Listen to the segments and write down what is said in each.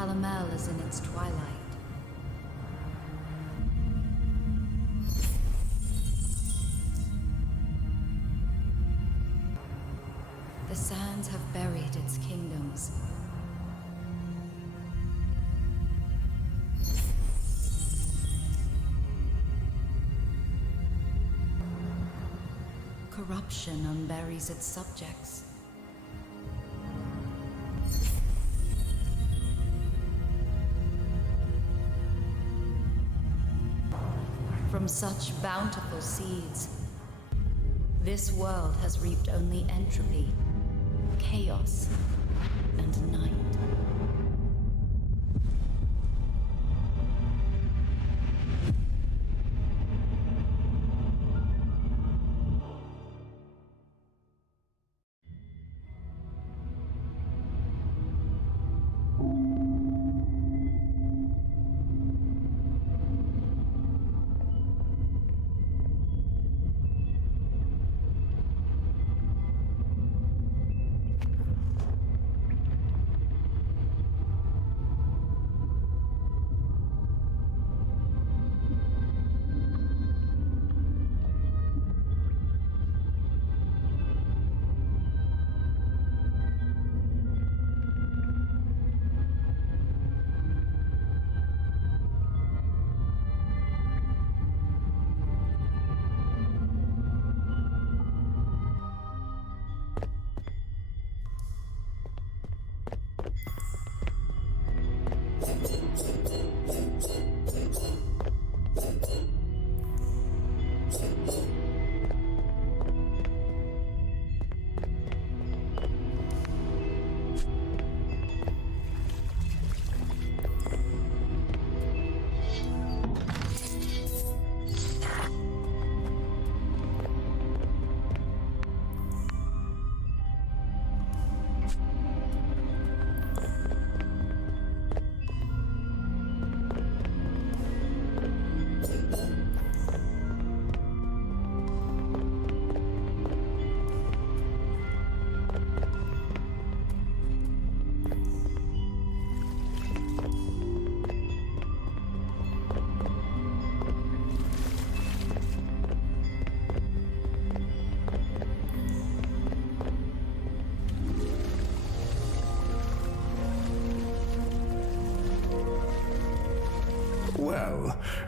Calamel is in its twilight. The sands have buried its kingdoms. Corruption unburies its subjects. From such bountiful seeds, this world has reaped only entropy, chaos, and night.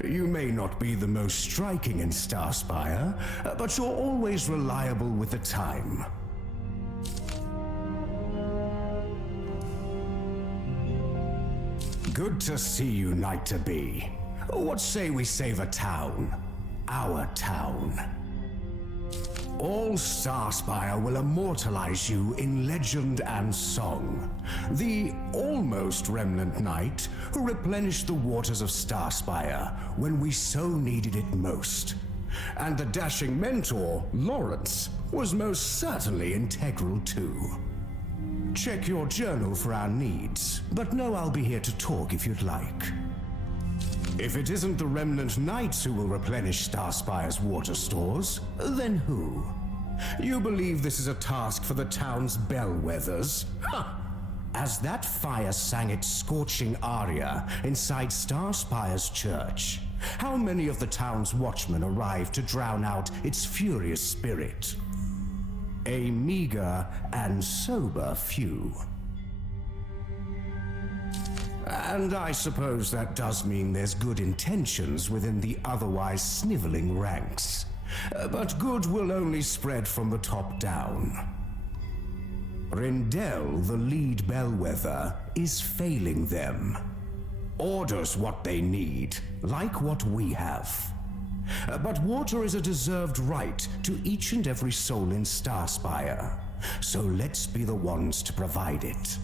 You may not be the most striking in Star Spire, but you're always reliable with the time. Good to see you, Knight-to-be. What say we save a town? Our town. All Star Spire will immortalize you in legend and song. The almost remnant knight who replenished the waters of Star Spire when we so needed it most. And the dashing mentor, Lawrence, was most certainly integral too. Check your journal for our needs, but know I'll be here to talk if you'd like. If it isn't the remnant knights who will replenish Star Spire's water stores, then who? You believe this is a task for the town's bellwethers? Ha! As that fire sang its scorching aria inside Star Spire's church, how many of the town's watchmen arrived to drown out its furious spirit? A meager and sober few. And I suppose that does mean there's good intentions within the otherwise sniveling ranks. But good will only spread from the top down. Rindell, the lead bellwether, is failing them. Orders what they need, like what we have. But water is a deserved right to each and every soul in Star Spire, so let's be the ones to provide it.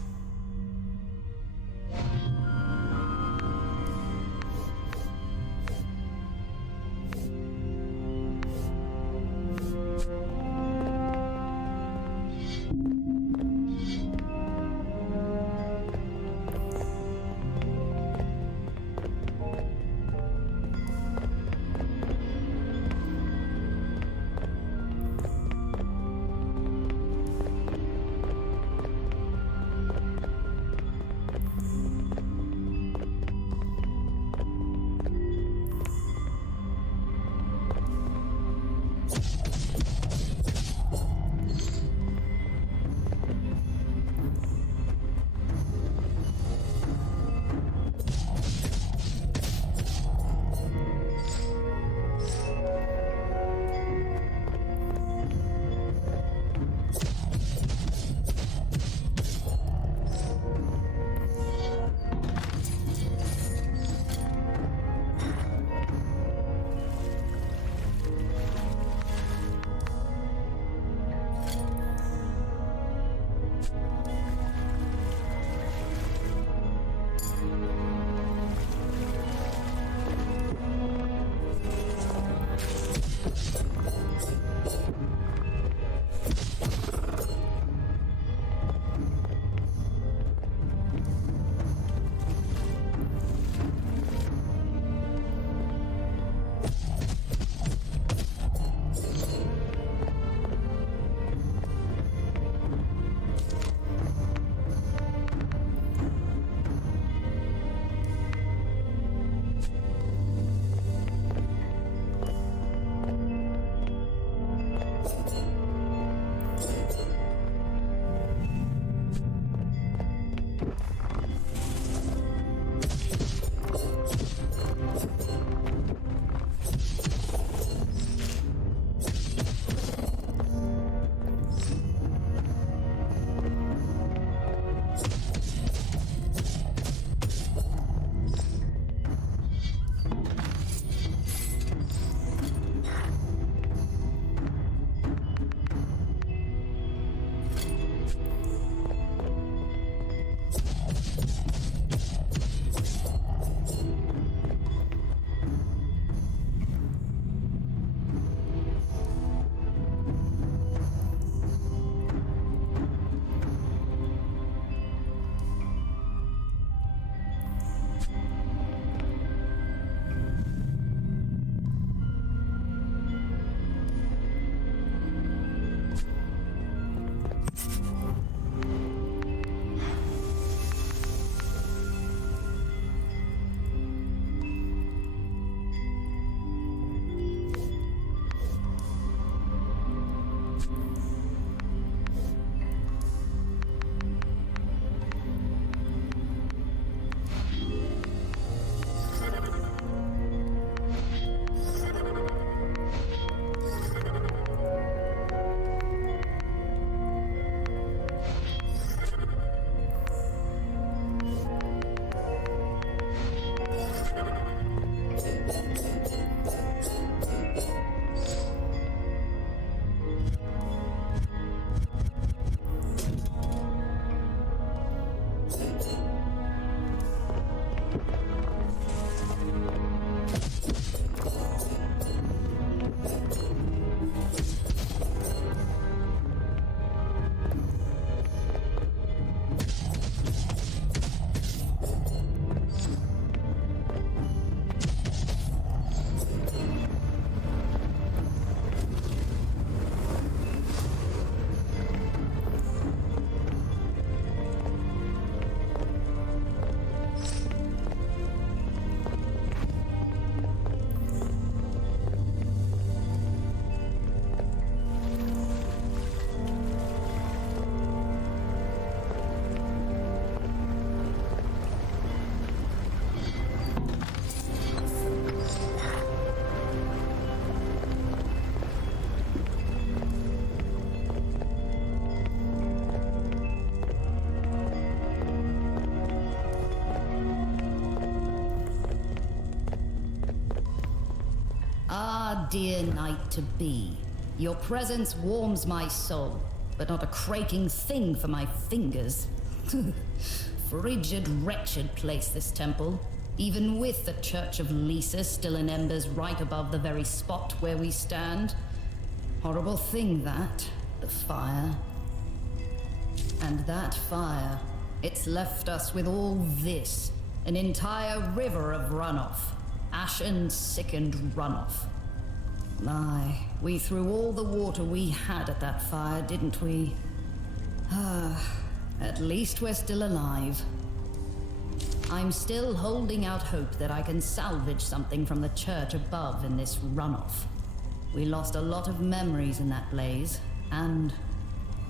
Dear knight to be, your presence warms my soul, but not a cracking thing for my fingers. Frigid, wretched place, this temple, even with the Church of Lisa still in embers right above the very spot where we stand. Horrible thing that, the fire. And that fire, it's left us with all this, an entire river of runoff, ashen, sickened runoff. My, we threw all the water we had at that fire, didn't we? At least we're still alive. I'm still holding out hope that I can salvage something from the church above in this runoff. We lost a lot of memories in that blaze, and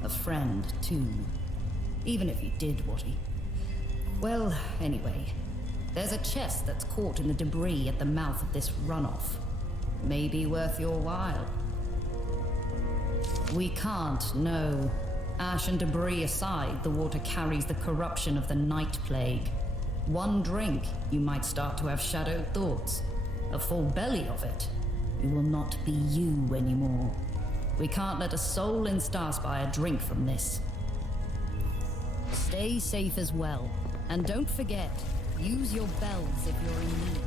a friend, too. Even if he did what he... Well, anyway, there's a chest that's caught in the debris at the mouth of this runoff. Maybe worth your while. We can't, no. Ash and debris aside, the water carries the corruption of the night plague. One drink, you might start to have shadowed thoughts. A full belly of it, you will not be you anymore. We can't let a soul in Star Spire drink from this. Stay safe as well, and don't forget, Use your bells if you're in need.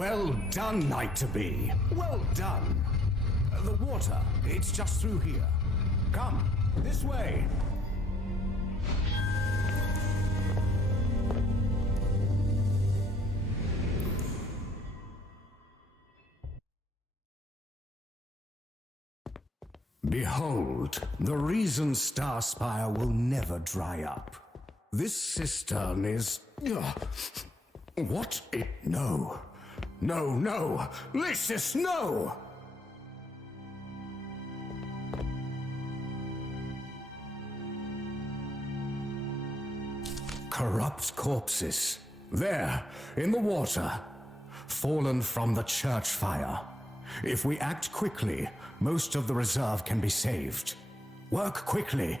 Well done, Knight-to-be. Well done. The water, it's just through here. Come, this way. Behold, the reason Star Spire will never dry up. This cistern is... What? No. No. Lysis, no! Corrupt corpses. There, in the water. Fallen from the church fire. If we act quickly, most of the reserve can be saved. Work quickly.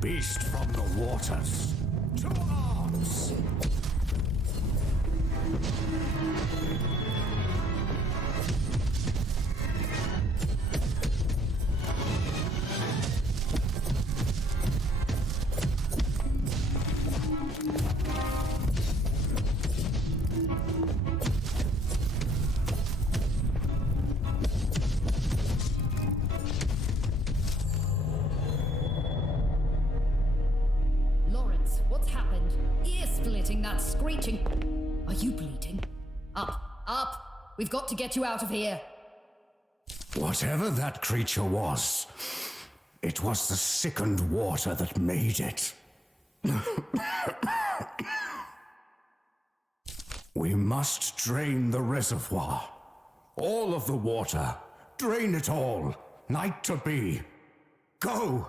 Beast from the waters. To arms! That screeching. Are you bleeding? Up! We've got to get you out of here. Whatever that creature was, it was the sickened water that made it. We must drain the reservoir. All of the water. Drain it all. Knight-to-be. Go!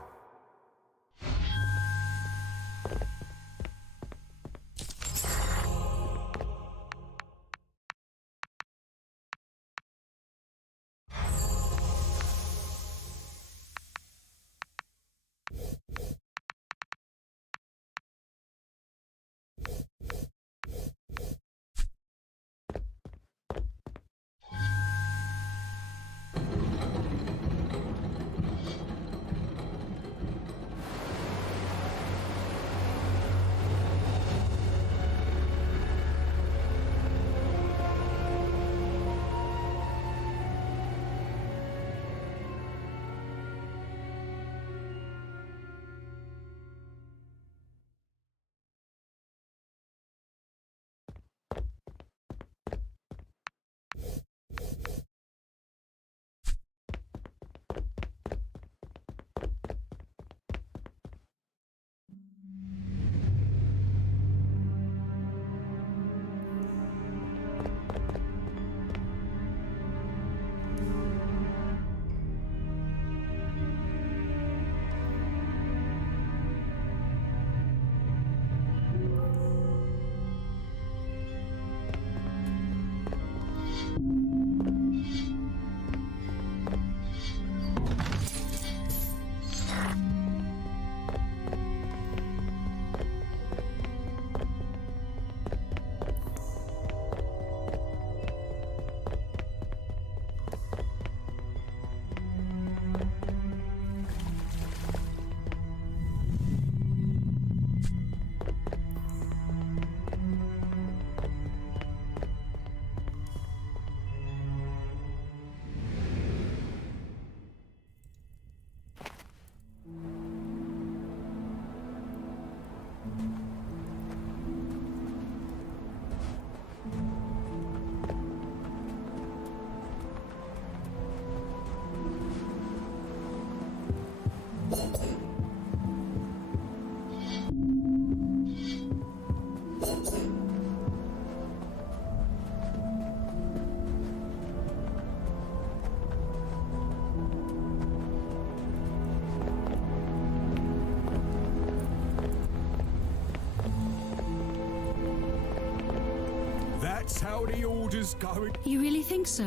That's how the order's going. You really think so?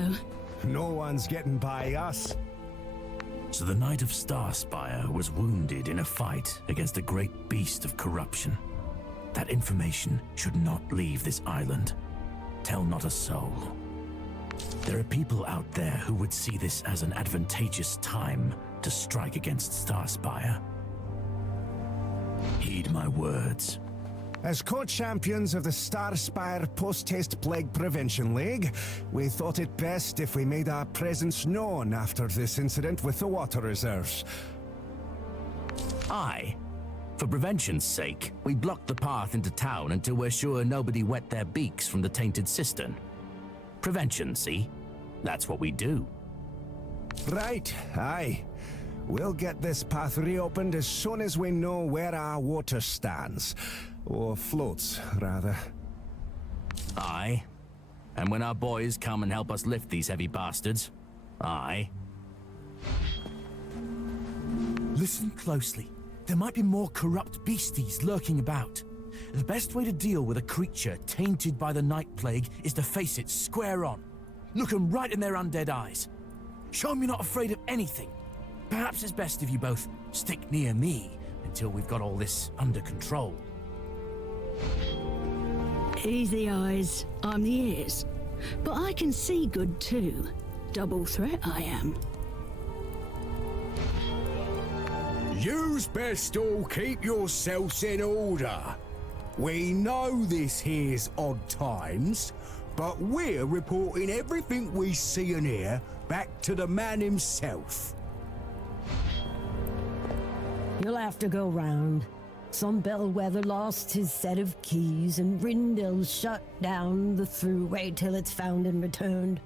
No one's getting by us. So the Knight of Star Spire was wounded in a fight against a great beast of corruption. That information should not leave this island. Tell not a soul. There are people out there who would see this as an advantageous time to strike against Star Spire. Heed my words. As co-champions of the Star Spire Post-Haste Plague Prevention League, we thought it best if we made our presence known after this incident with the water reserves. Aye. For prevention's sake, we blocked the path into town until we're sure nobody wet their beaks from the tainted cistern. Prevention, see? That's what we do. Right, aye. We'll get this path reopened as soon as we know where our water stands. Or floats, rather. Aye. And when our boys come and help us lift these heavy bastards. Aye. Listen closely. There might be more corrupt beasties lurking about. The best way to deal with a creature tainted by the Night Plague is to face it square on. Look 'em right in their undead eyes. Show 'em you're not afraid of anything. Perhaps it's best if you both stick near me until we've got all this under control. Easy eyes, I'm the ears. But I can see good too. Double threat I am. You's best all keep yourselves in order. We know this here's odd times, but we're reporting everything we see and hear back to the man himself. You'll have to go round. Some bellwether lost his set of keys, and Rindell shut down the throughway till it's found and returned.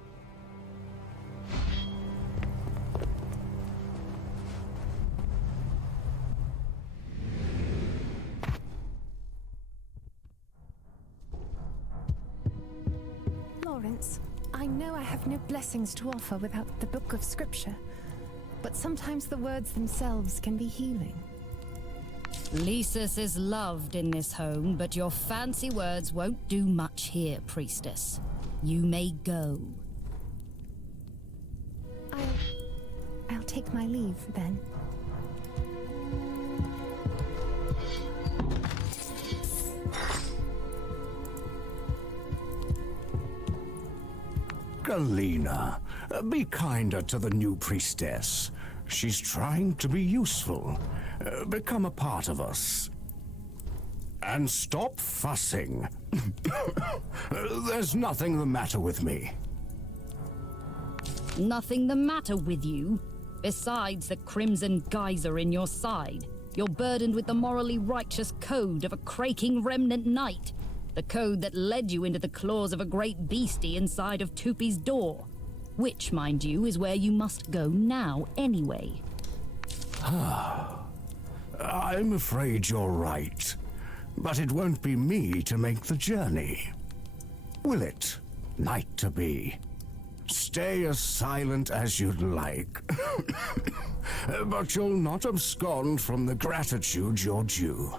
Lawrence, I know I have no blessings to offer without the book of scripture, but sometimes the words themselves can be healing. Lysis is loved in this home, but your fancy words won't do much here, priestess. You may go. I'll take my leave, then. Galena, be kinder to the new priestess. She's trying to be useful. Become a part of us. And stop fussing. There's nothing the matter with me. Nothing the matter with you? Besides the crimson geyser in your side, you're burdened with the morally righteous code of a craking remnant knight. The code that led you into the claws of a great beastie inside of Tupi's door. Which, mind you, is where you must go now anyway. I'm afraid you're right. But it won't be me to make the journey. Will it, Knight to be? Stay as silent as you'd like. But you'll not abscond from the gratitude you're due.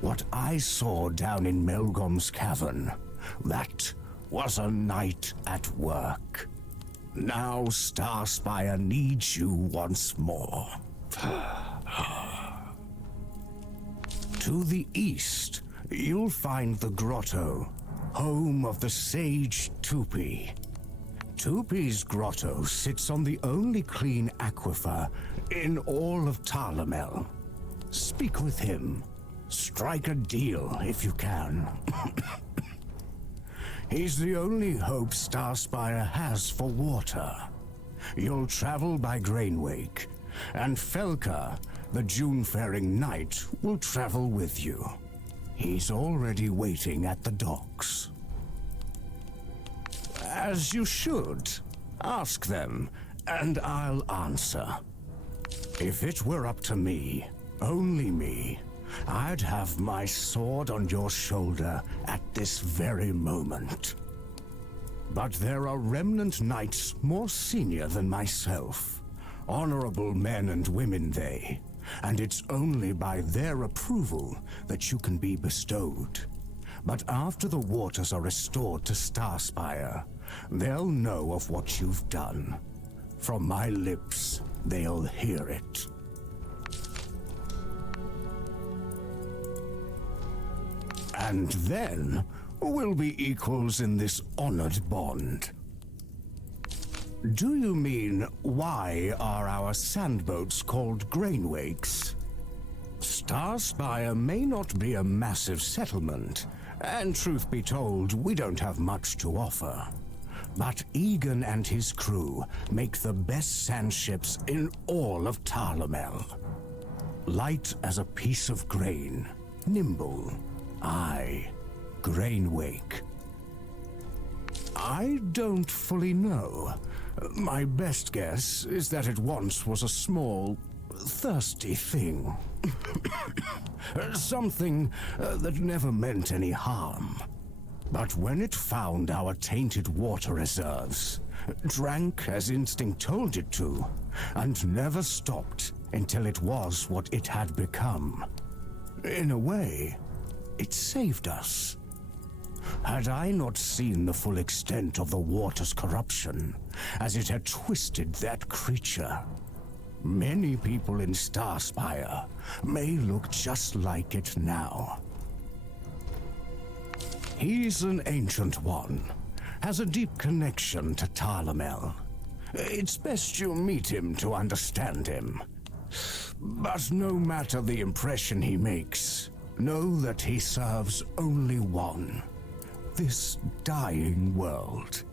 What I saw down in Melgom's cavern, that was a knight at work. Now Star Spire needs you once more. To the east, you'll find the Grotto, home of the sage Tupi. Tupi's grotto sits on the only clean aquifer in all of Tarlamel. Speak with him. Strike a deal if you can. He's the only hope Star Spire has for water. You'll travel by Grainwake, and Felka, the June-faring knight, will travel with you. He's already waiting at the docks. As you should. Ask them, and I'll answer. If it were up to me, only me, I'd have my sword on your shoulder at this very moment. But there are remnant knights more senior than myself. Honorable men and women they, and it's only by their approval that you can be bestowed. But after the waters are restored to Star Spire, they'll know of what you've done. From my lips, they'll hear it. And then we'll be equals in this honored bond. Do you mean, why are our sandboats called grain wakes? Star Spire may not be a massive settlement, and truth be told, we don't have much to offer. But Egan and his crew make the best sand ships in all of Tarlamel. Light as a piece of grain, nimble, aye, grain wake. I don't fully know. My best guess is that it once was a small, thirsty thing. Something that never meant any harm. But when it found our tainted water reserves, drank as instinct told it to, and never stopped until it was what it had become. In a way, it saved us. Had I not seen the full extent of the water's corruption, as it had twisted that creature, many people in Star Spire may look just like it now. He's an ancient one, has a deep connection to Tarlamel. It's best you meet him to understand him. But no matter the impression he makes, know that he serves only one. This dying world.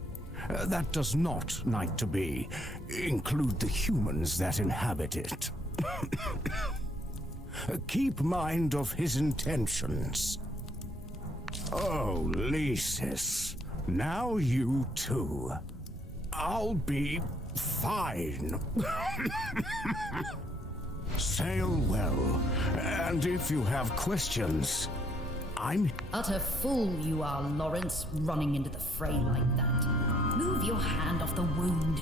That does not, Knight to be, include the humans that inhabit it. Keep mind of his intentions. Oh, Lysis, now you too. I'll be fine. Sail well, and if you have questions, I'm... Utter fool you are, Lawrence, running into the fray like that. Move your hand off the wound.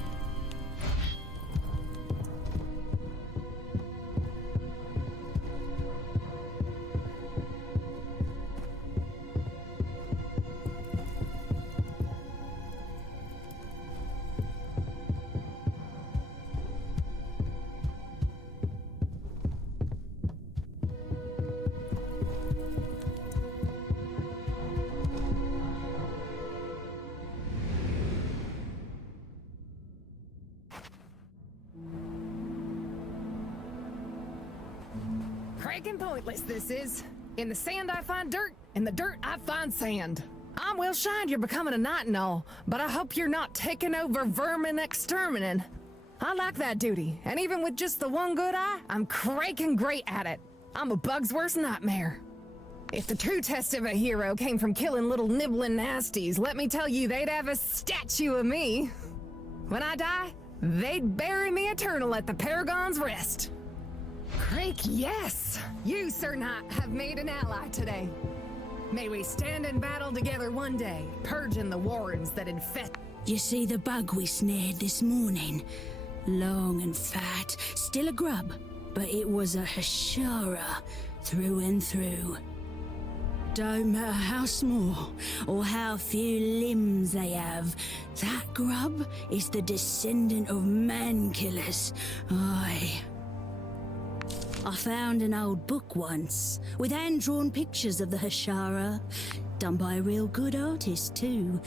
Freaking pointless this is. In the sand I find dirt, in the dirt I find sand. I'm well shined you're becoming a knight and all, but I hope you're not taking over vermin exterminating. I like that duty, and even with just the one good eye, I'm craking great at it. I'm a bug's worst nightmare. If the true test of a hero came from killing little nibbling nasties, let me tell you they'd have a statue of me. When I die, they'd bury me eternal at the Paragon's Rest. Crake, yes! You, Sir Knight, have made an ally today. May we stand in battle together one day, purging the warrens that infest... You see the bug we snared this morning? Long and fat, still a grub, but it was a Hashara through and through. Don't matter how small or how few limbs they have, that grub is the descendant of man-killers. Aye. I found an old book once, with hand-drawn pictures of the Hashara, done by a real good artist too.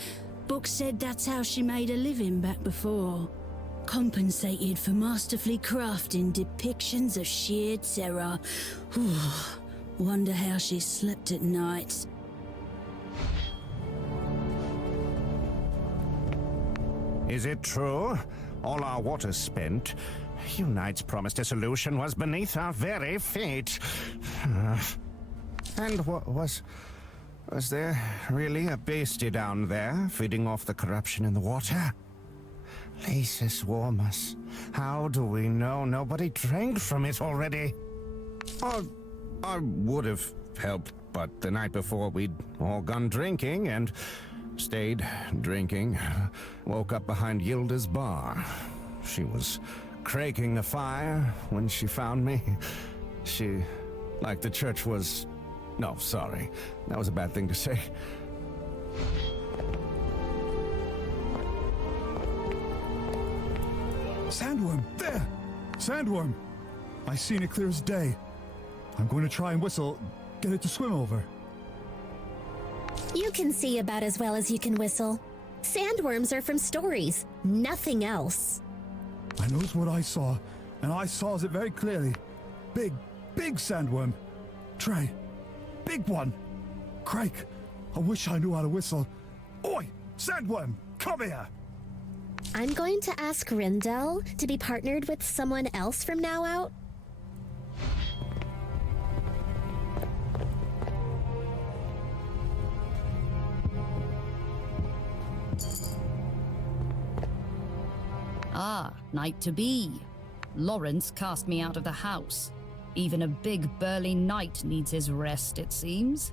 Book said that's how she made a living back before. Compensated for masterfully crafting depictions of sheer terror. Wonder how she slept at night. Is it true? All our water's spent. You knights promised a solution was beneath our very feet. And was there really a beastie down there feeding off the corruption in the water? Lysis warm us. How do we know nobody drank from it already? I would have helped, but the night before we'd all gone drinking and stayed drinking. Woke up behind Yilda's bar. She was craking the fire when she found me. She, like the church was... No, sorry. That was a bad thing to say. Sandworm! There! Sandworm! I seen it clear as day. I'm going to try and whistle, get it to swim over. You can see about as well as you can whistle. Sandworms are from stories, nothing else. I knows what I saw, and I saws it very clearly. Big sandworm. Trey, big one. Crake, I wish I knew how to whistle. Oi, sandworm, come here. I'm going to ask Rindel to be partnered with someone else from now out. Ah, night to be. Lawrence cast me out of the house. Even a big burly knight needs his rest, it seems.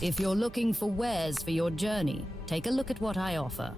If you're looking for wares for your journey, take a look at what I offer.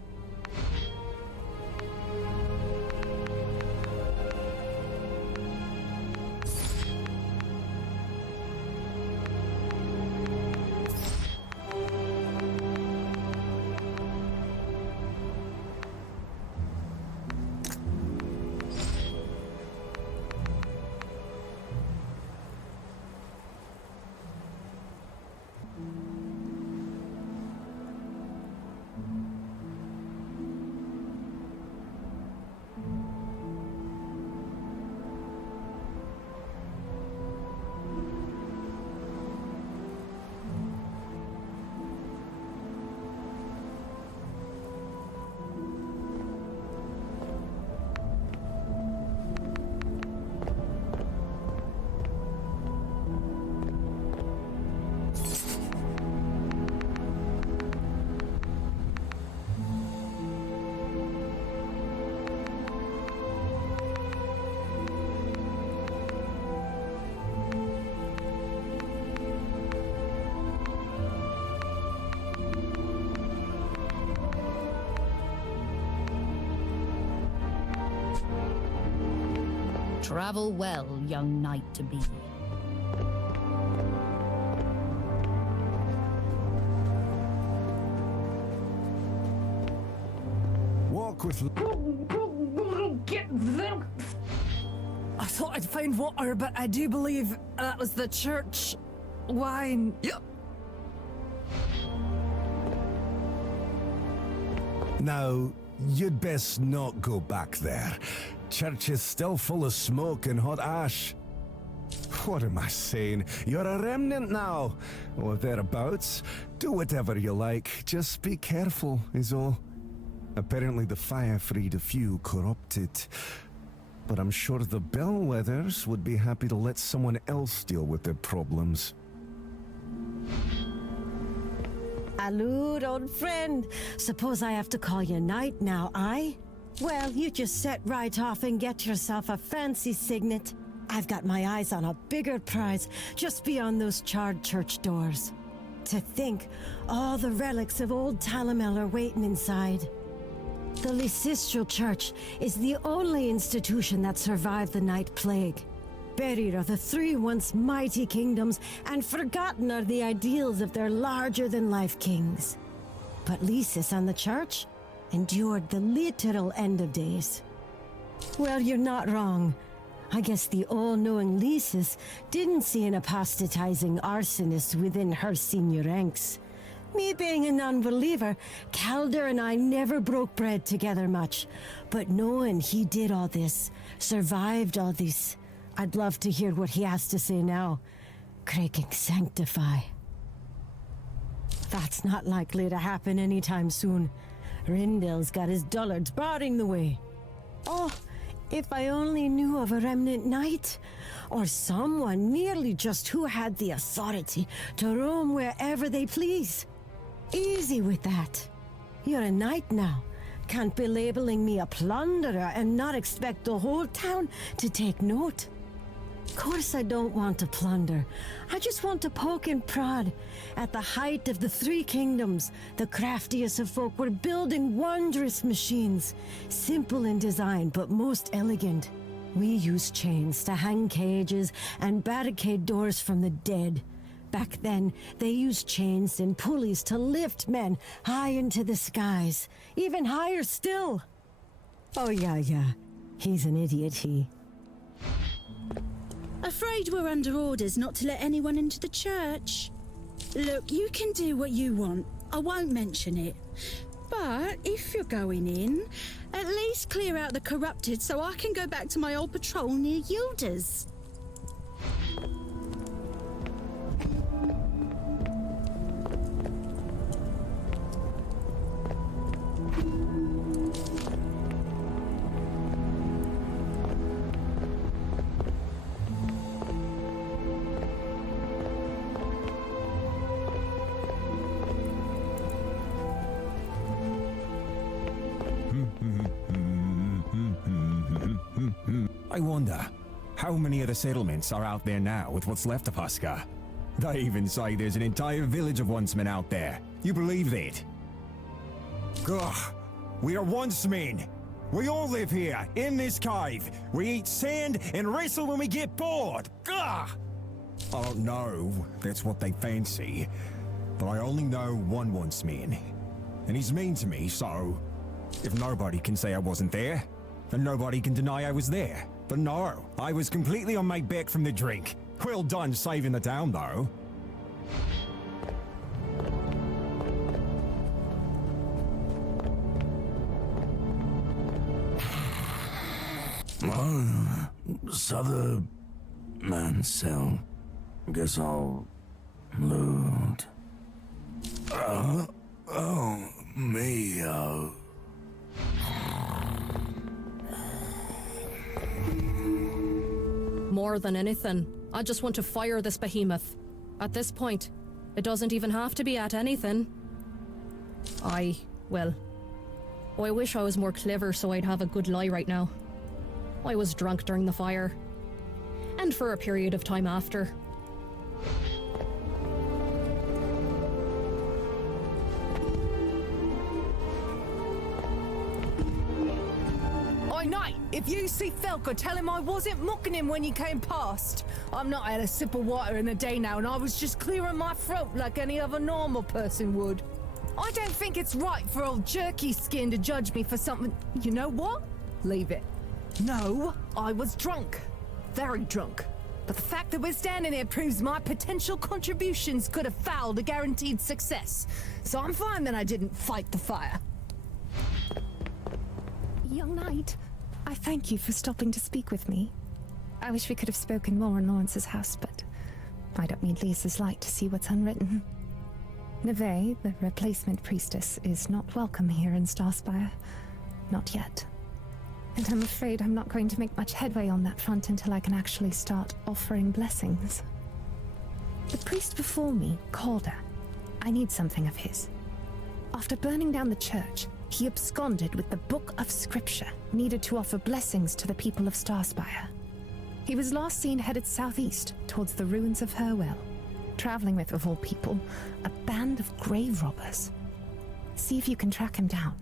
Travel well, young knight-to-be. Walk with... Get them! I thought I'd find water, but I do believe that was the church wine. Yep. Now, you'd best not go back there. Church is still full of smoke and hot ash. What am I saying? You're a remnant now, or thereabouts. Do whatever you like, just be careful, is all. Apparently the fire freed a few corrupted, but I'm sure the Bellwethers would be happy to let someone else deal with their problems. Alud, old friend. Suppose I have to call you knight now, aye? Well, you just set right off and get yourself a fancy signet. I've got my eyes on a bigger prize just beyond those charred church doors. To think, all the relics of old Talamel are waiting inside. The Lysistral Church is the only institution that survived the Night Plague. Buried are the three once mighty kingdoms, and forgotten are the ideals of their larger-than-life kings. But Lysis and the church endured the literal end of days. Well, you're not wrong. I guess the all-knowing Lysis didn't see an apostatizing arsonist within her senior ranks. Me being a non-believer, Calder and I never broke bread together much. But knowing he did all this, survived all this, I'd love to hear what he has to say now. Kraking Sanctify. That's not likely to happen anytime soon. Rindel's got his dullards barring the way. Oh, if I only knew of a remnant knight, or someone merely just who had the authority to roam wherever they please. Easy with that. You're a knight now. Can't be labeling me a plunderer and not expect the whole town to take note. Of course I don't want to plunder. I just want to poke and prod. At the height of the three kingdoms, the craftiest of folk were building wondrous machines. Simple in design, but most elegant. We use chains to hang cages and barricade doors from the dead. Back then, they used chains and pulleys to lift men high into the skies. Even higher still. Oh yeah. He's an idiot, he. Afraid we're under orders not to let anyone into the church. Look, you can do what you want. I won't mention it. But if you're going in, at least clear out the corrupted so I can go back to my old patrol near Yilda's. I wonder, how many of the settlements are out there now with what's left of Husker? They even say there's an entire village of oncemen out there. You believe that? Ugh, we are oncemen. We all live here, in this cave. We eat sand and wrestle when we get bored. Ugh! I don't know, that's what they fancy. But I only know one onceman. And he's mean to me, so... if nobody can say I wasn't there, then nobody can deny I was there. But no, I was completely on my back from the drink. Well done saving the town, though. Oh, so the Mansell. Guess I'll loot. Oh, me-o. More than anything, I just want to fire this behemoth. At this point, it doesn't even have to be at anything. I wish I was more clever so I'd have a good lie right now. I was drunk during the fire. And for a period of time after. Knight, if you see Felker, tell him I wasn't mocking him when he came past. I'm not had a sip of water in a day now, and I was just clearing my throat like any other normal person would. I don't think it's right for old jerky skin to judge me for something. You know what? Leave it. No, I was drunk. Very drunk. But the fact that we're standing here proves my potential contributions could have fouled a guaranteed success. So I'm fine that I didn't fight the fire. Young knight, I thank you for stopping to speak with me. I wish we could have spoken more in Lawrence's house, but I don't need Lisa's light to see what's unwritten. Neve, the replacement priestess, is not welcome here in Star Spire. Not yet. And I'm afraid I'm not going to make much headway on that front until I can actually start offering blessings. The priest before me, Calder. I need something of his. After burning down the church, he absconded with the book of scripture needed to offer blessings to the people of Star Spire. He was last seen headed southeast towards the ruins of Herwell, traveling with, of all people, a band of grave robbers. See if you can track him down.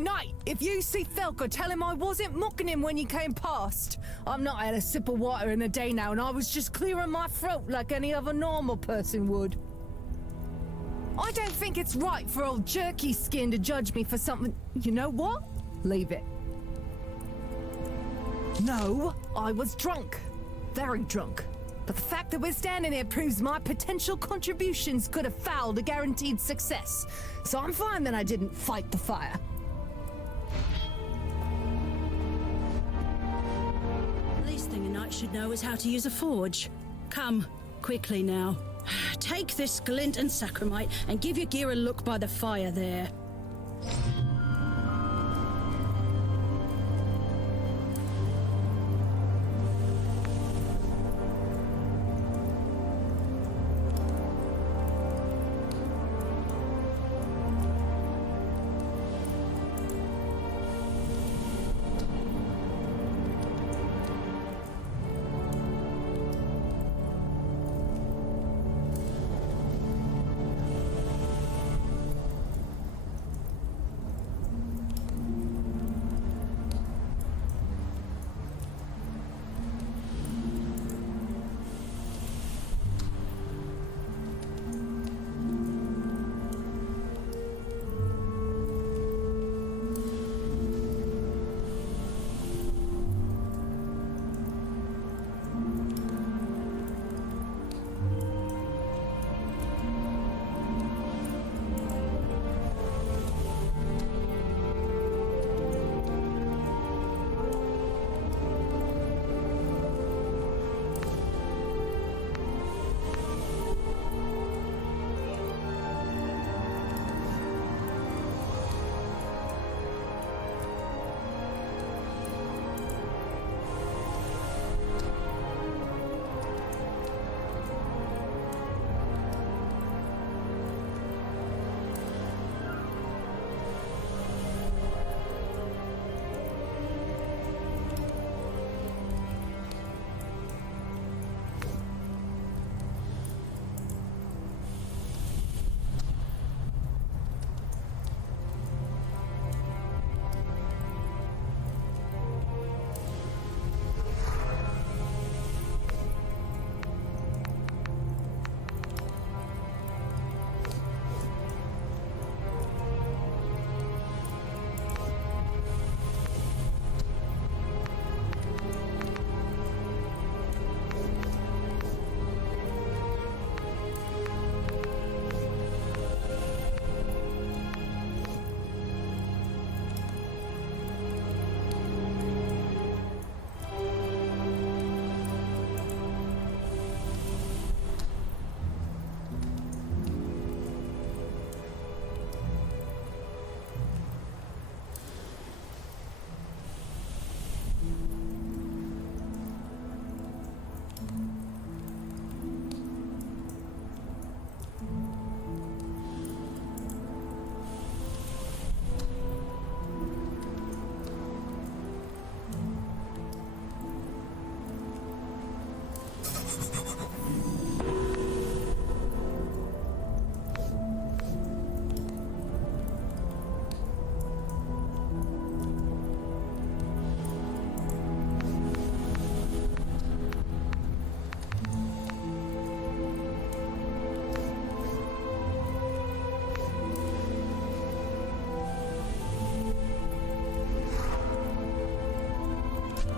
Knight, if you see Felker, tell him I wasn't mocking him when he came past. I'm not had a sip of water in a day now, and I was just clearing my throat like any other normal person would. I don't think it's right for old jerky skin to judge me for something. You know what? Leave it. No, I was drunk. Very drunk. But the fact that we're standing here proves my potential contributions could have fouled a guaranteed success. So I'm fine that I didn't fight the fire. Least thing a knight should know is how to use a forge. Come, quickly now. Take this glint and sacramite and give your gear a look by the fire there.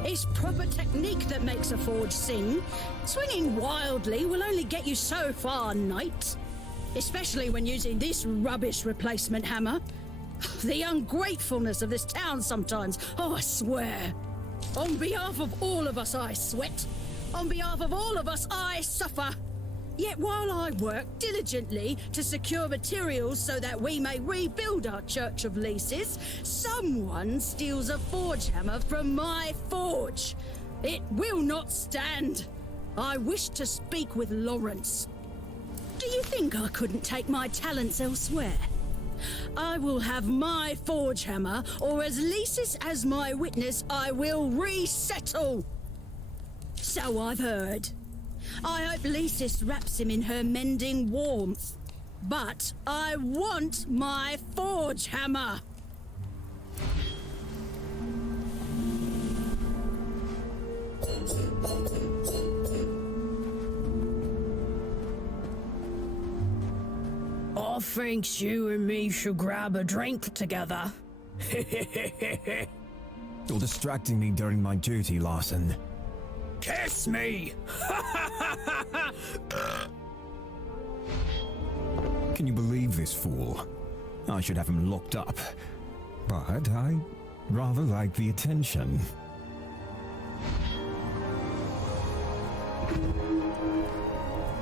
It's proper technique that makes a forge sing. Swinging wildly will only get you so far, knight. Especially when using this rubbish replacement hammer. The ungratefulness of this town sometimes, oh, I swear. On behalf of all of us, I sweat. On behalf of all of us, I suffer. Yet while I work diligently to secure materials so that we may rebuild our Church of Leases, someone steals a forge hammer from my forge. It will not stand. I wish to speak with Lawrence. Do you think I couldn't take my talents elsewhere? I will have my forge hammer, or as Leases as my witness, I will resettle. So I've heard. I hope Leasis wraps him in her mending warmth. But I want my forge hammer! I think you and me should grab a drink together. You're distracting me during my duty, Larson. Kiss me! Can you believe this fool? I should have him locked up. But I rather like the attention.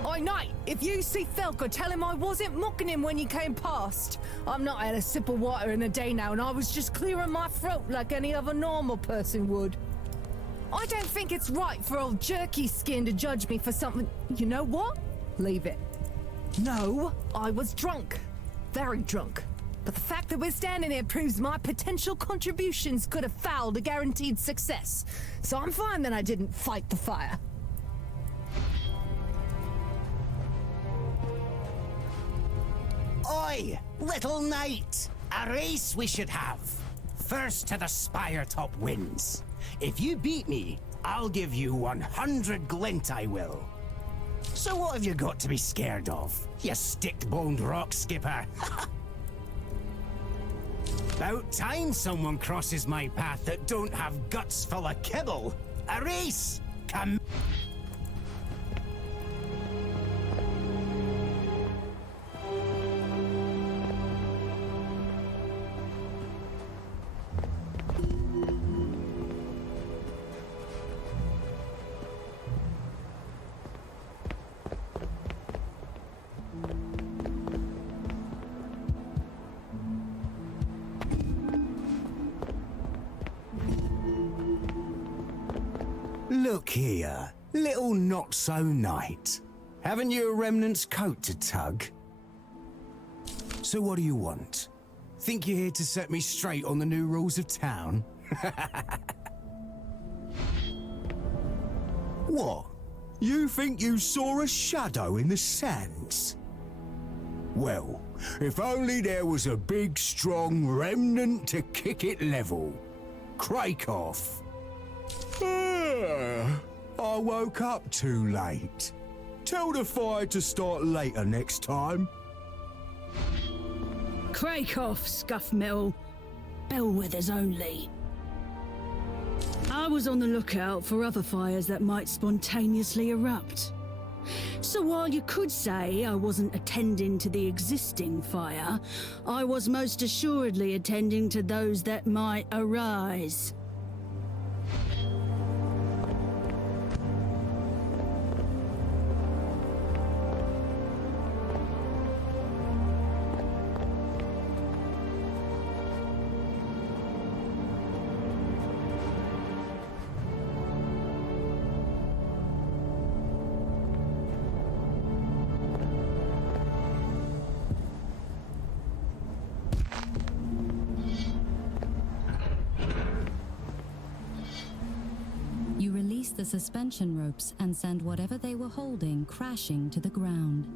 Oi, Knight, if you see Felker, tell him I wasn't mocking him when he came past. I've not had a sip of water in a day now, and I was just clearing my throat like any other normal person would. I don't think it's right for old Jerky Skin to judge me for something. You know what? Leave it. No, I was drunk. Very drunk. But the fact that we're standing here proves my potential contributions could have fouled a guaranteed success. So I'm fine that I didn't fight the fire. Oi, little knight! A race we should have. First to the spire top wins. If you beat me, I'll give you 100 glint, I will. So what have you got to be scared of, you stick-boned rock skipper? About time someone crosses my path that don't have guts full of kibble. A race! Come... Look here, little not-so-knight. Haven't you a remnant's coat to tug? So what do you want? Think you're here to set me straight on the new rules of town? What? You think you saw a shadow in the sands? Well, if only there was a big, strong remnant to kick it level. Crake off. I woke up too late. Tell the fire to start later next time. Crake off, Scuffmill. Bellwethers only. I was on the lookout for other fires that might spontaneously erupt. So while you could say I wasn't attending to the existing fire, I was most assuredly attending to those that might arise. The suspension ropes and send whatever they were holding crashing to the ground.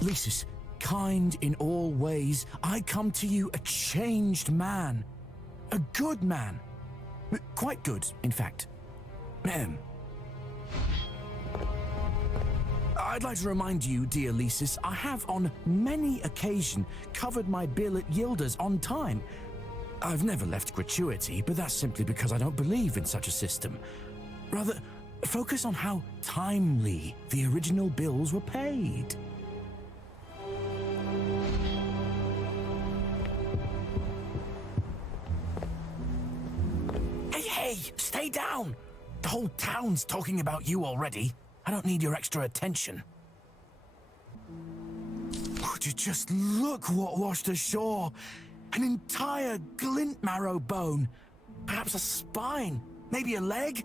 Lysis, kind in all ways, I come to you a changed man. A good man. Quite good, in fact. I'd like to remind you, dear Lysis, I have on many occasions covered my bill at Yilda's on time. I've never left gratuity, but that's simply because I don't believe in such a system. Rather, focus on how timely the original bills were paid. Hey, stay down! The whole town's talking about you already. I don't need your extra attention. Would you just look what washed ashore? An entire glint marrow bone. Perhaps a spine, maybe a leg.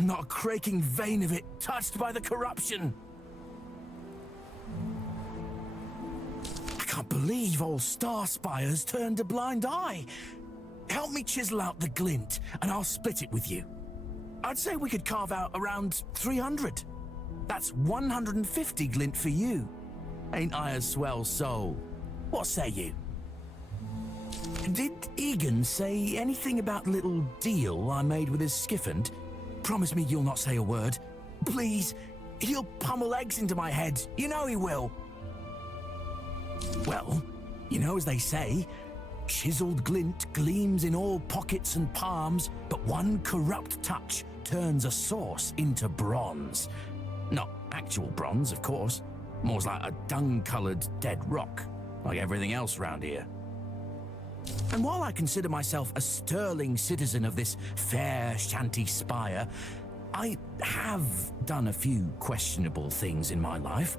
Not a creaking vein of it touched by the corruption. I can't believe old Star Spire's turned a blind eye. Help me chisel out the glint, and I'll split it with you. I'd say we could carve out around 300. That's 150 glint for you. Ain't I a swell soul? What say you? Did Egan say anything about the little deal I made with his skiffand? Promise me you'll not say a word. Please, he'll pummel eggs into my head. You know he will. Well, you know as they say, chiseled glint gleams in all pockets and palms, but one corrupt touch turns a source into bronze. Not actual bronze, of course. More's like a dung-coloured dead rock, like everything else round here. And while I consider myself a sterling citizen of this fair shanty spire, I have done a few questionable things in my life.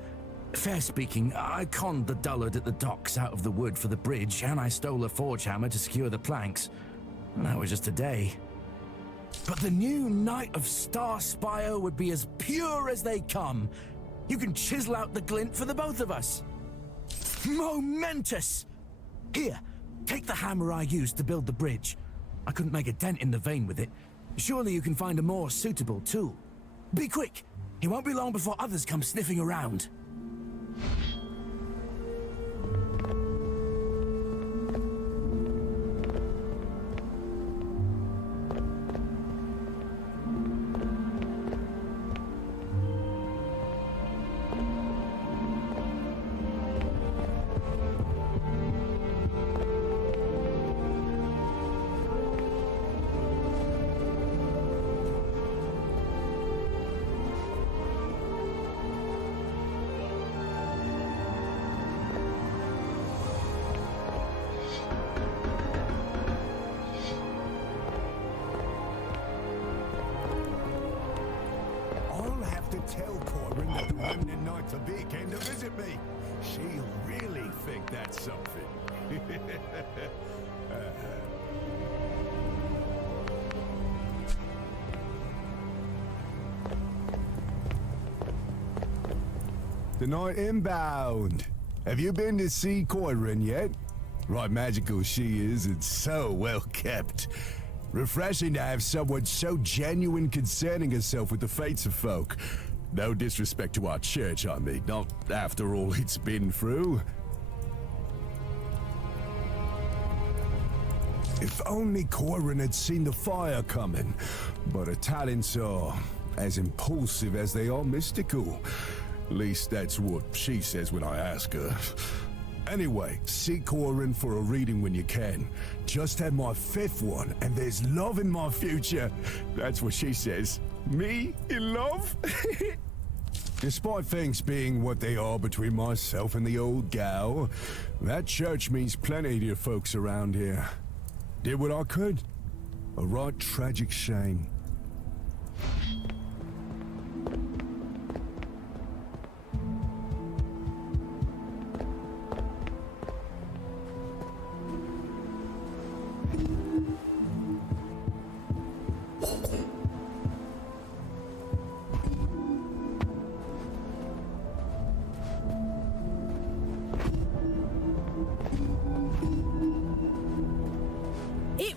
Fair speaking, I conned the dullard at the docks out of the wood for the bridge, and I stole a forge hammer to secure the planks. And that was just today. But the new Knight of Star Spire would be as pure as they come. You can chisel out the glint for the both of us. Momentous! Here, take the hammer I used to build the bridge. I couldn't make a dent in the vein with it. Surely you can find a more suitable tool. Be quick! It won't be long before others come sniffing around. Tell Corbin that the Remnant Knights of Beer came to visit me. She'll really think that's something. The night inbound. Have you been to see Corbin yet? Right magical she is, and so well kept. Refreshing to have someone so genuine concerning herself with the fates of folk. No disrespect to our church, I mean, not after all it's been through. If only Corin had seen the fire coming, but her talents are as impulsive as they are mystical. At least that's what she says when I ask her. Anyway, see Corin for a reading when you can. Just had my 5th one, and there's love in my future. That's what she says. Me in love? Despite things being what they are between myself and the old gal, that church means plenty to you folks around here. Did what I could. A right tragic shame.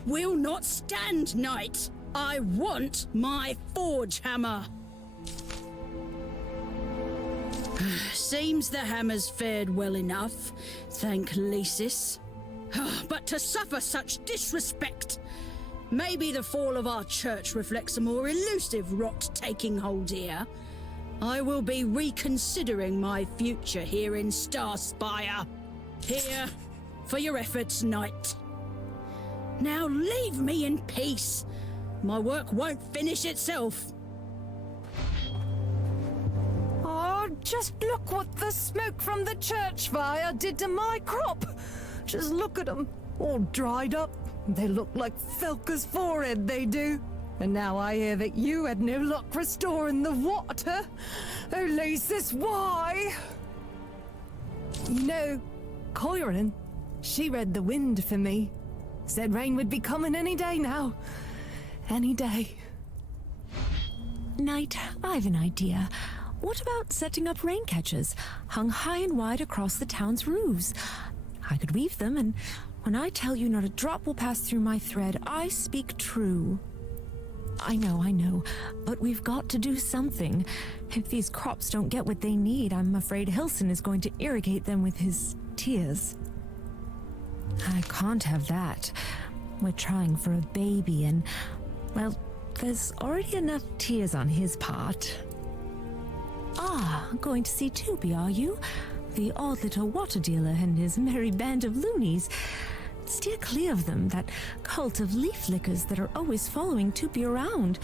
Will not stand, knight. I want my forge hammer. Seems the hammer's fared well enough, thank Lysis. But to suffer such disrespect! Maybe the fall of our church reflects a more elusive rot taking hold here. I will be reconsidering my future here in Star Spire. Here for your efforts, knight. Now leave me in peace. My work won't finish itself. Oh, just look what the smoke from the church fire did to my crop. Just look at them, all dried up. They look like Felka's forehead, they do. And now I hear that you had no luck restoring the water. Oh, Lysis, why? You know, Coirin, she read the wind for me. Said rain would be coming any day now. Any day. Knight, I've an idea. What about setting up rain catchers, hung high and wide across the town's roofs? I could weave them, and when I tell you not a drop will pass through my thread, I speak true. I know, but we've got to do something. If these crops don't get what they need, I'm afraid Hilson is going to irrigate them with his tears. I can't have that. We're trying for a baby, and, well, there's already enough tears on his part. Ah, going to see Tubi, are you? The odd little water dealer and his merry band of loonies. Steer clear of them, that cult of leaf lickers that are always following Tupi around.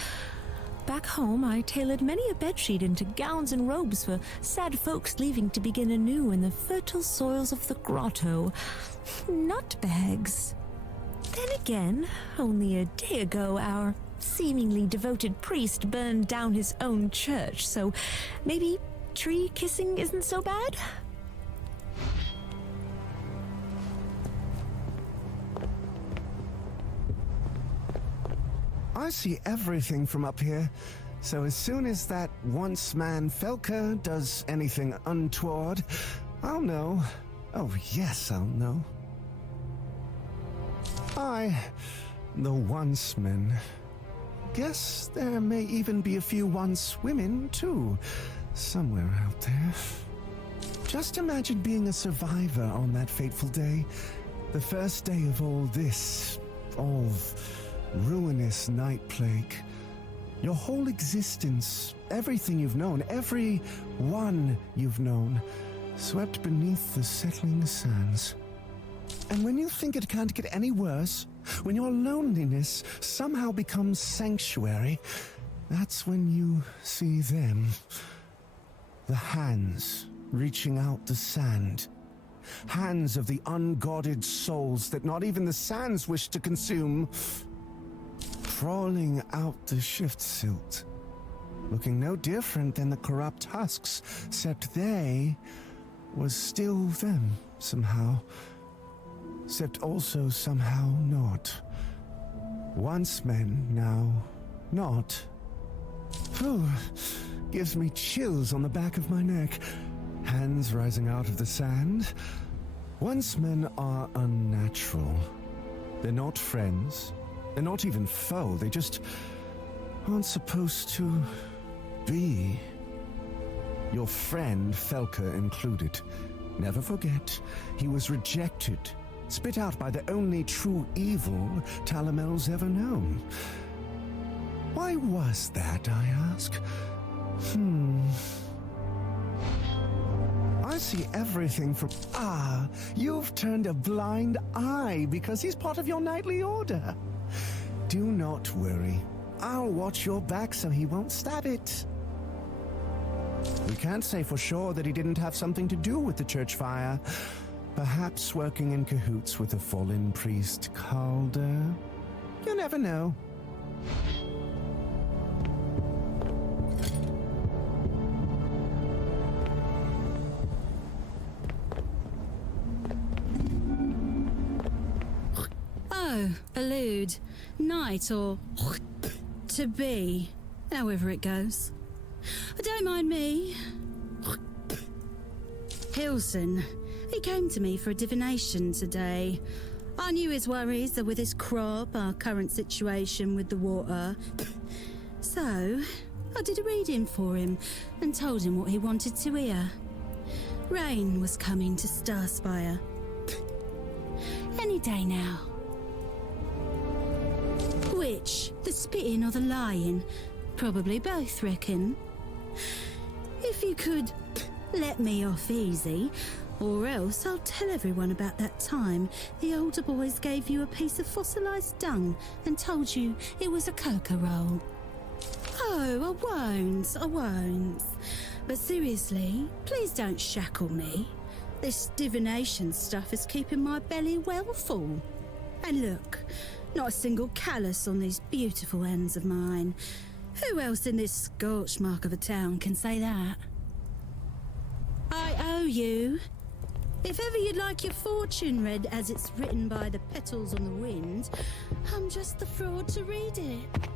Back home, I tailored many a bedsheet into gowns and robes for sad folks leaving to begin anew in the fertile soils of the Grotto. Nutbags. Then again, only a day ago, our seemingly devoted priest burned down his own church, so maybe tree kissing isn't so bad? I see everything from up here, so as soon as that once-man Felka does anything untoward, I'll know. Oh, yes, I'll know. The once-men. Guess there may even be a few once-women, too, somewhere out there. Just imagine being a survivor on that fateful day, the first day of all this, ruinous night plague. Your whole existence, everything you've known, every one you've known, swept beneath the settling sands. And when you think it can't get any worse, when your loneliness somehow becomes sanctuary, that's when you see them. The hands reaching out the sand. Hands of the unguarded souls that not even the sands wish to consume. Crawling out the shift silt, looking no different than the corrupt husks, except they was still them somehow, except also somehow not. Once men, now not. Whew, gives me chills on the back of my neck. Hands rising out of the sand. Once men are unnatural. They're not friends. They're not even foe, they just aren't supposed to be. Your friend, Felka included. Never forget, he was rejected, spit out by the only true evil Talamel's ever known. Why was that, I ask? I see everything from... you've turned a blind eye because he's part of your knightly order. Do not worry. I'll watch your back so he won't stab it. We can't say for sure that he didn't have something to do with the church fire. Perhaps working in cahoots with the fallen priest Calder. You never know. Oh, allude. Night or to be, however it goes. Don't mind me. Hilson, he came to me for a divination today. I knew his worries are with his crop, our current situation with the water. So, I did a reading for him and told him what he wanted to hear. Rain was coming to Star Spire. Any day now. Which, the spitting or the lying? Probably both, reckon. If you could let me off easy, or else I'll tell everyone about that time the older boys gave you a piece of fossilised dung and told you it was a cocoa roll. Oh, I won't. But seriously, please don't shackle me. This divination stuff is keeping my belly well full. And look, not a single callus on these beautiful hands of mine. Who else in this scorch mark of a town can say that? I owe you. If ever you'd like your fortune read as it's written by the petals on the wind, I'm just the fraud to read it.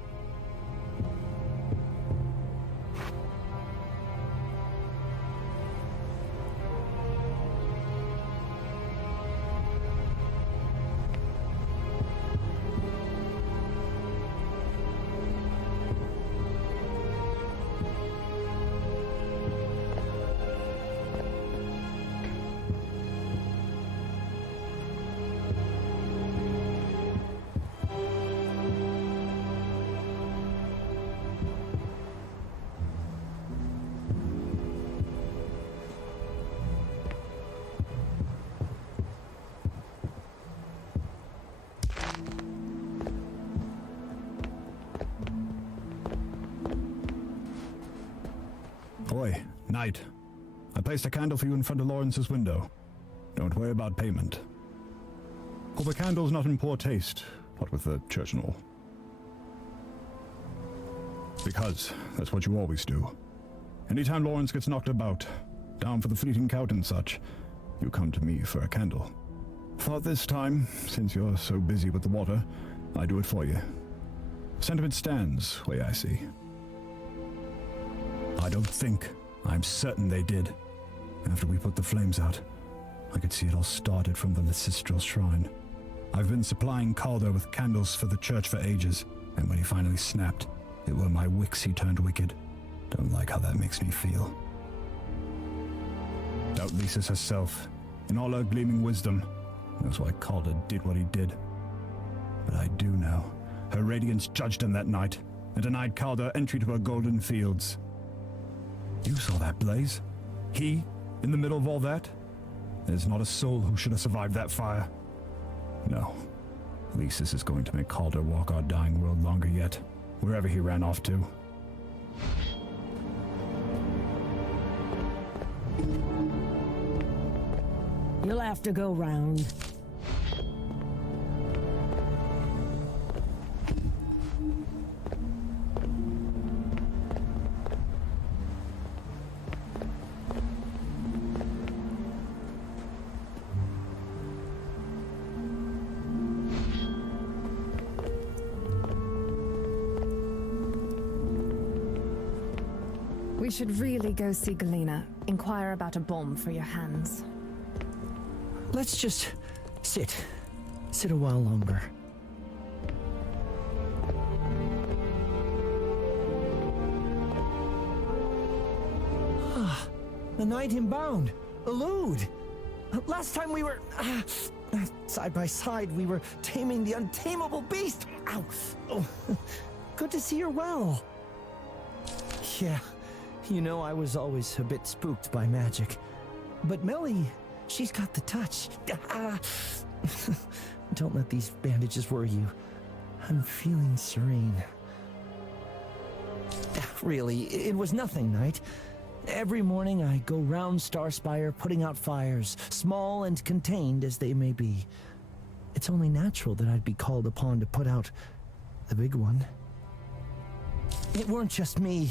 Oi, Knight. I placed a candle for you in front of Lawrence's window. Don't worry about payment. Hope the candle's not in poor taste, what with the church and all. Because that's what you always do. Anytime Lawrence gets knocked about, down for the fleeting cout and such, you come to me for a candle. Thought this time, since you're so busy with the water, I do it for you. Sentiment stands, way I see. I don't think. I'm certain they did. After we put the flames out, I could see it all started from the ancestral shrine. I've been supplying Calder with candles for the church for ages, and when he finally snapped, it were my wicks he turned wicked. Don't like how that makes me feel. Doubt Lisa's herself, in all her gleaming wisdom, knows why Calder did what he did. But I do know. Her radiance judged him that night, and denied Calder entry to her golden fields. You saw that blaze? He, in the middle of all that? There's not a soul who should have survived that fire. No. Lysis is going to make Calder walk our dying world longer yet, wherever he ran off to. You'll have to go round. We should really go see Galena. Inquire about a bomb for your hands. Let's just sit. Sit a while longer. Ah, the night inbound. Elude. Last time we were... side by side, we were taming the untamable beast. Ow. Oh. Good to see you're well. Yeah. You know, I was always a bit spooked by magic. But Melly, she's got the touch. Don't let these bandages worry you. I'm feeling serene. Really, it was nothing, Knight. Every morning I go round Star Spire putting out fires, small and contained as they may be. It's only natural that I'd be called upon to put out the big one. It weren't just me.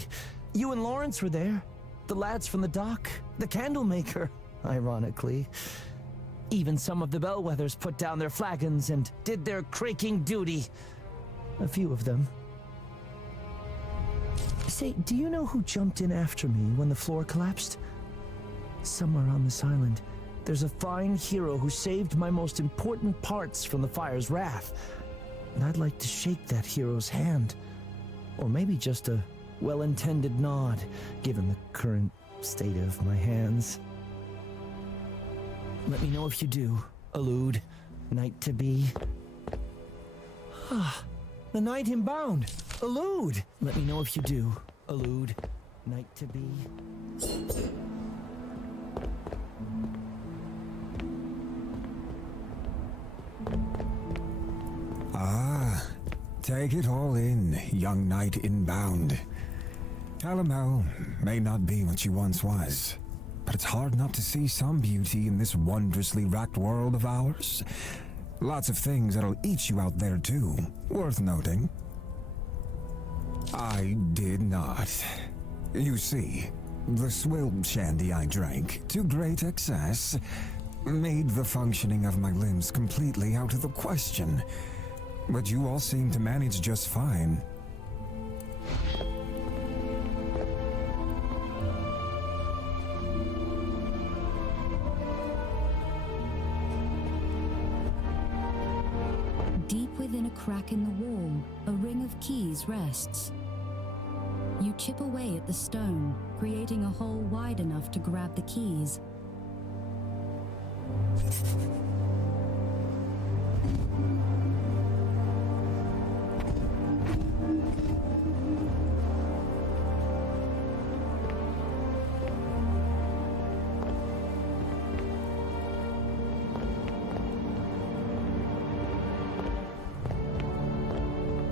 You and Lawrence were there. The lads from the dock. The candle maker, ironically. Even some of the bellwethers put down their flagons and did their craking duty. A few of them. Say, do you know who jumped in after me when the floor collapsed? Somewhere on this island, there's a fine hero who saved my most important parts from the fire's wrath. And I'd like to shake that hero's hand. Or maybe just a well-intended nod, given the current state of my hands. Let me know if you do. Allude. Knight to be. Ah, the knight inbound. Allude. Let me know if you do. Allude. Knight to be. Ah, take it all in, young knight inbound. Calamel may not be what she once was, but it's hard not to see some beauty in this wondrously racked world of ours. Lots of things that'll eat you out there too, worth noting. I did not. You see, the swill shandy I drank, to great excess, made the functioning of my limbs completely out of the question. But you all seem to manage just fine. Deep within a crack in the wall, a ring of keys rests. You chip away at the stone, creating a hole wide enough to grab the keys.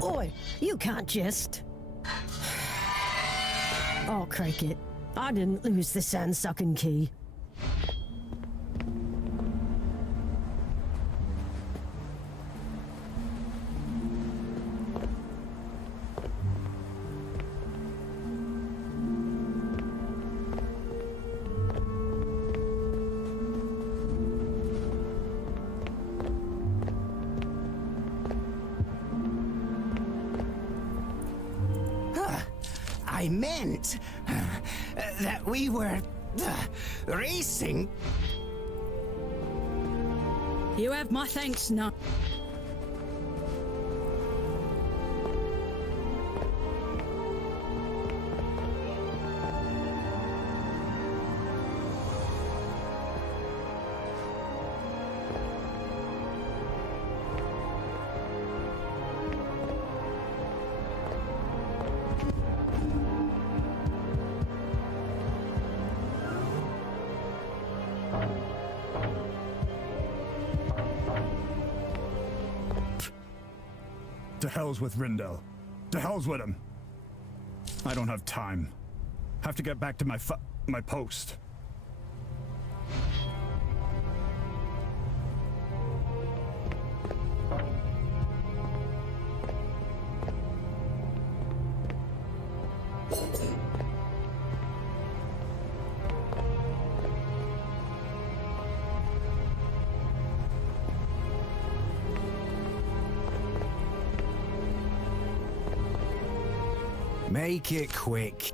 Oi, you can't just. Oh, cricket. I didn't lose the sand-sucking key. I meant that we were racing. You have my thanks, Knight. To hell's with Rindell. To hell's with him. I don't have time. Have to get back to my post. Make it quick.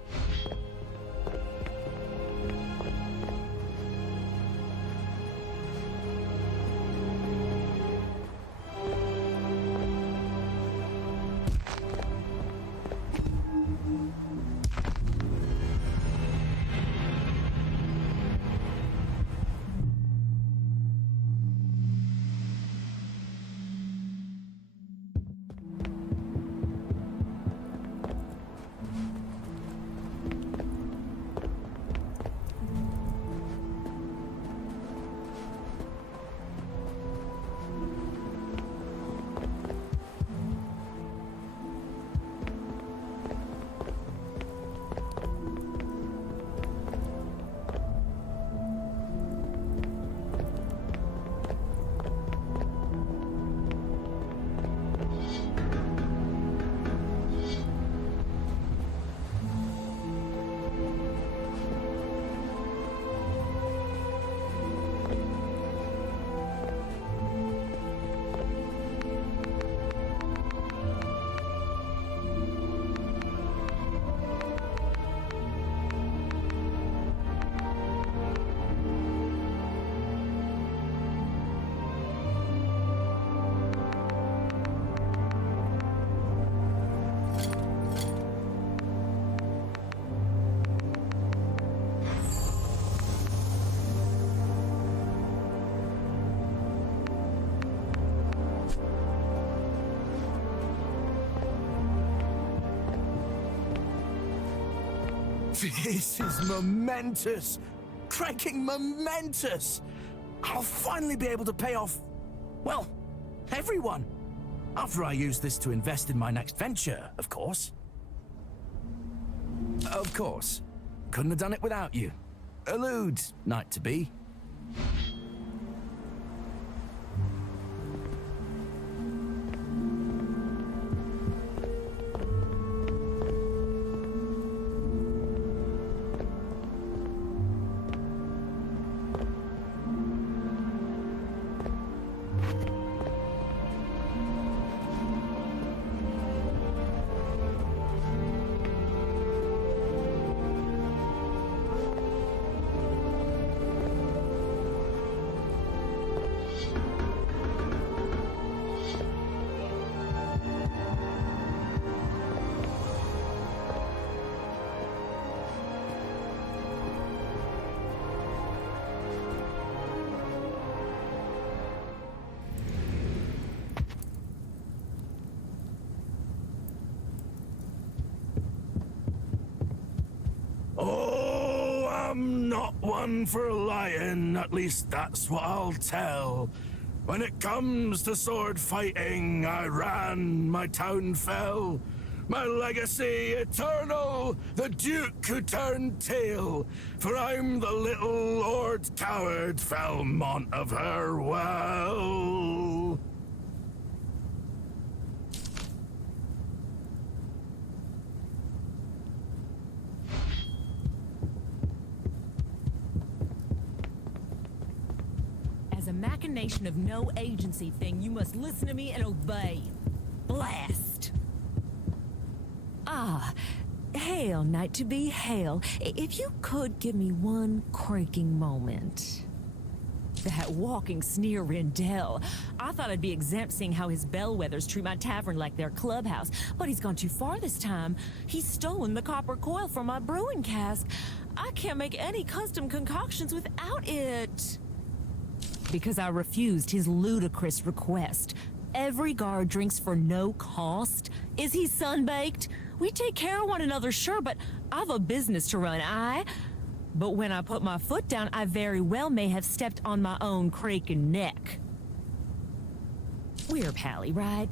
This is momentous! Cracking momentous! I'll finally be able to pay off, well, everyone. After I use this to invest in my next venture, of course. Of course. Couldn't have done it without you. Elude, Knight-to-be. Oh, I'm not one for lying, at least that's what I'll tell. When it comes to sword fighting, I ran, my town fell. My legacy eternal, the Duke who turned tail. For I'm the little Lord Coward, Felmont of Herwell. As a machination of no agency thing, you must listen to me and obey. Blast! Ah, hail, Knight-to-be, hail. If you could give me one quaking moment. That walking sneer Rendell. I thought I'd be exempt seeing how his bellwethers treat my tavern like their clubhouse, but he's gone too far this time. He's stolen the copper coil from my brewing cask. I can't make any custom concoctions without it. Because I refused his ludicrous request. Every guard drinks for no cost. Is he sunbaked? We take care of one another, sure, but I've a business to run, But when I put my foot down, I very well may have stepped on my own creaking neck. We're pally, right?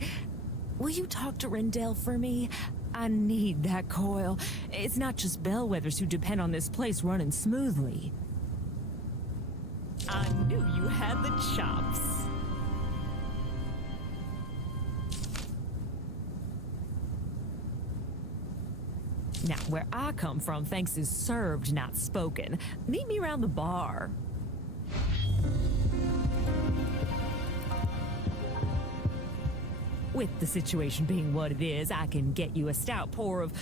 Will you talk to Rendell for me? I need that coil. It's not just bellwethers who depend on this place running smoothly. I knew you had the chops. Now, where I come from, thanks is served, not spoken. Meet me around the bar. With the situation being what it is, I can get you a stout pour of...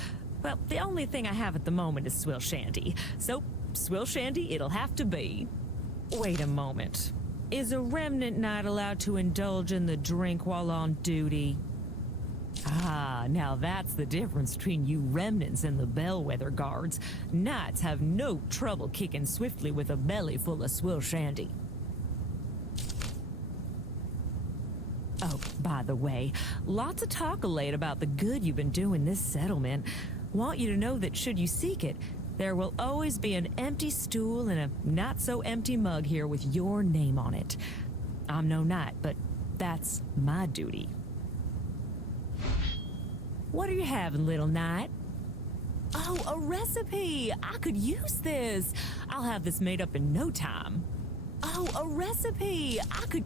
Well, the only thing I have at the moment is swill shandy. So, swill shandy it'll have to be. Wait a moment. Is a remnant knight allowed to indulge in the drink while on duty? Ah, now that's the difference between you remnants and the bellwether guards. Knights have no trouble kicking swiftly with a belly full of swill shandy. Oh, by the way, lots of talk late about the good you've been doing this settlement. Want you to know that should you seek it, there will always be an empty stool and a not-so-empty mug here with your name on it. I'm no knight, but that's my duty. What are you having, little knight? Oh, a recipe! I could use this! I'll have this made up in no time. Oh, a recipe! I could...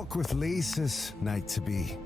talk with Lisa's knight-to-be.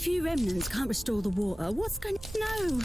If you remnants can't restore the water, what's going to... No!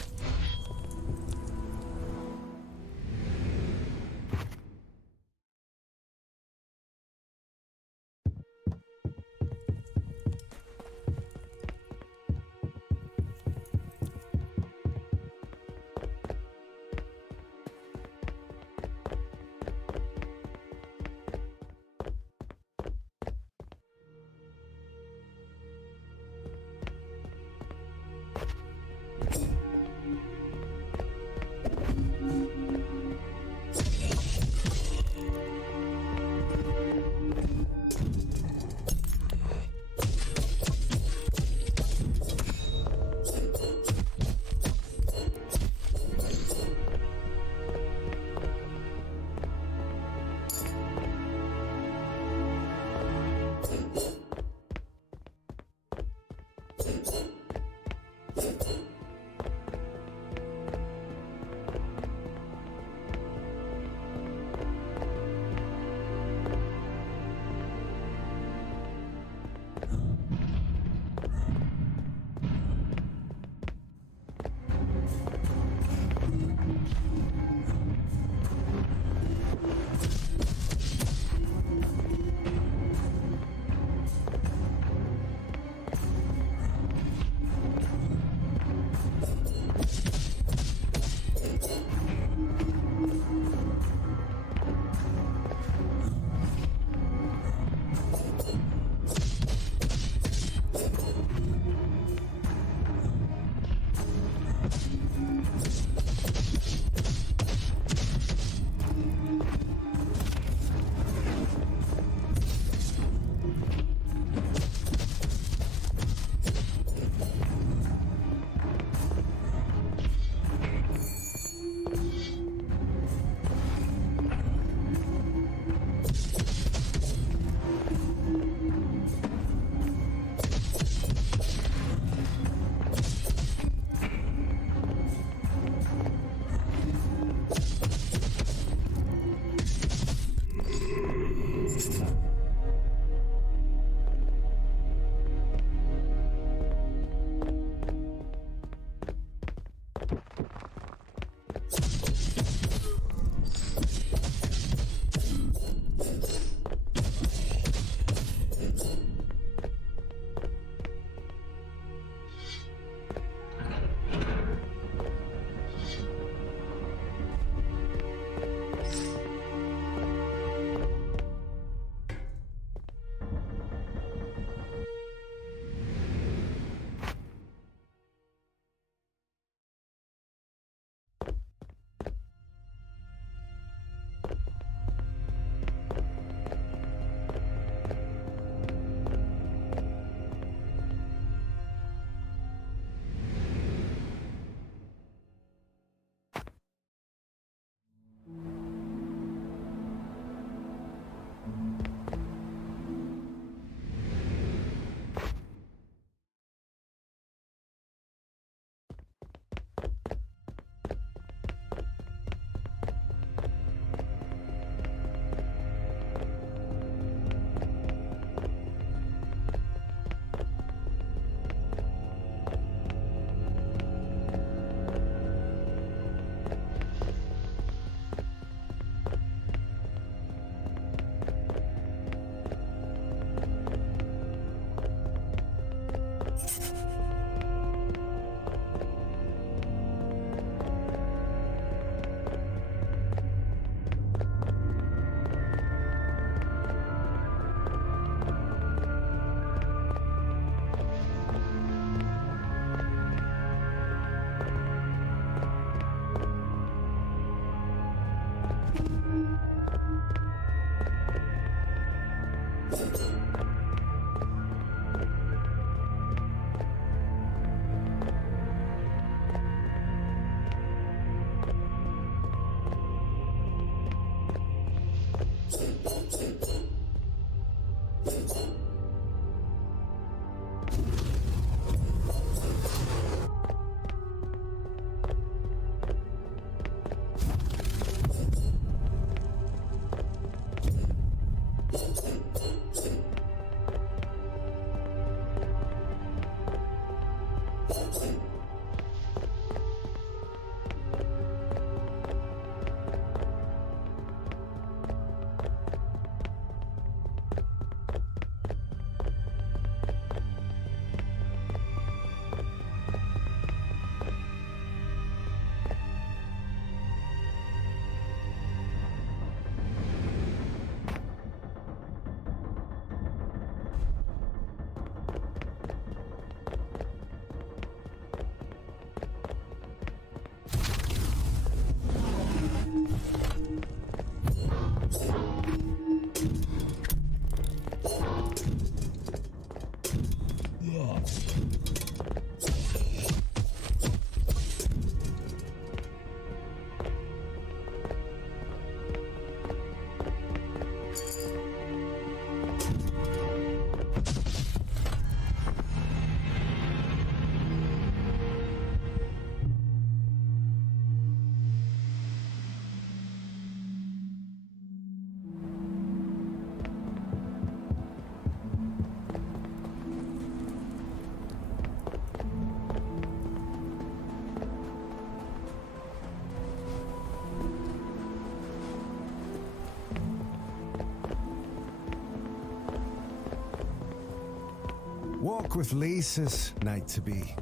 Walk with Lisa's night to be.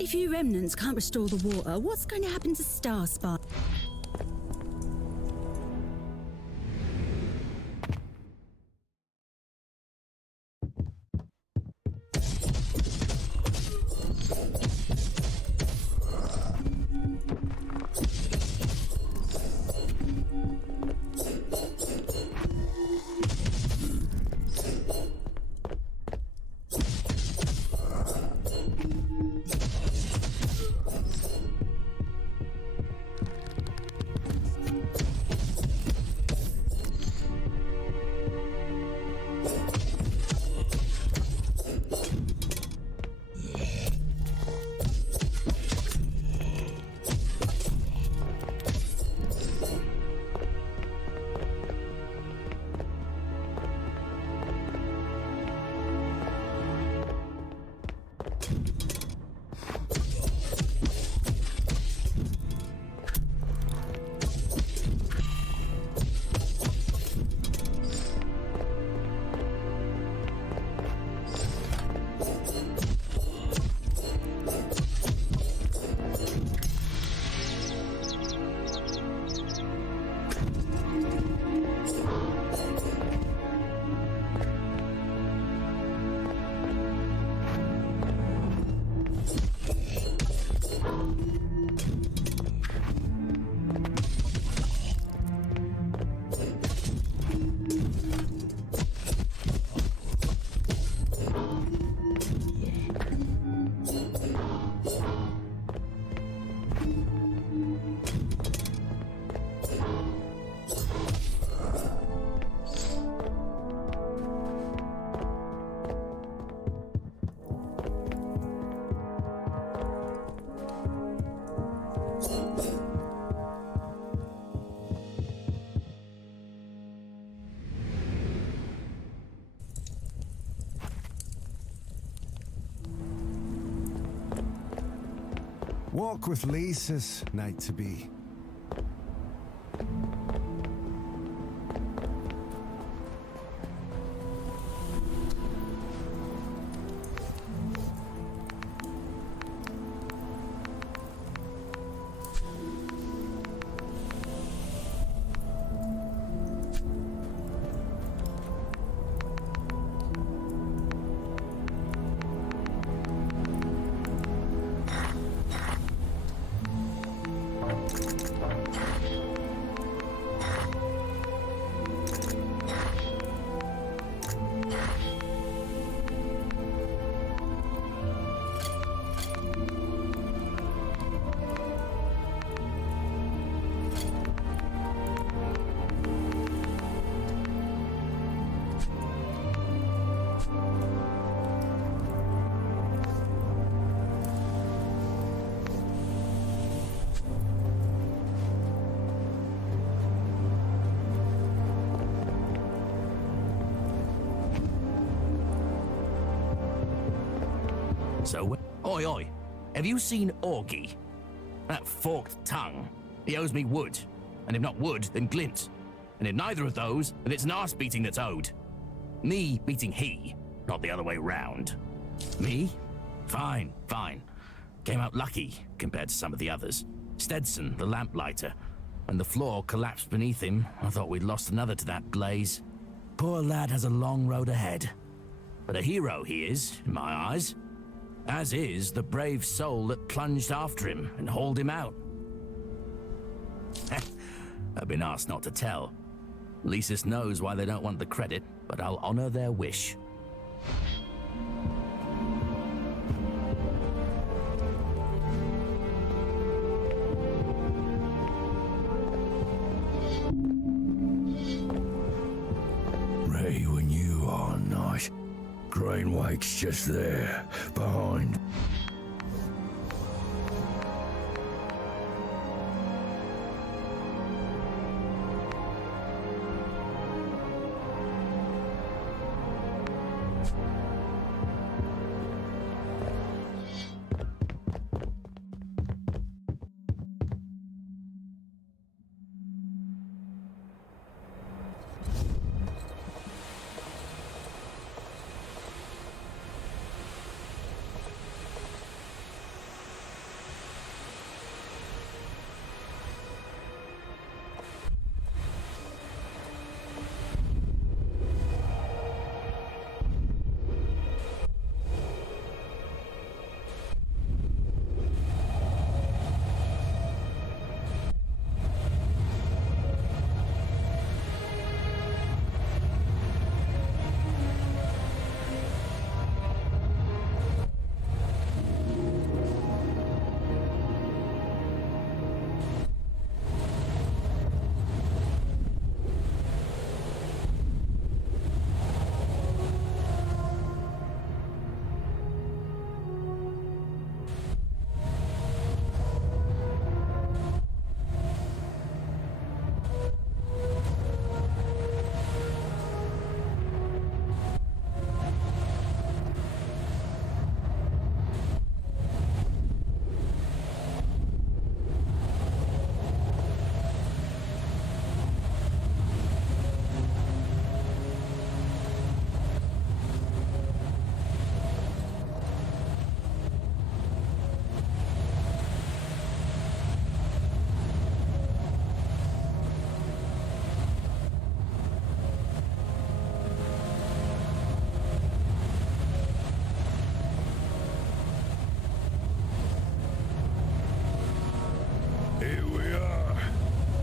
If you remnants can't restore the water, what's going to happen to Star Spire? Walk with Lisa's night to be. So, oi, oi. have you seen Augie? That forked tongue. He owes me wood. And if not wood, then glint. And if neither of those, then it's an arse beating that's owed. Me beating he, not the other way round. Me? Fine, fine. Came out lucky compared to some of the others. Stetson, the lamplighter. When the floor collapsed beneath him, I thought we'd lost another to that blaze. Poor lad has a long road ahead. But a hero he is, in my eyes. As is the brave soul that plunged after him and hauled him out. I've been asked not to tell. Lysis knows why they don't want the credit, but I'll honor their wish. Ready when you are, Knight. Grainwake's just there, behind.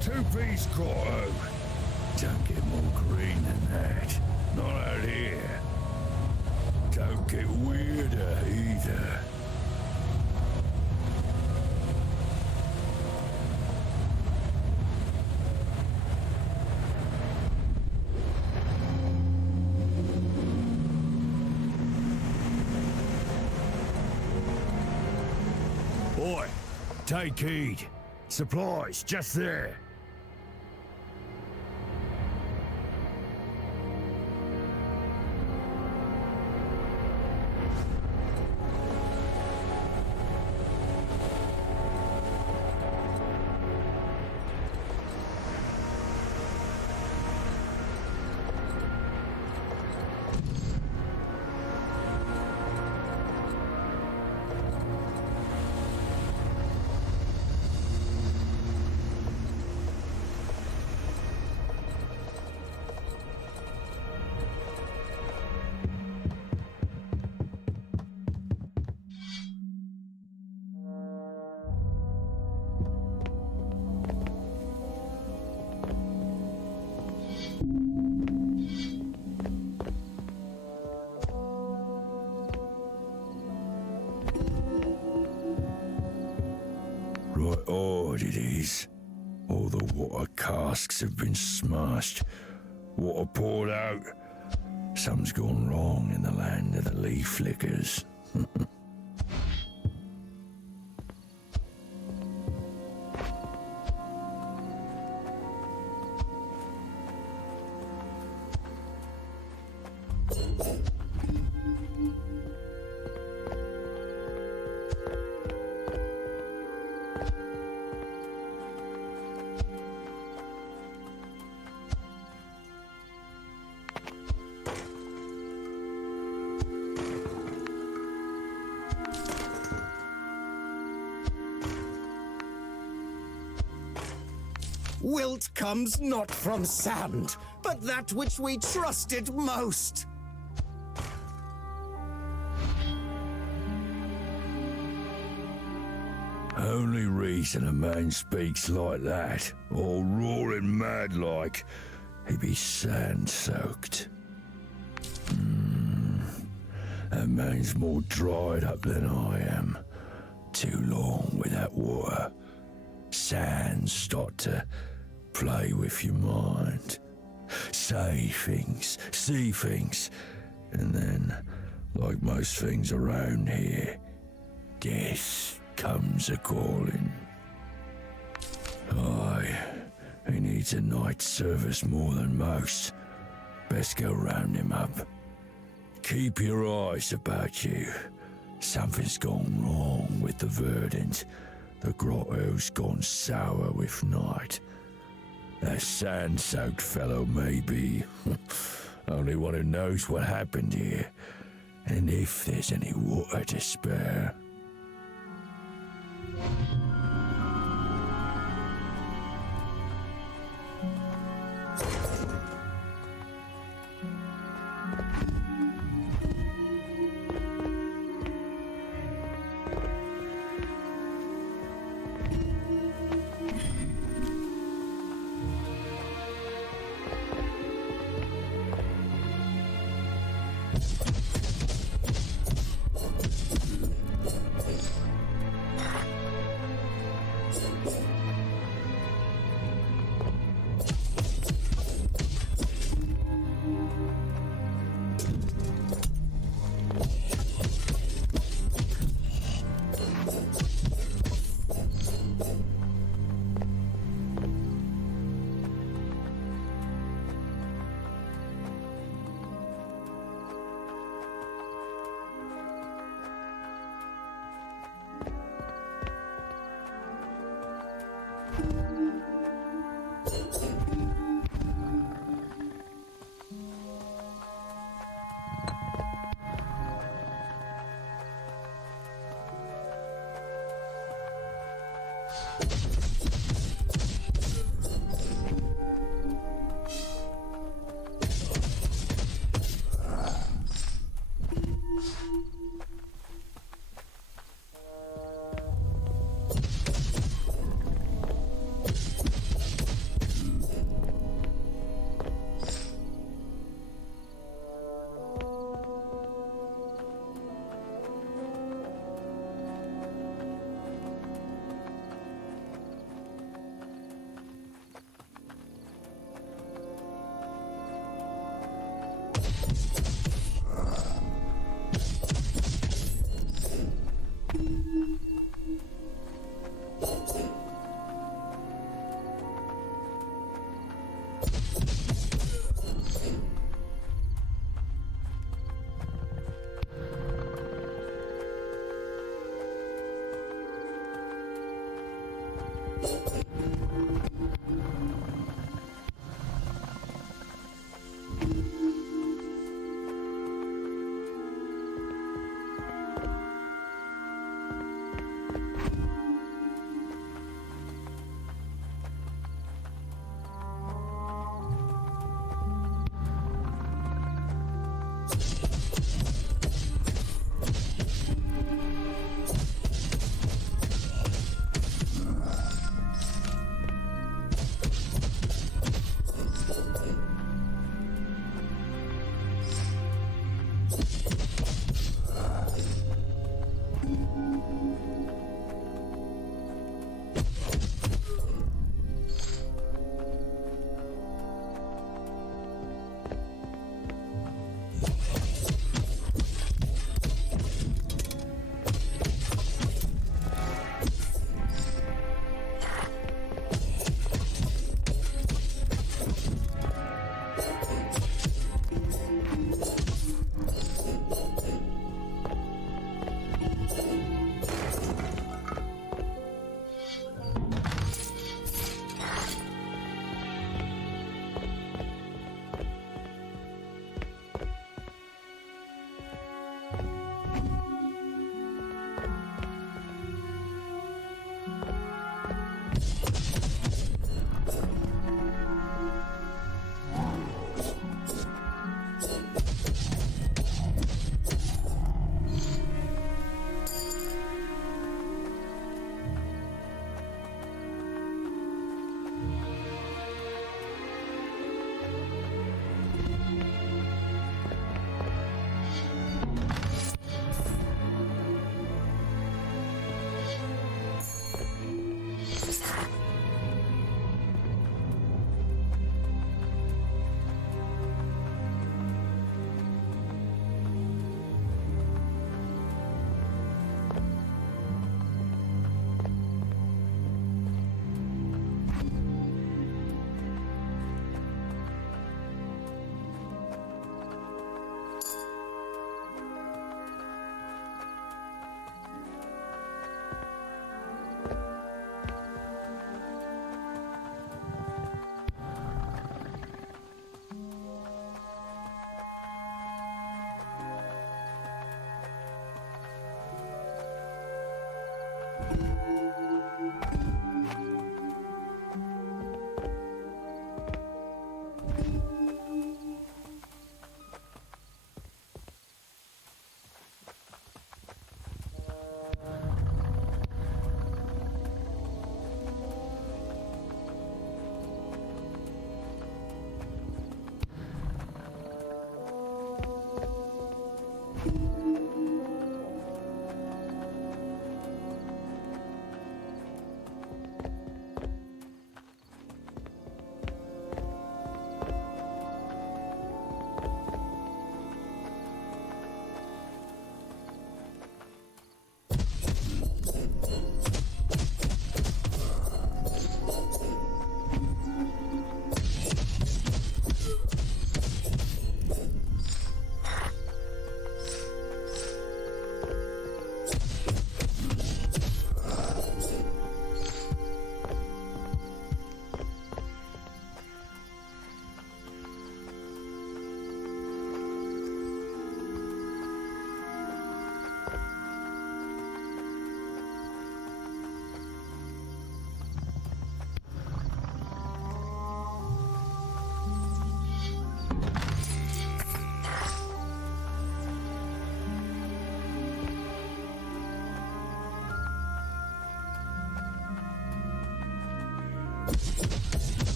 Two-piece Grotto. Don't get more green than that. Not out here. Don't get weirder either. Boy, take heed. Supplies just there. Right odd it is. All the water casks have been smashed. Water poured out. Something's gone wrong in the land of the leaf flickers. Wilt comes not from sand, but that which we trusted most. Only reason a man speaks like that, or roaring mad like, he be sand-soaked. That man's more dried up than I am. Too long with that water. Sand start to play with your mind. Say things, see things, and then, like most things around here, death comes a-calling. Aye, he needs a night's service more than most. Best go round him up. Keep your eyes about you. Something's gone wrong with the verdant. The grotto's gone sour with night. That sand-soaked fellow may be only one who knows what happened here, and if there's any water to spare.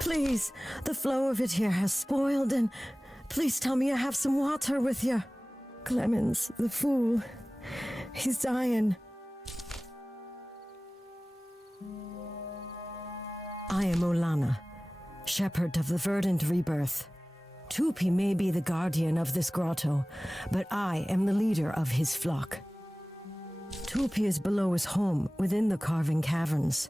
Please, the flow of it here has spoiled, and please tell me you have some water with you. Clemens, the fool. He's dying. I am Olana, shepherd of the verdant rebirth. Tupi may be the guardian of this grotto, but I am the leader of his flock. Tupi is below his home, within the carving caverns.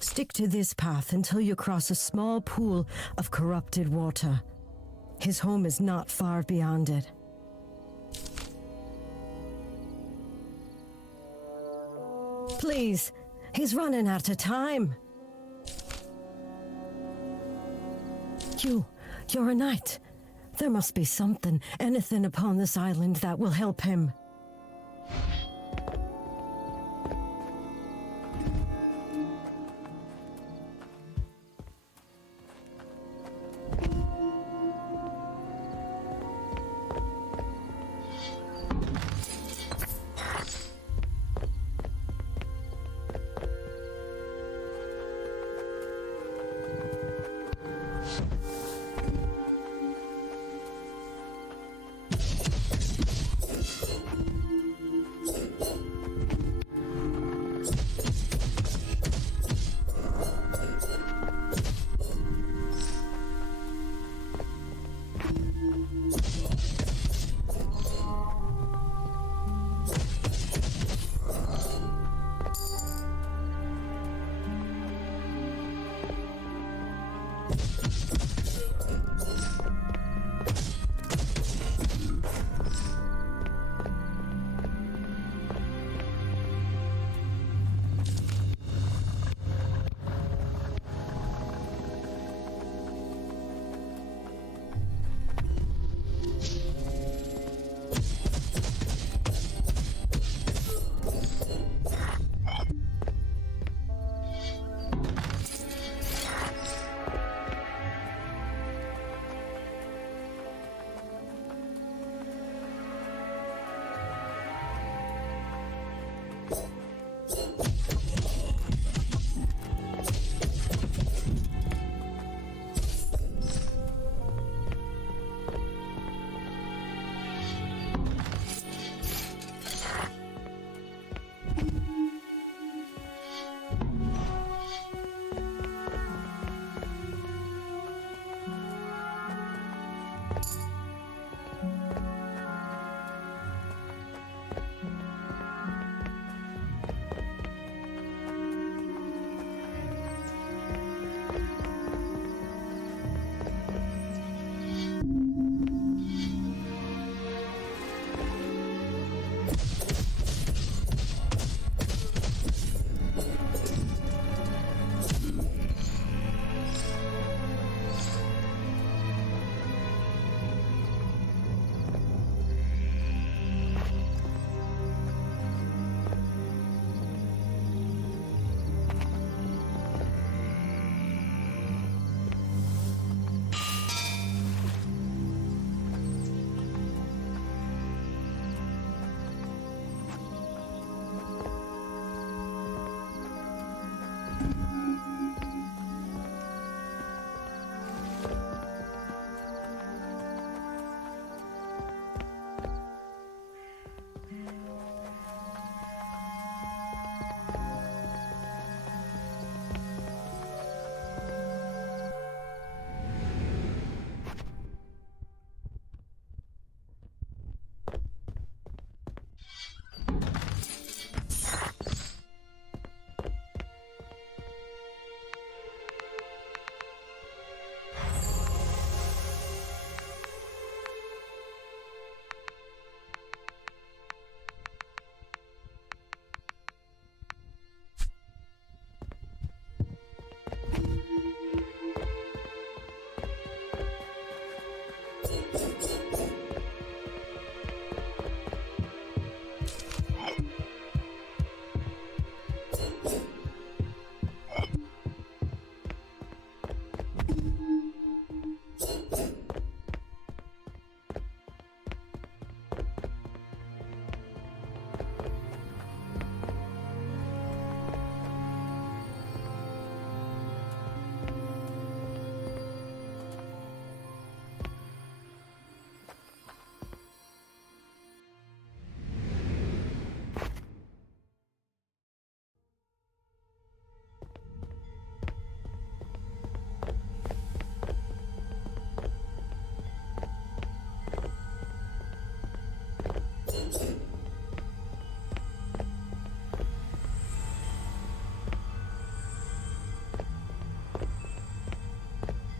Stick to this path until you cross a small pool of corrupted water. His home is not far beyond it. Please, he's running out of time. You're a knight. There must be something, anything upon this island that will help him.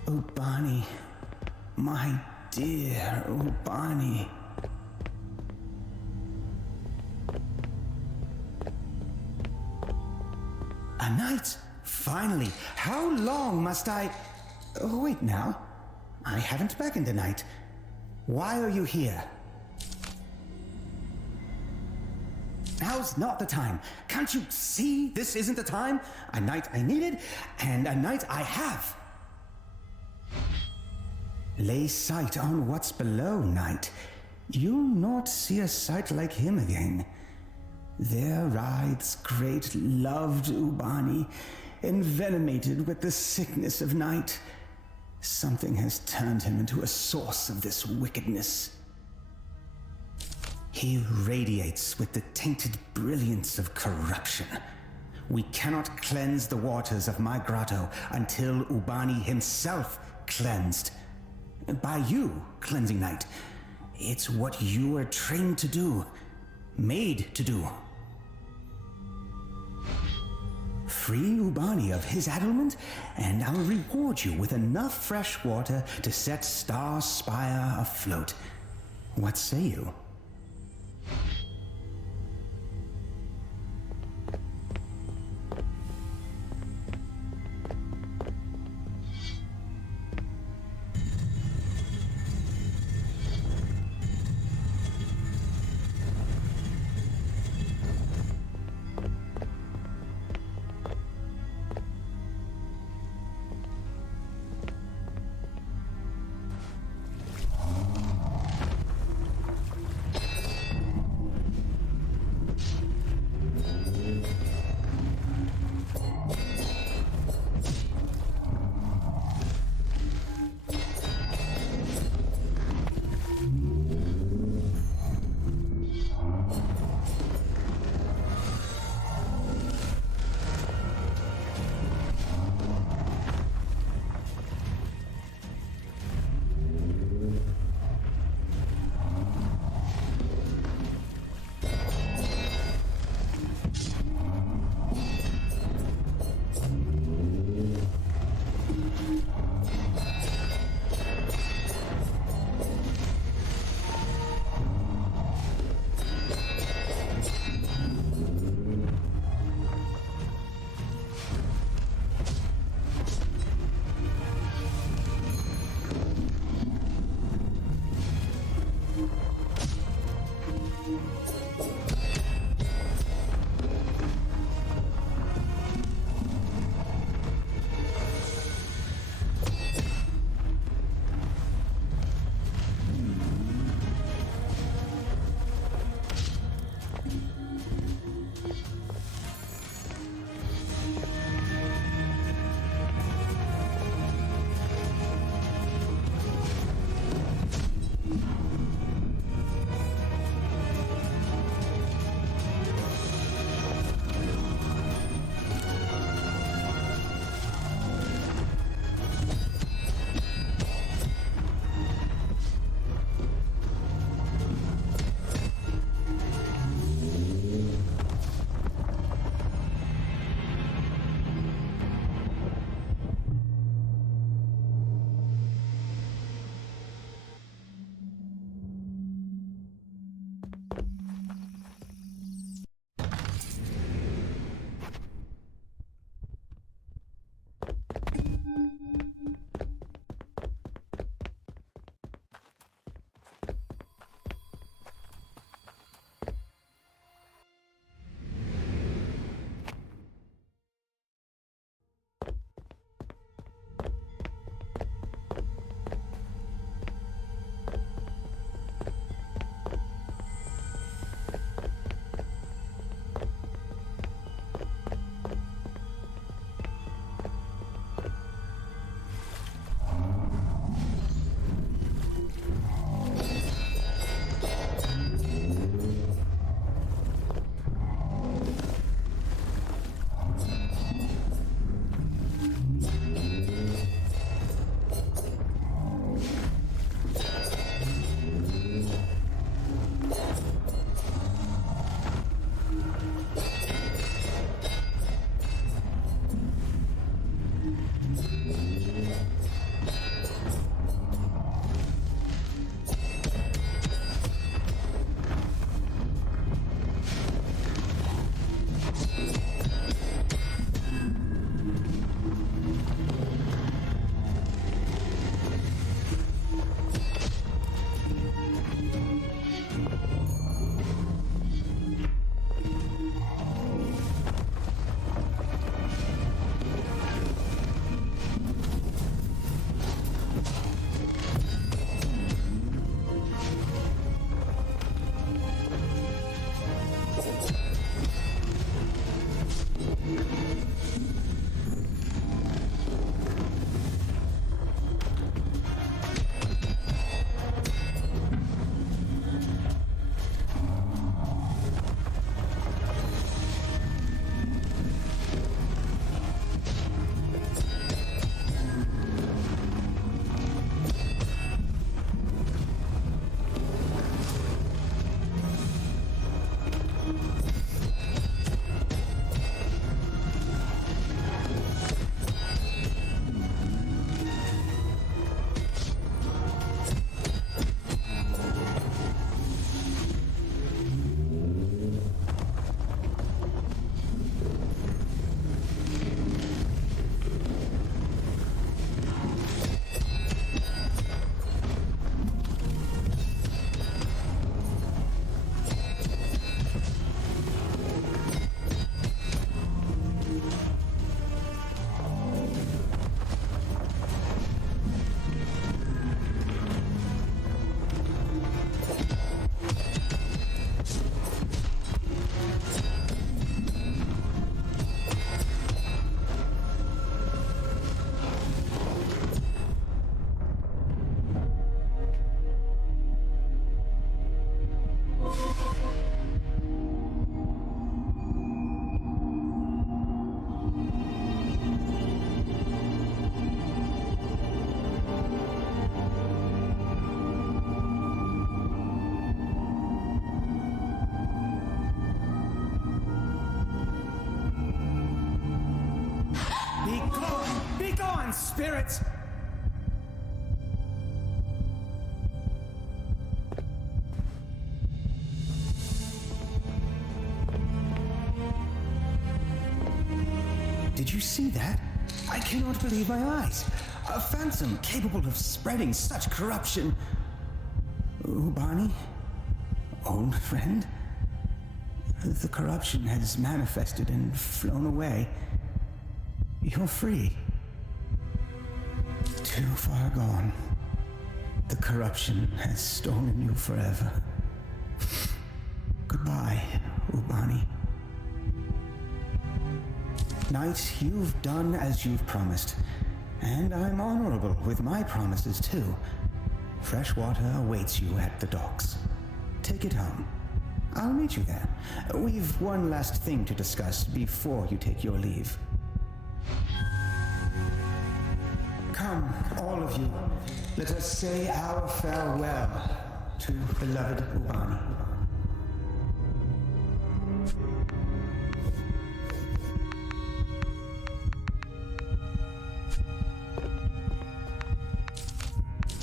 Ubani, my dear Ubani. A night? Finally! How long must I... Oh, wait now. I haven't beckoned a night. Why are you here? Now's not the time. Can't you see this isn't the time? A night I needed, and a night I have. Lay sight on what's below, Knight. You'll not see a sight like him again. There rides great loved Ubani, envenomated with the sickness of night. Something has turned him into a source of this wickedness. He radiates with the tainted brilliance of corruption. We cannot cleanse the waters of my grotto until Ubani himself cleansed. By you, Cleansing Knight. It's what you are trained to do, made to do. Free Ubani of his addlement, and I'll reward you with enough fresh water to set Star Spire afloat. What say you? on, spirit! Did you see that? I cannot believe my eyes. A phantom capable of spreading such corruption. Ubani? Old friend? The corruption has manifested and flown away. You're free. Too far gone. The corruption has stolen you forever. Goodbye, Ubani. Knight, you've done as you've promised, and I'm honorable with my promises too. Fresh water awaits you at the docks. Take it home. I'll meet you there. We've one last thing to discuss before you take your leave. Come, all of you. Let us say our farewell to beloved Ubani.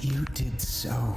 You did so.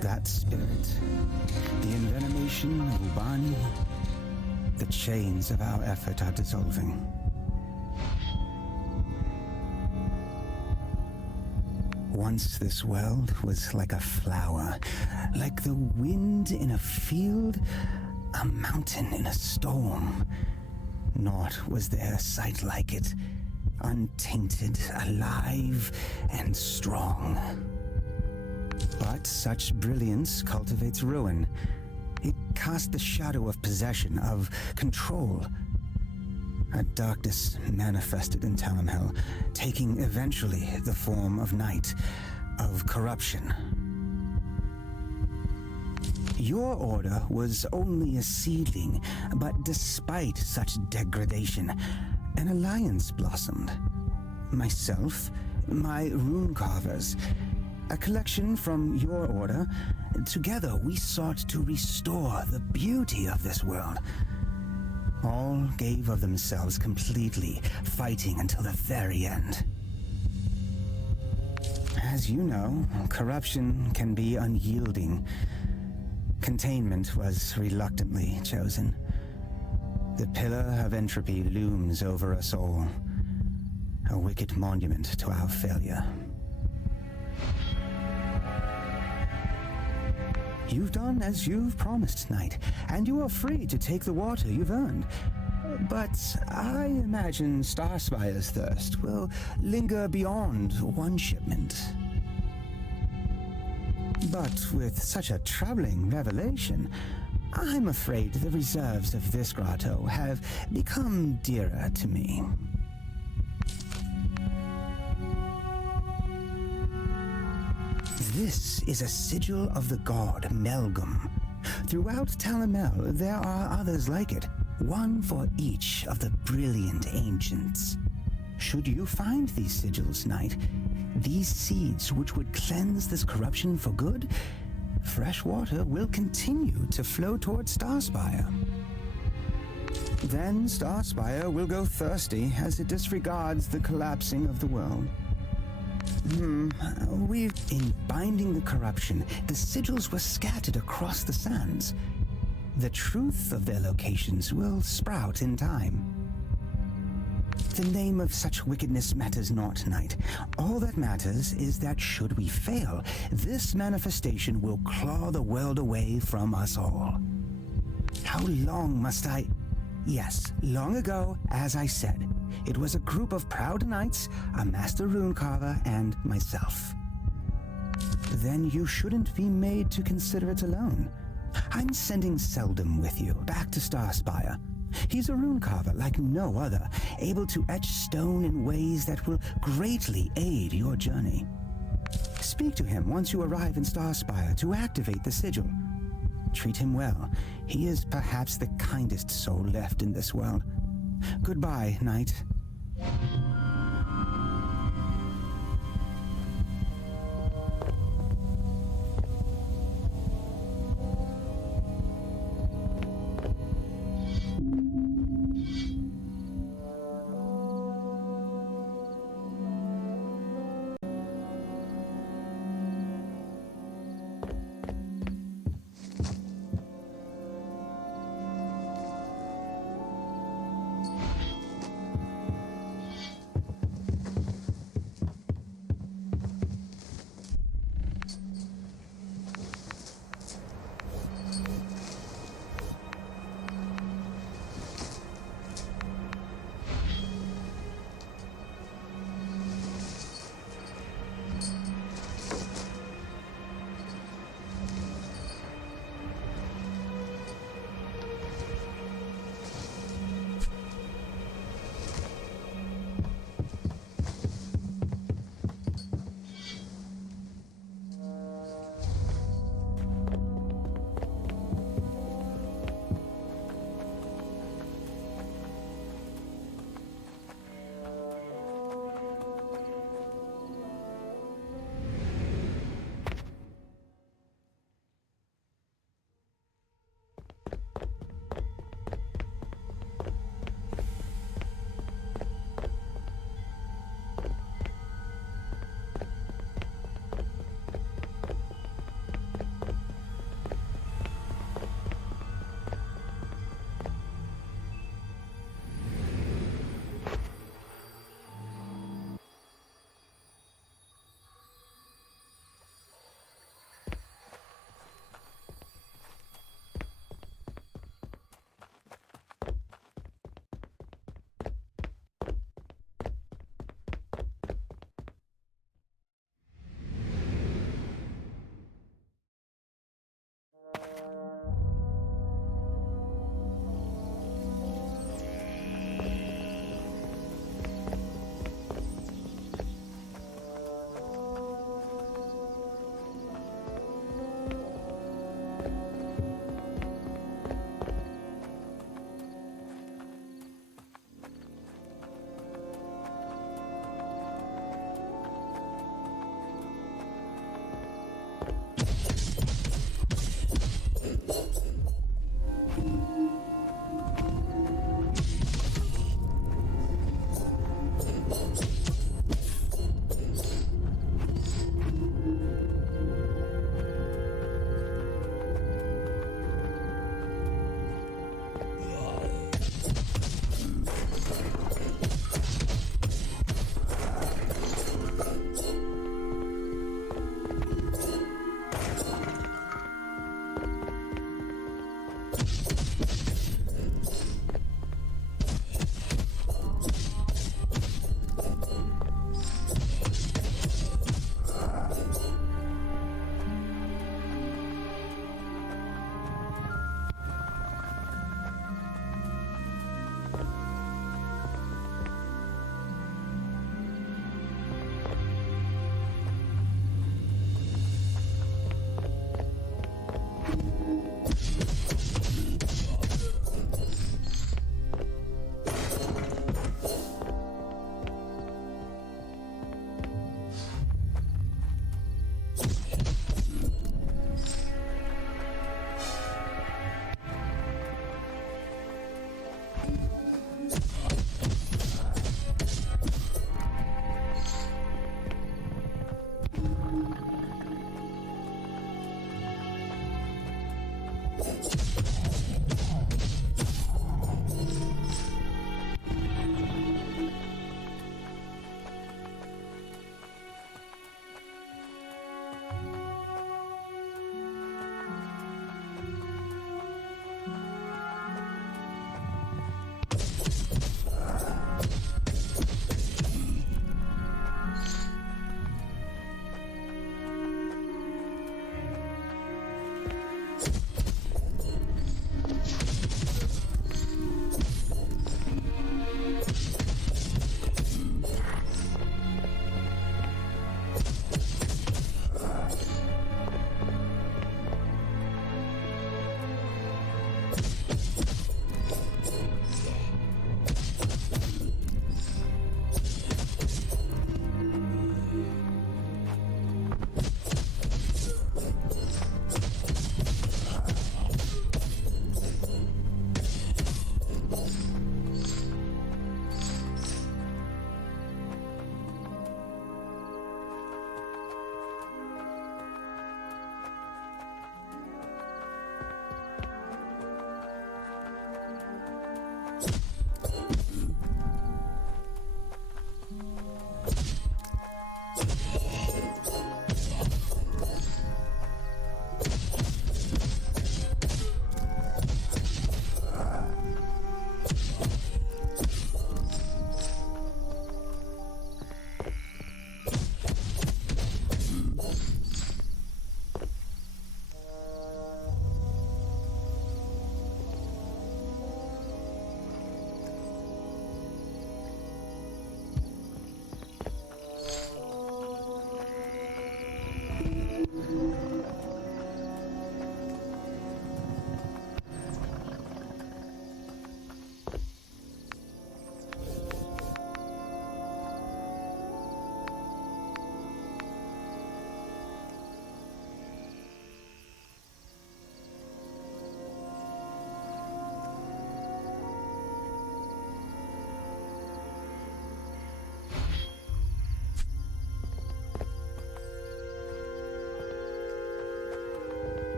That spirit, the envenomation of Ubani, the chains of our effort are dissolving. Once this world was like a flower, like the wind in a field, a mountain in a storm. Naught was there a sight like it, untainted, alive, and strong. But such brilliance cultivates ruin. It casts the shadow of possession, of control. A darkness manifested in Talimhel, taking eventually the form of night, of corruption. Your order was only a seedling, but despite such degradation, an alliance blossomed. Myself, my rune carvers, a collection from your order. Together we sought to restore the beauty of this world. All gave of themselves completely, fighting until the very end. As you know, corruption can be unyielding. Containment was reluctantly chosen. The pillar of entropy looms over us all, a wicked monument to our failure. You've done as you've promised, Knight, and you are free to take the water you've earned. But I imagine Star Spire's thirst will linger beyond one shipment. But with such a troubling revelation, I'm afraid the reserves of this grotto have become dearer to me. This is a sigil of the god Melgum. Throughout Talimhel, there are others like it, one for each of the brilliant ancients. Should you find these sigils, Knight, these seeds which would cleanse this corruption for good, fresh water will continue to flow towards Star Spire. Then Star Spire will go thirsty as it disregards the collapsing of the world. In binding the corruption, the sigils were scattered across the sands. The truth of their locations will sprout in time. The name of such wickedness matters not, Knight. All that matters is that should we fail, this manifestation will claw the world away from us all. How long must I... Yes, long ago, as I said, it was a group of proud knights, a master rune carver, and myself. Then you shouldn't be made to consider it alone. I'm sending Seldom with you, back to Star Spire. He's a rune carver like no other, able to etch stone in ways that will greatly aid your journey. Speak to him once you arrive in Star Spire to activate the sigil. Treat him well. He is perhaps the kindest soul left in this world. Goodbye, Knight.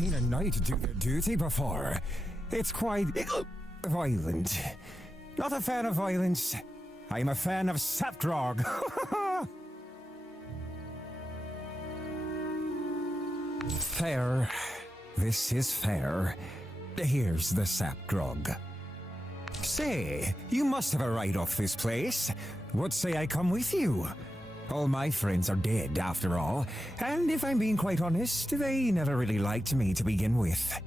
seen a knight do their duty before. It's quite violent. Not a fan of violence. I'm a fan of sapgrog. Fair. This is fair. Here's the sapgrog. Say, you must have a ride off this place. What say I come with you? All my friends are dead, after all, and if I'm being quite honest, they never really liked me to begin with.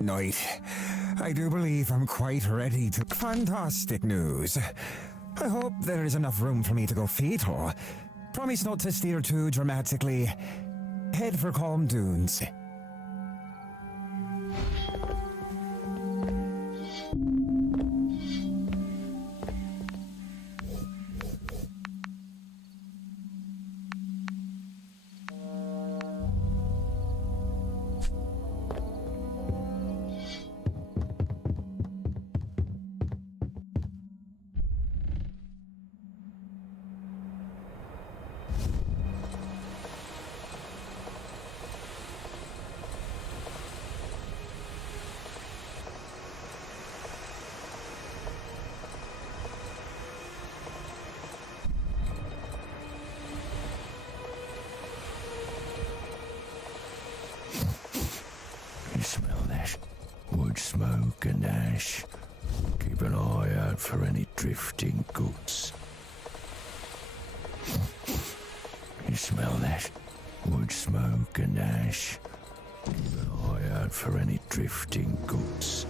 Knight, I do believe I'm quite ready to... Fantastic news. I hope there is enough room for me to go feet, or promise not to steer too dramatically. Head for calm dunes. ash. Keep an eye out for any drifting goods. You smell that? Wood smoke and ash. Keep an eye out for any drifting goods.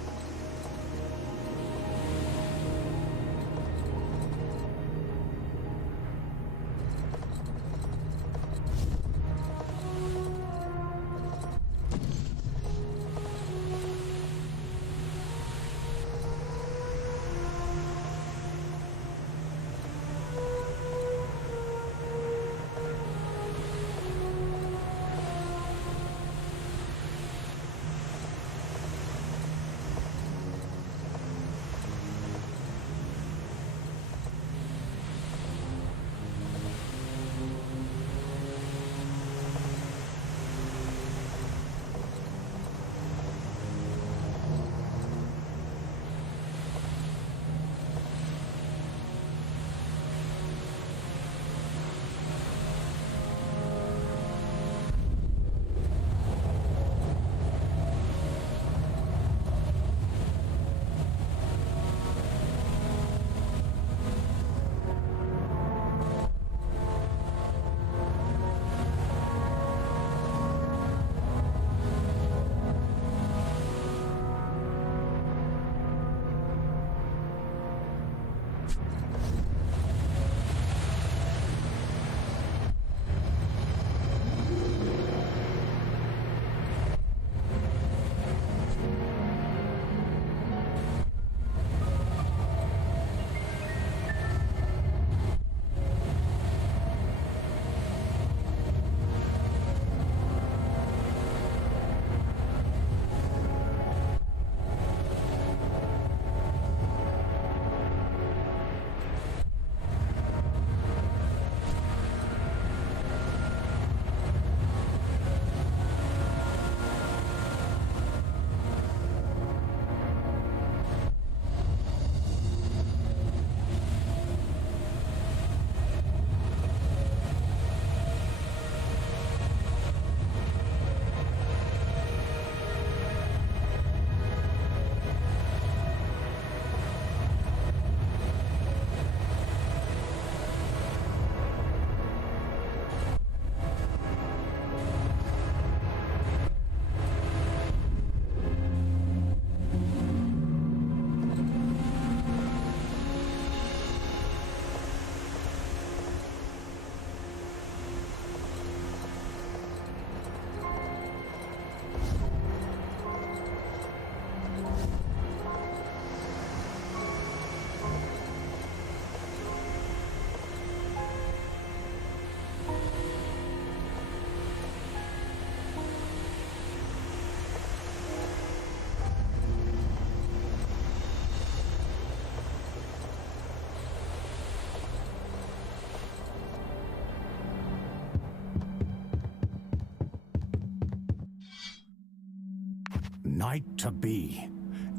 Night to be.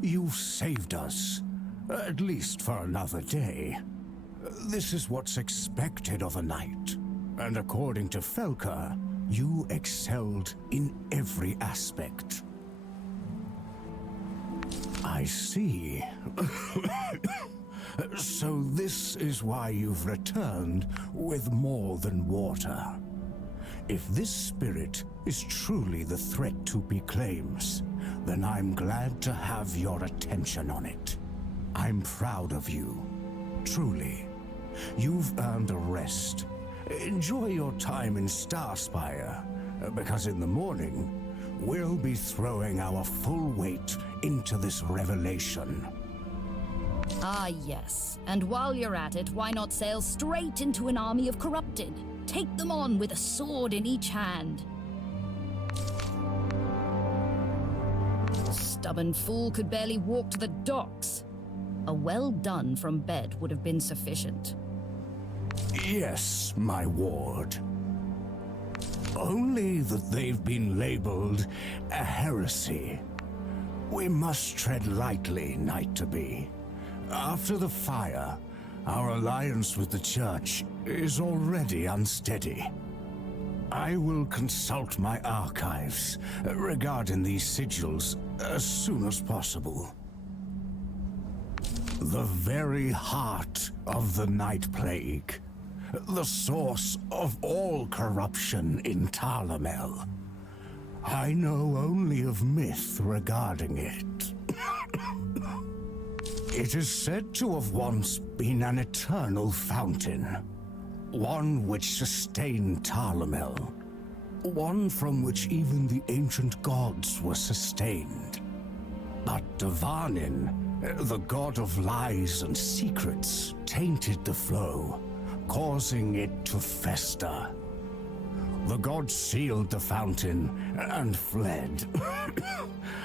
You've saved us. At least for another day. This is what's expected of a knight. And according to Felka, you excelled in every aspect. I see. So this is why you've returned with more than water. If this spirit is truly the threat Tupi claims, then I'm glad to have your attention on it. I'm proud of you. Truly. You've earned a rest. Enjoy your time in Star Spire, because in the morning, we'll be throwing our full weight into this revelation. Ah, yes. And while you're at it, why not sail straight into an army of corrupted? Take them on with a sword in each hand. Stubborn fool could barely walk to the docks. A well done from bed would have been sufficient. Yes, my ward. Only that they've been labeled a heresy. We must tread lightly, Knight to be. After the fire, our alliance with the Church is already unsteady. I will consult my archives regarding these sigils as soon as possible. the very heart of the Night Plague, the source of all corruption in Talamel. I know only of myth regarding it. It is said to have once been an eternal fountain, one which sustained Talamel, one from which even the ancient gods were sustained. But Davanin, the god of lies and secrets, tainted the flow, causing it to fester. The gods sealed the fountain and fled.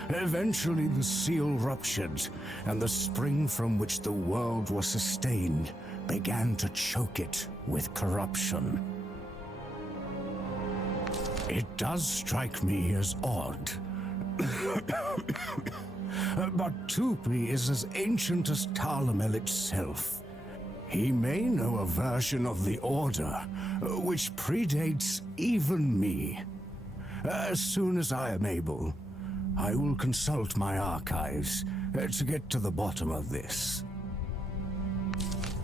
Eventually the seal ruptured, and the spring from which the world was sustained began to choke it with corruption. It does strike me as odd. But Tupi is as ancient as Talamel itself. He may know a version of the Order, which predates even me. As soon as I am able, I will consult my archives to get to the bottom of this.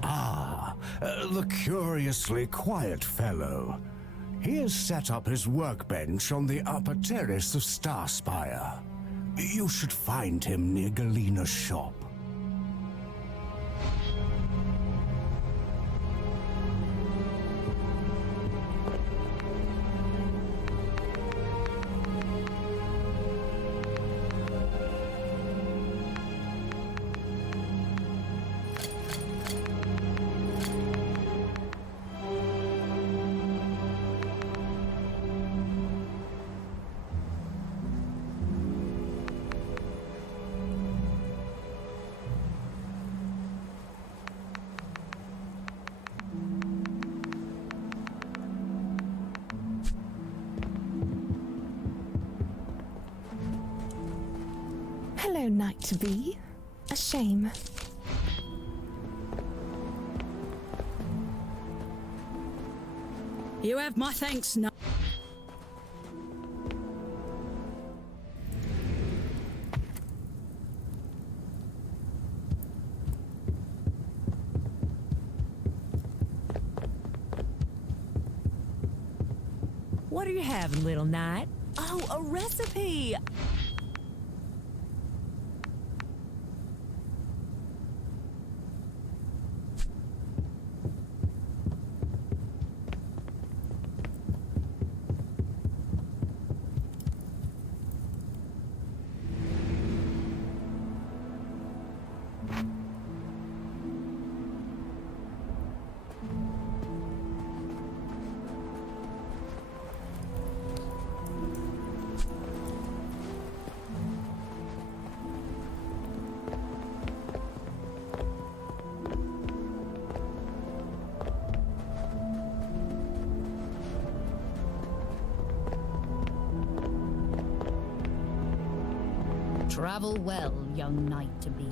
The curiously quiet fellow. He has set up his workbench on the upper terrace of Star Spire. You should find him near Galina's shop. Hello, Night-to-be. A shame. You have my thanks, no. What are you having, little knight? Oh, a recipe! Travel well, young knight-to-be.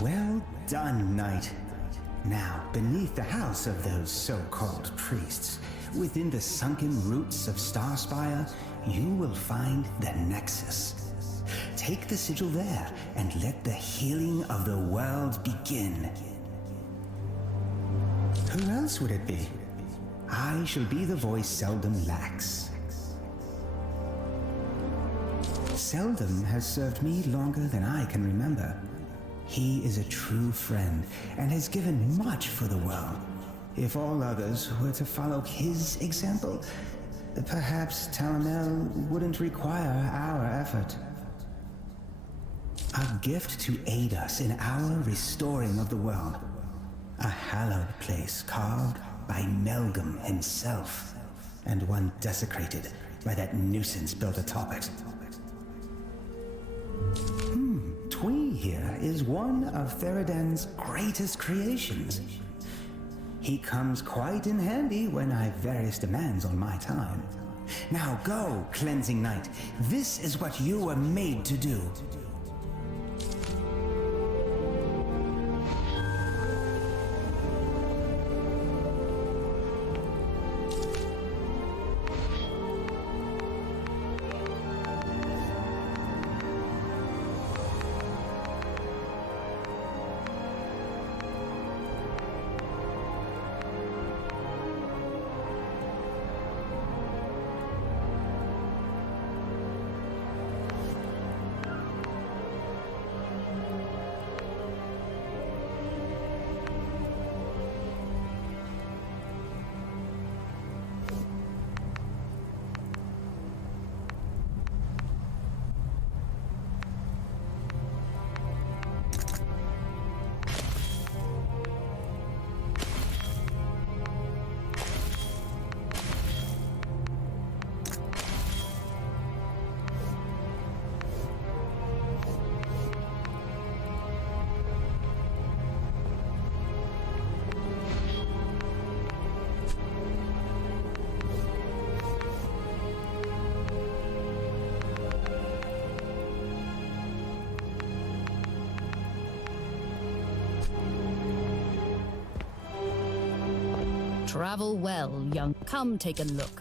Well done, knight. Now, beneath the house of those so-called priests, within the sunken roots of Star Spire, you will find the Nexus. Take the sigil there, and let the healing of the world begin. Who else would it be? I shall be the voice Seldom lacks. Seldom has served me longer than I can remember. He is a true friend, and has given much for the world. If all others were to follow his example, perhaps Talamel wouldn't require our effort. A gift to aid us in our restoring of the world. A hallowed place carved by Melgum himself, and one desecrated by that nuisance built atop it. Twee here is one of Theridan's greatest creations. He comes quite in handy when I've various demands on my time. Now go, Cleansing Knight. This is what you were made to do. Travel well, young. Come take a look.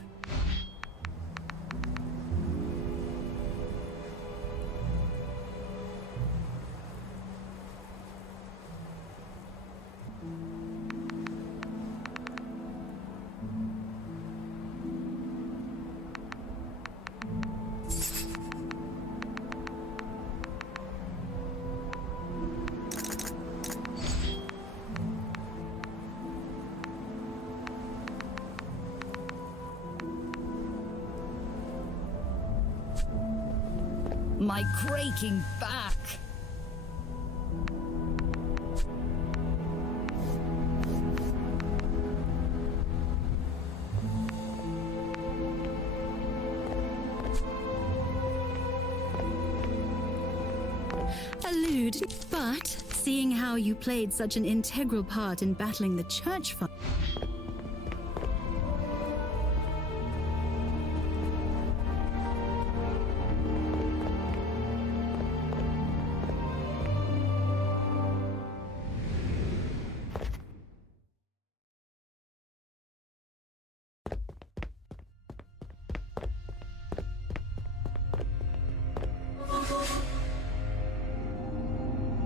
My creaking back! Allude, but seeing how you played such an integral part in battling the church fire.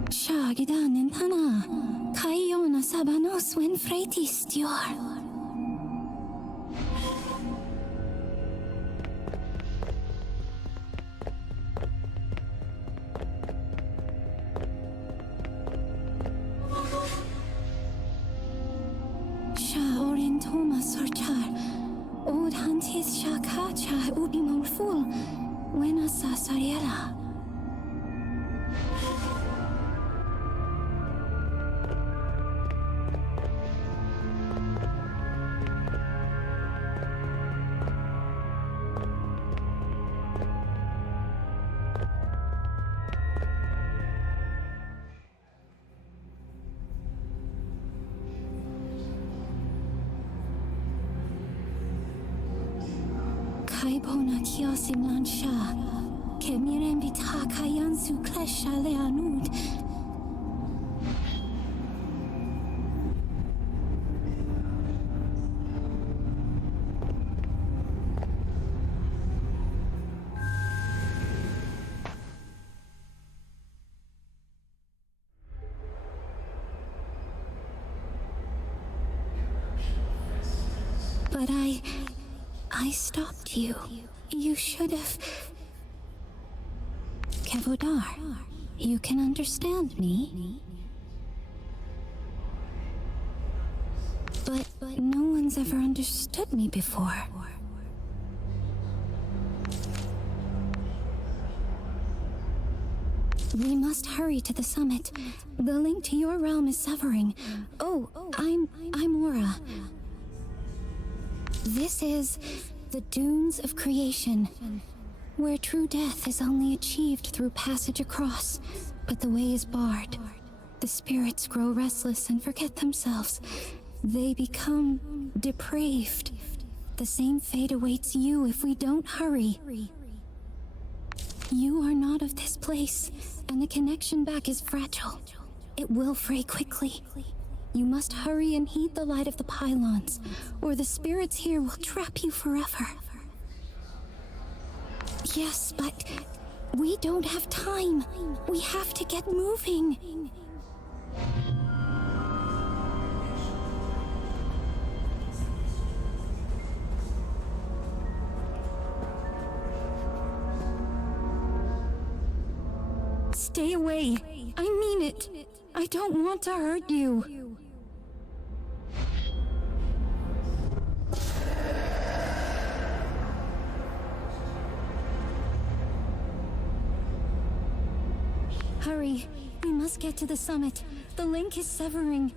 Shagidan Hana, Kayona Sabanos when Fretistior. Shaorin Thomas Sorchar, Old Huntis Shakacha Ubimorful, Wena Sasariela. Kaibona Kiosim Lansha, Kemiren Vita Kayansu Klesha Leanud. But I stopped you. You should have... Kevodar, you can understand me. But no one's ever understood me before. We must hurry to the summit. The link to your realm is severing. Oh, I'm Aura. This is the Dunes of Creation, where true death is only achieved through passage across, but the way is barred. The spirits grow restless and forget themselves. They become depraved. The same fate awaits you if we don't hurry. You are not of this place, and the connection back is fragile. It will fray quickly. You must hurry and heed the light of the pylons, or the spirits here will trap you forever. Yes, but we don't have time. We have to get moving. Stay away. I mean it. I don't want to hurt you. Hurry. We must get to the summit. The link is severing.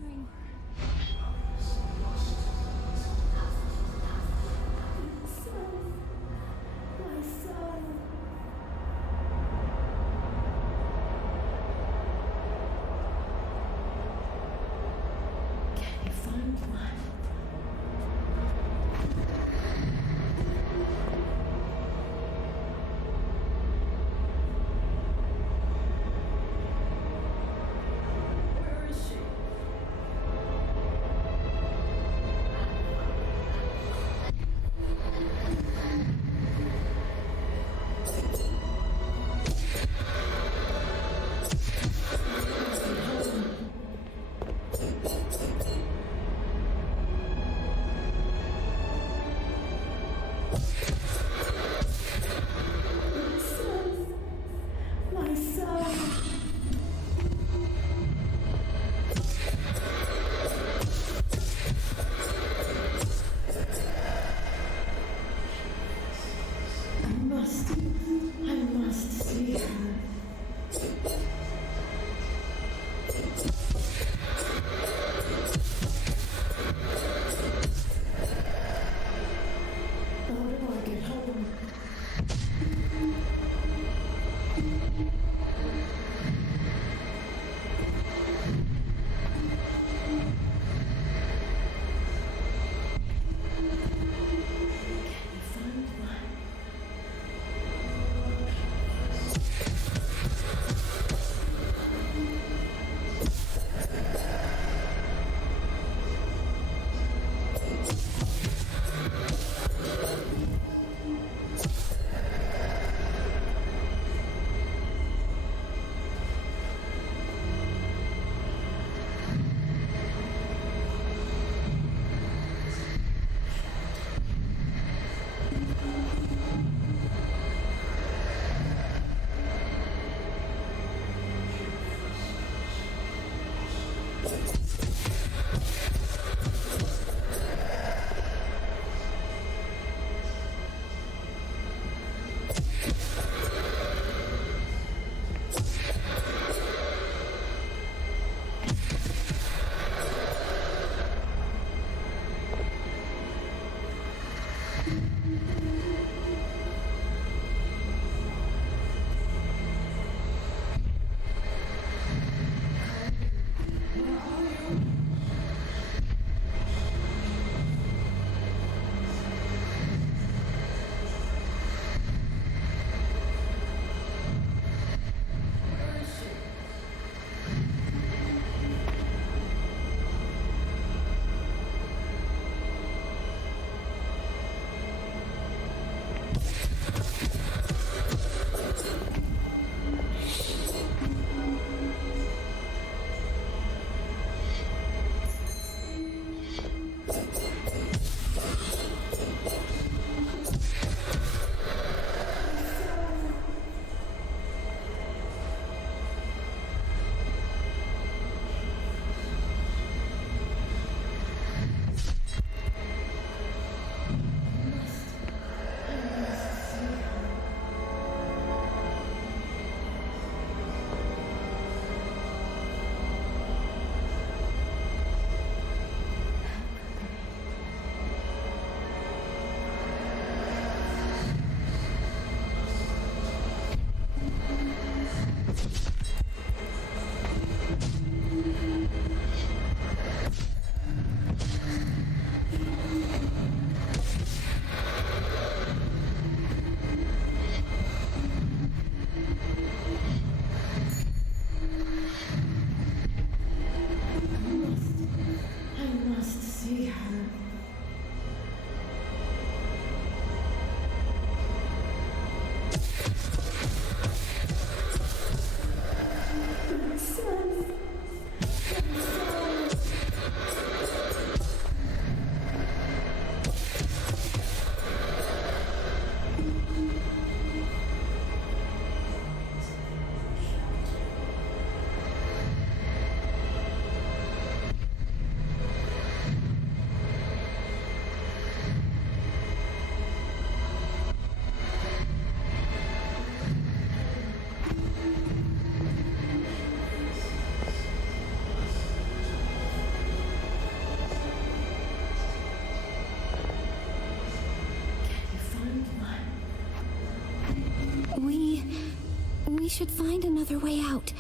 should find another way out.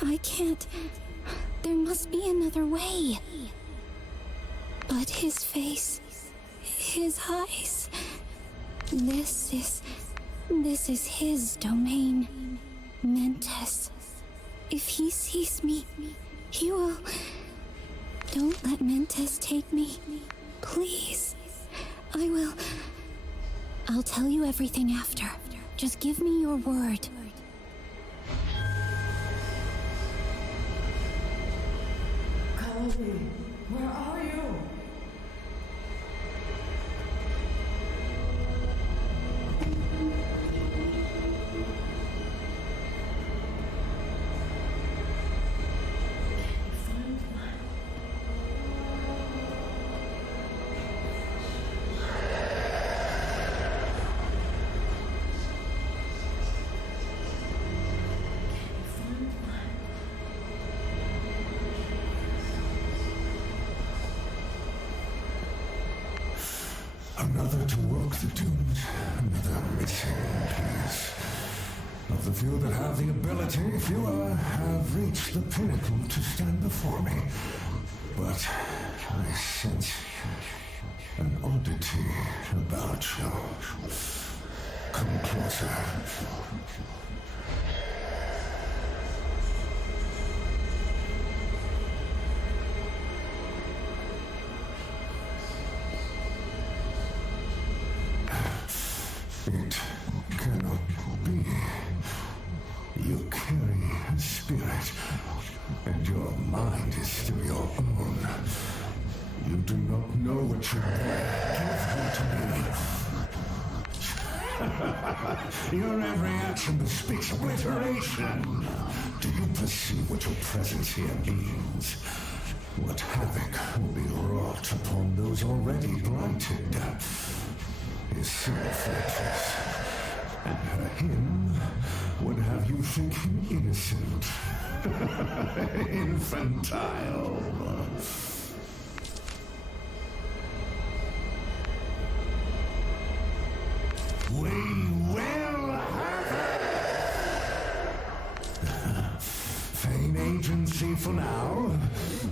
I can't. There must be another way. But his face, his eyes. This is his domain. Mentes. If he sees me, he will. Don't let Mentes take me. Please. I will. I'll tell you everything after. Just give me your word. Colby, where are you? Another to walk the dunes, another missing piece. Of the few that have the ability, fewer have reached the pinnacle to stand before me. But I sense an oddity about you. Come closer. It cannot be. You carry a spirit, and your mind is still your own. You do not know what you are. Give her to me. Your every action bespeaks obliteration. Do you perceive what your presence here means? What havoc will be wrought upon those already blighted? His simple fortress, and her hymn would have you think him innocent. Infantile. We will have her! Feign agency for now,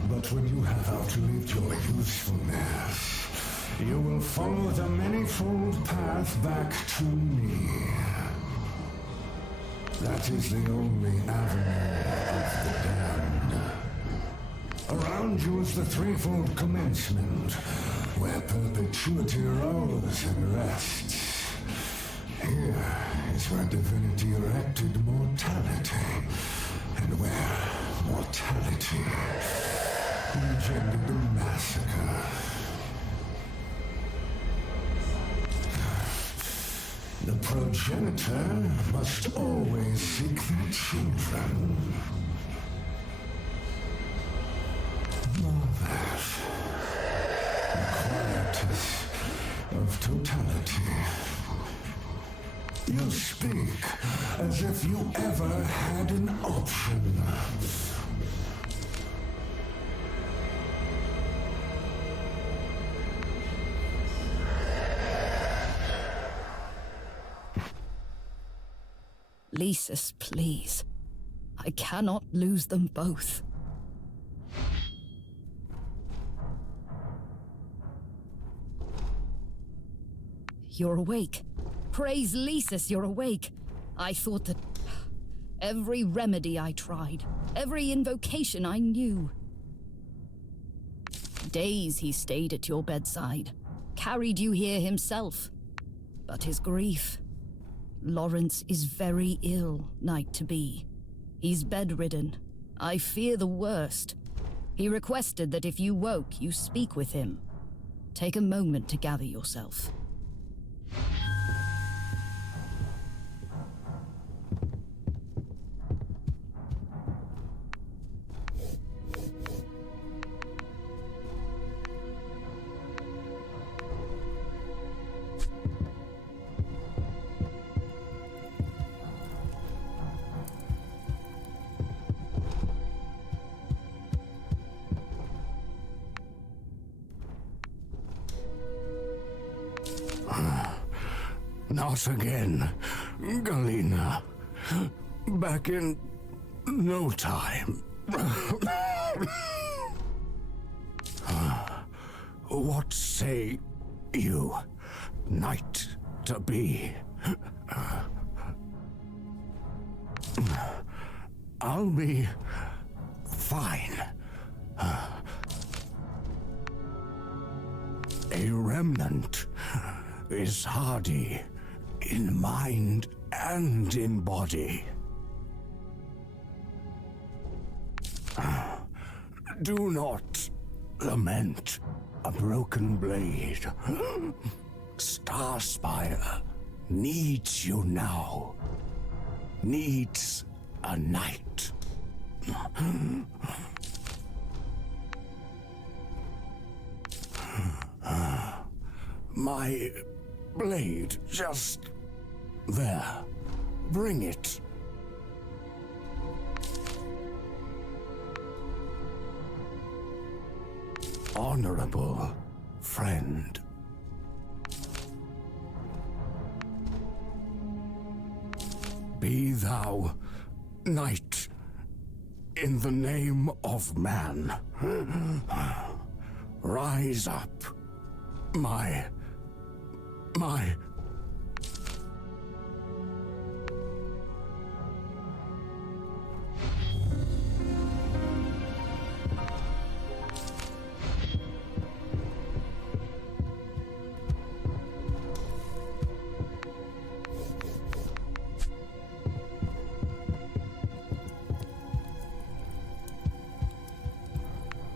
but when you have outlived your usefulness, you will follow the manifold path back to me. That is the only avenue of the damned. Around you is the threefold commencement, where perpetuity rolls and rests. Here is where divinity erected mortality, and where mortality engendered the massacre. The progenitor must always seek their children. Marvelous. The quietus of totality. You speak as if you ever had an option. Lysis, please. I cannot lose them both. You're awake. Praise Lysis, you're awake. I thought that every remedy I tried, every invocation I knew. Days he stayed at your bedside, carried you here himself. But his grief... Lawrence is very ill, Knight-to-be. He's bedridden. I fear the worst. He requested that if you woke, you speak with him. Take a moment to gather yourself. Not again, Galena. back in no time. What say you, knight to be? I'll be fine. A remnant is hardy in mind and in body. Do not lament a broken blade. Star Spire needs you now. Needs a knight. My blade just there. Bring it. Honorable friend. Be thou knight in the name of man. Rise up, my...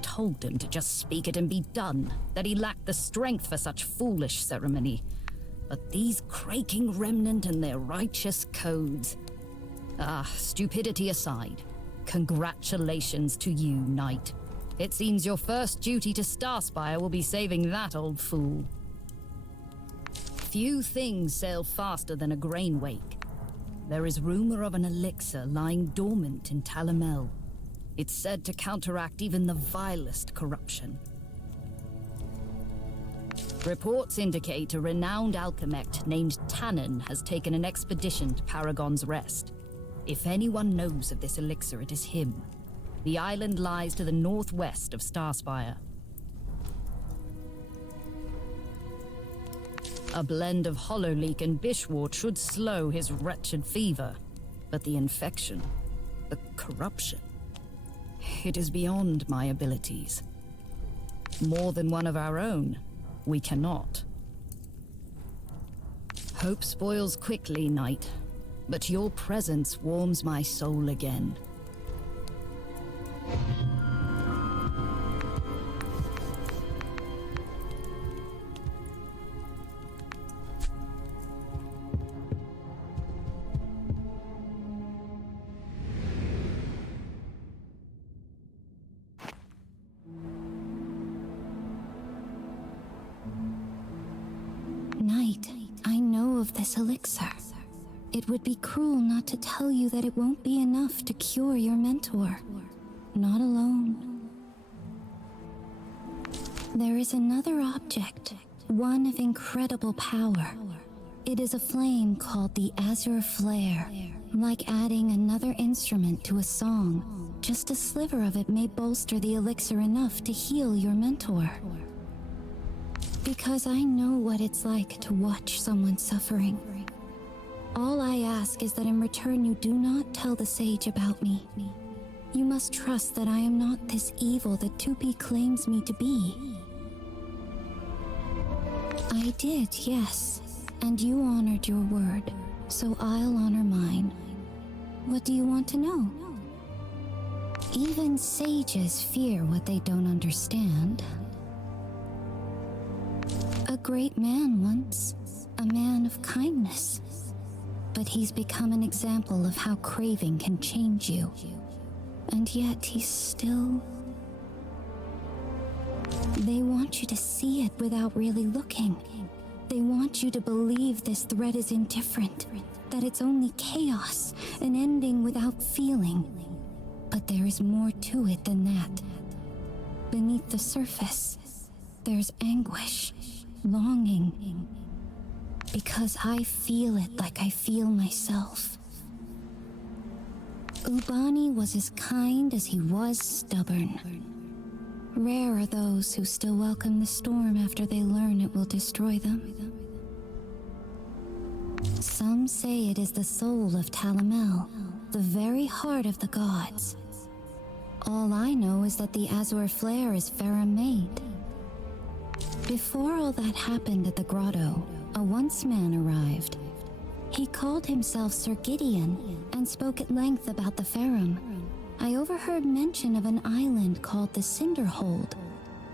Told him to just speak it and be done, that he lacked the strength for such foolish ceremony. But these craking remnant and their righteous codes. Stupidity aside, congratulations to you, knight. It seems your first duty to Star Spire will be saving that old fool. Few things sail faster than a grain wake. There is rumor of an elixir lying dormant in Talamel. It's said to counteract even the vilest corruption. Reports indicate a renowned alchemist named Tannen has taken an expedition to Paragon's Rest. If anyone knows of this elixir, it is him. The island lies to the northwest of Star Spire. A blend of Hollowleek and Bishwart should slow his wretched fever. But the infection, the corruption, it is beyond my abilities. More than one of our own, we cannot. Hope spoils quickly, knight, but your presence warms my soul again. Knight, I know of this elixir. It would be cruel not to tell you that it won't be enough to cure your mentor. Not alone. There is another object, one of incredible power. It is a flame called the Azure Flare. Like adding another instrument to a song, just a sliver of it may bolster the elixir enough to heal your mentor. Because I know what it's like to watch someone suffering. All I ask is that in return you do not tell the sage about me. You must trust that I am not this evil that Tupi claims me to be. I did, yes, and you honored your word, so I'll honor mine. What do you want to know? Even sages fear what they don't understand. A great man once, a man of kindness. But he's become an example of how craving can change you. And yet he's still... They want you to see it without really looking. They want you to believe this threat is indifferent, that it's only chaos, an ending without feeling. But there is more to it than that. Beneath the surface, there's anguish, longing. Because I feel it like I feel myself. Ubani was as kind as he was stubborn. Rare are those who still welcome the storm after they learn it will destroy them. Some say it is the soul of Talamel, the very heart of the gods. All I know is that the Azure flare is Farum made. Before all that happened at the Grotto, a once man arrived. He called himself Sir Gideon and spoke at length about the Farum. I overheard mention of an island called the Cinder Hold.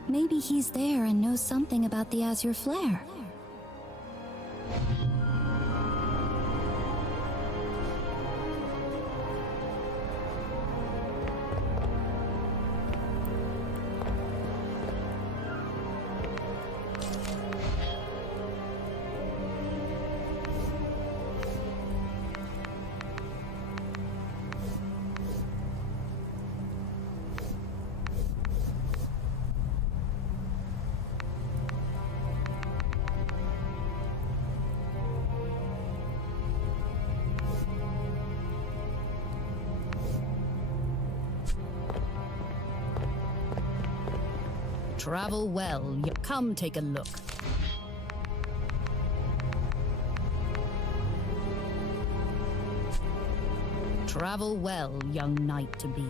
Maybe he's there and knows something about the Azure flare. Travel well. Come take a look. Travel well, young knight-to-be.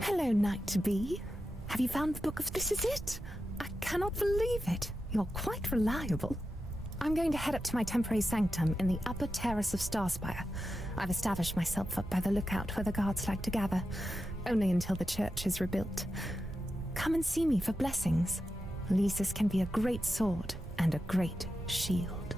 Hello, knight-to-be. Have you found the book of This Is It? I cannot believe it. You're quite reliable. I'm going to head up to my temporary sanctum in the upper terrace of Star Spire. I've established myself up by the lookout where the guards like to gather, only until the church is rebuilt. Come and see me for blessings. Lysis can be a great sword and a great shield.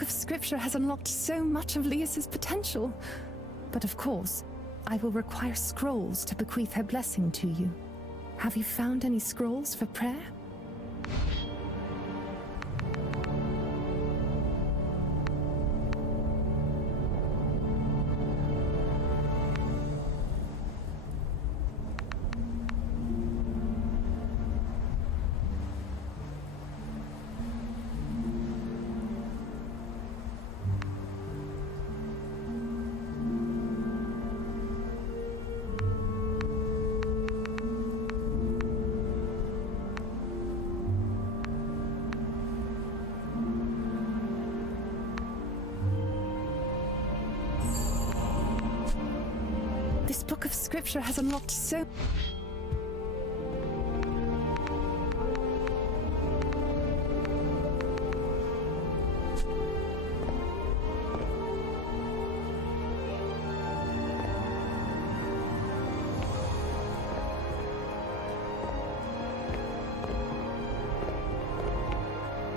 book of scripture has unlocked so much of Lias's potential. But of course, I will require scrolls to bequeath her blessing to you. Have you found any scrolls for prayer? This book of scripture has unlocked so...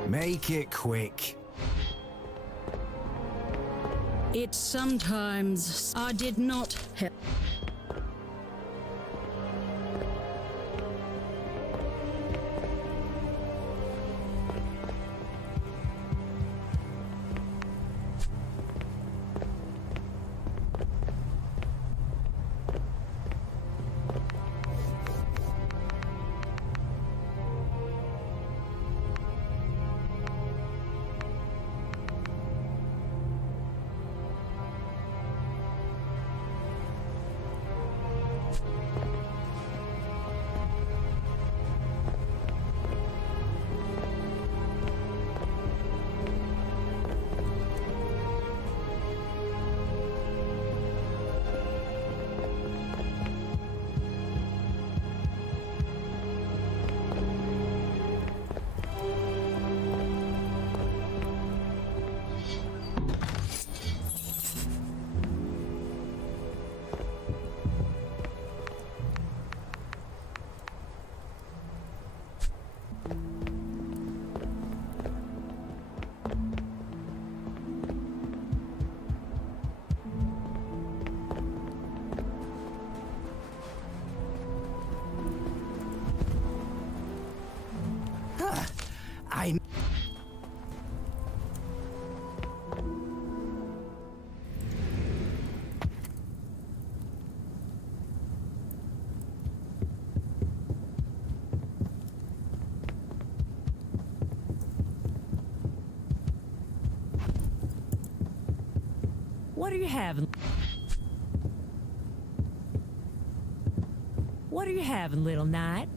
Make it quick. It sometimes I did not help. What are you having? What are you having, little knight?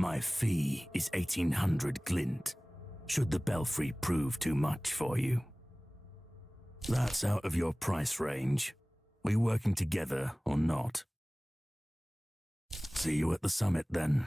My fee is 1800 glint, should the belfry prove too much for you. That's out of your price range. We working together or not? See you at the summit then.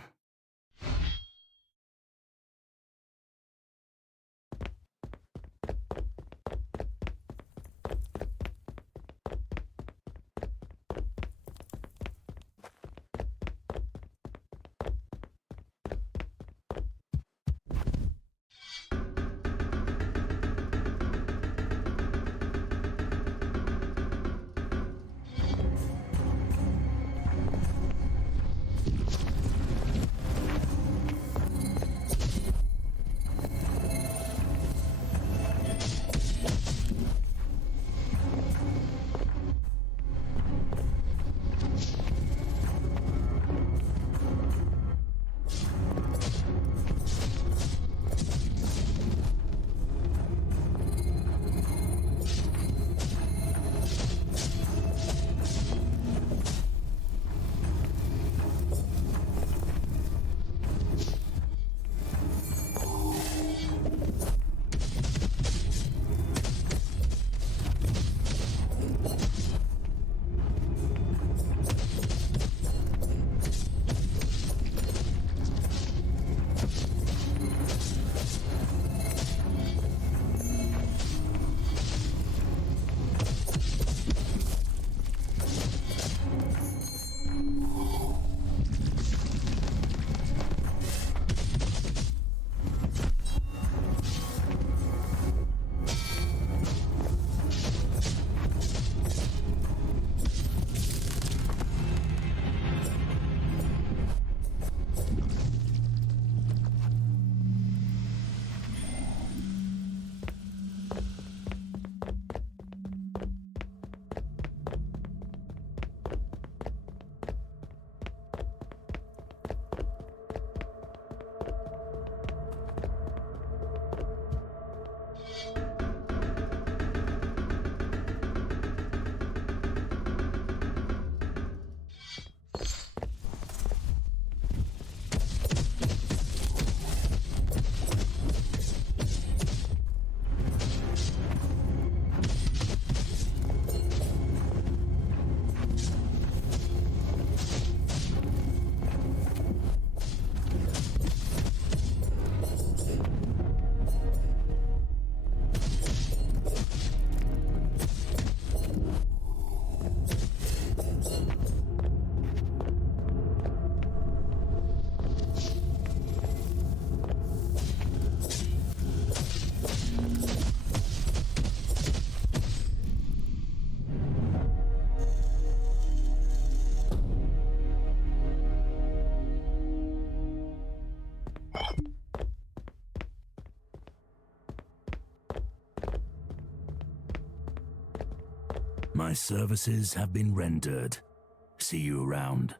My services have been rendered. See you around.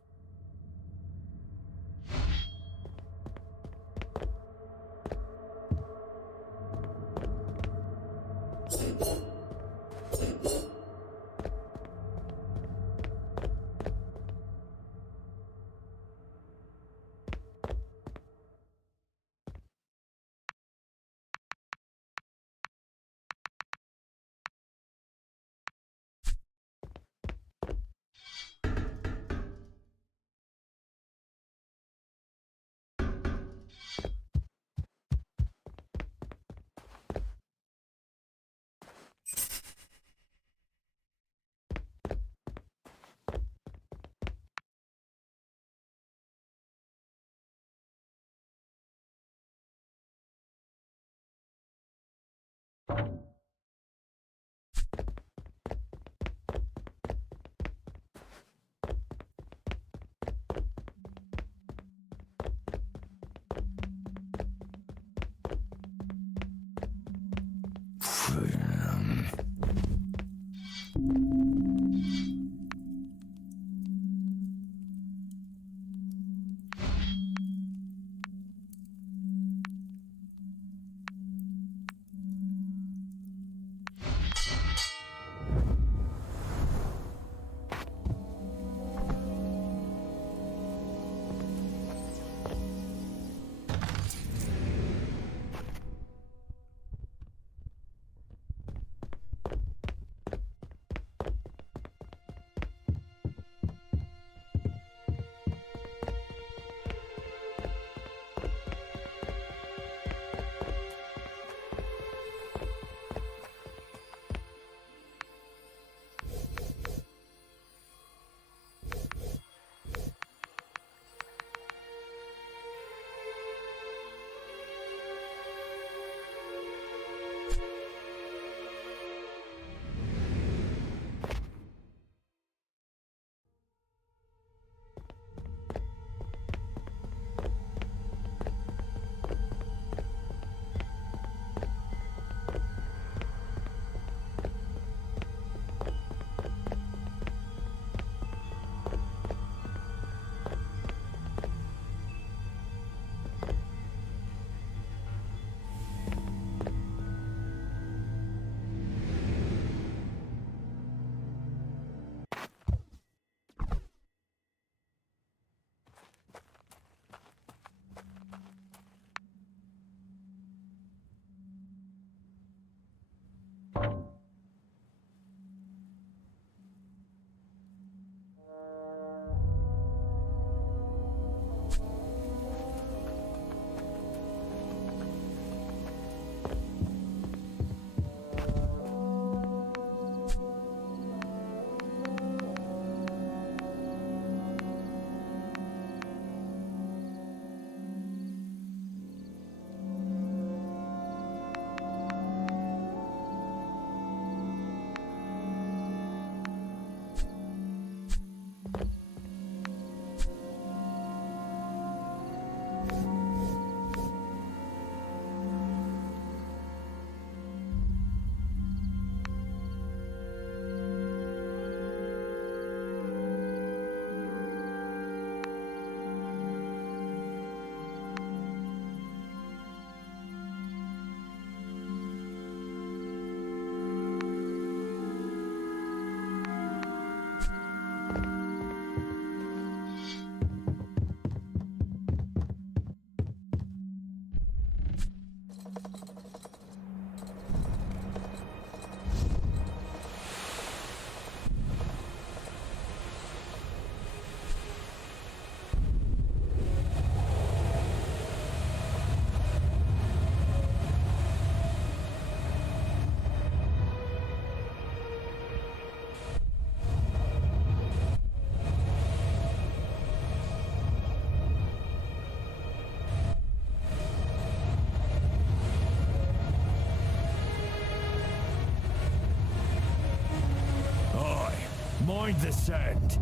Mind the sand.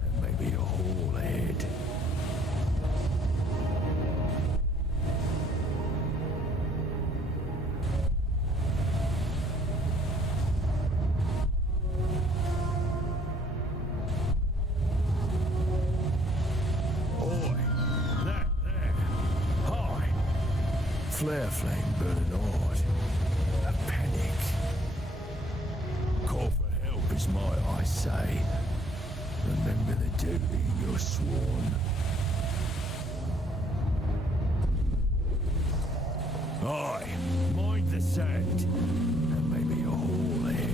There may be a hole ahead. Flare flame burning hard. A panic. Call for help is my I say. Remember the duty you're sworn. Aye, mind the sand. There may be a hole ahead.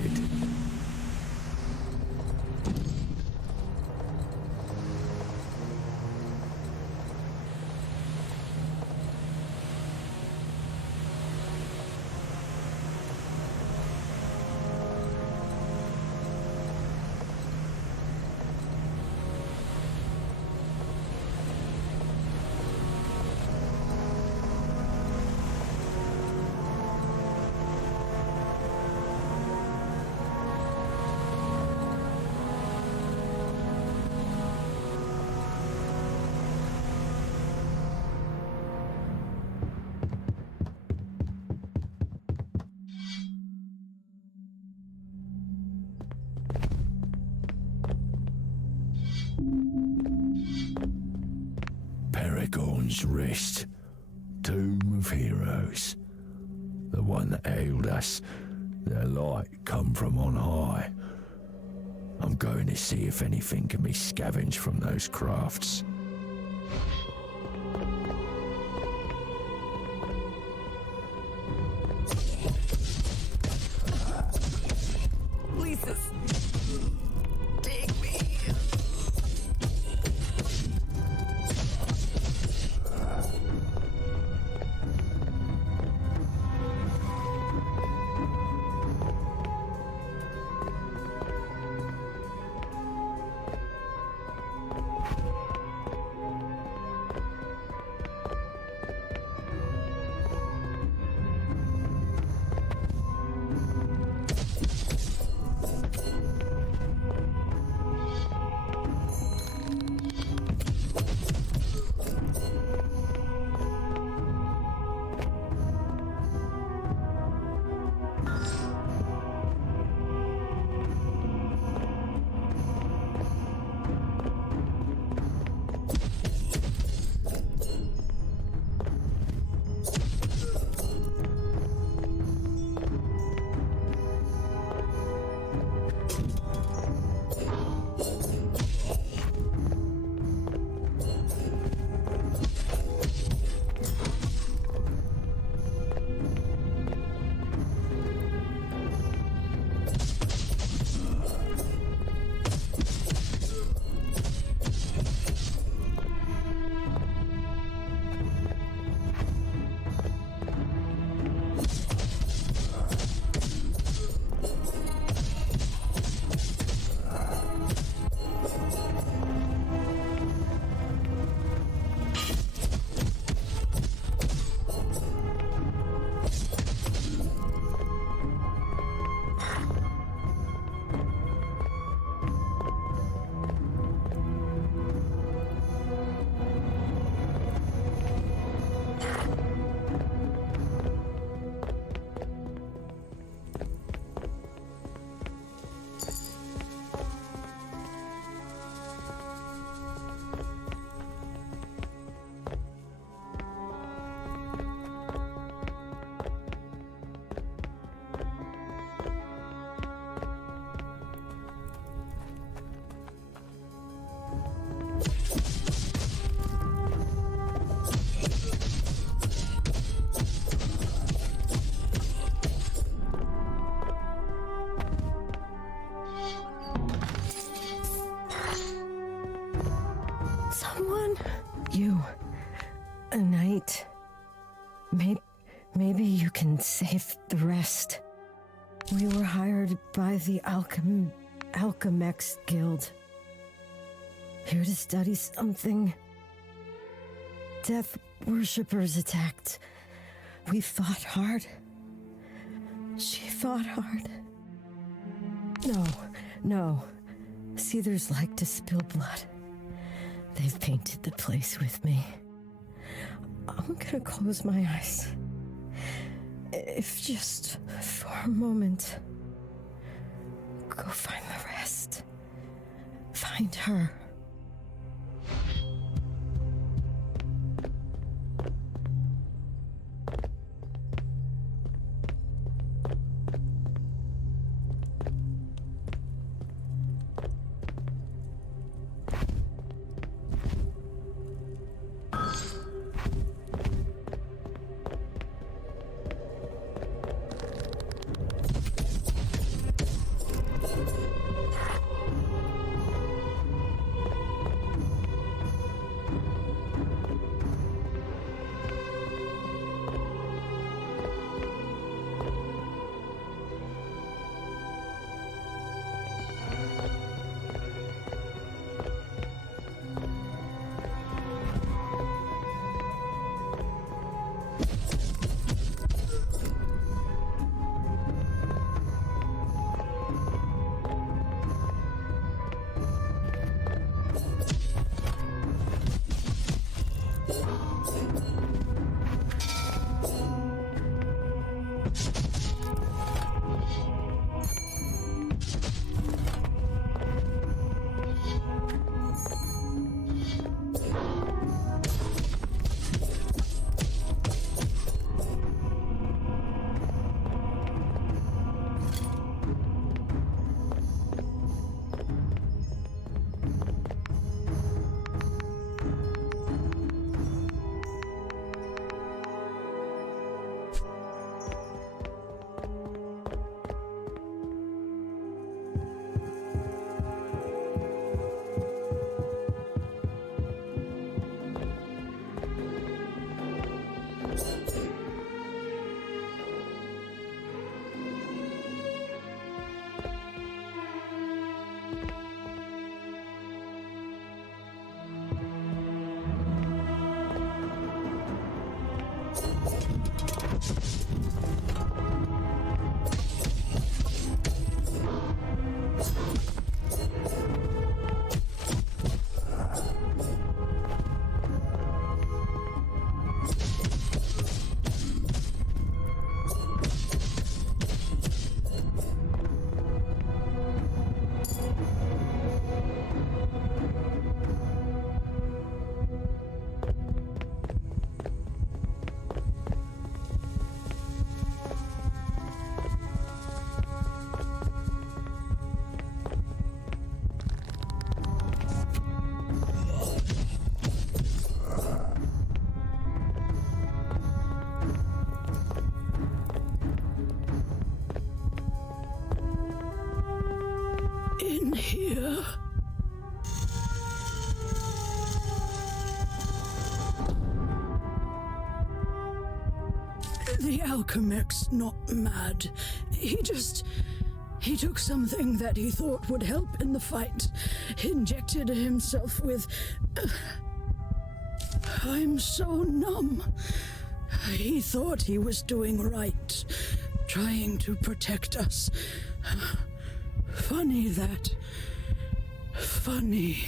Paragon's Rest, Tomb of Heroes. The one that ailed us, their light come from on high. I'm going to see if anything can be scavenged from those crafts. Lisa's. Take me. You. A knight. Maybe you can save the rest. We were hired by the Alchemex Guild. Here to study something. Death worshippers attacked. We fought hard. She fought hard. No. Seethers like to spill blood. They've painted the place with me. I'm gonna close my eyes. If just for a moment. Go find the rest. Find her. Here. The alchemic's not mad. He took something that he thought would help in the fight, injected himself with... I'm so numb. He thought he was doing right, trying to protect us. Funny that. Funny.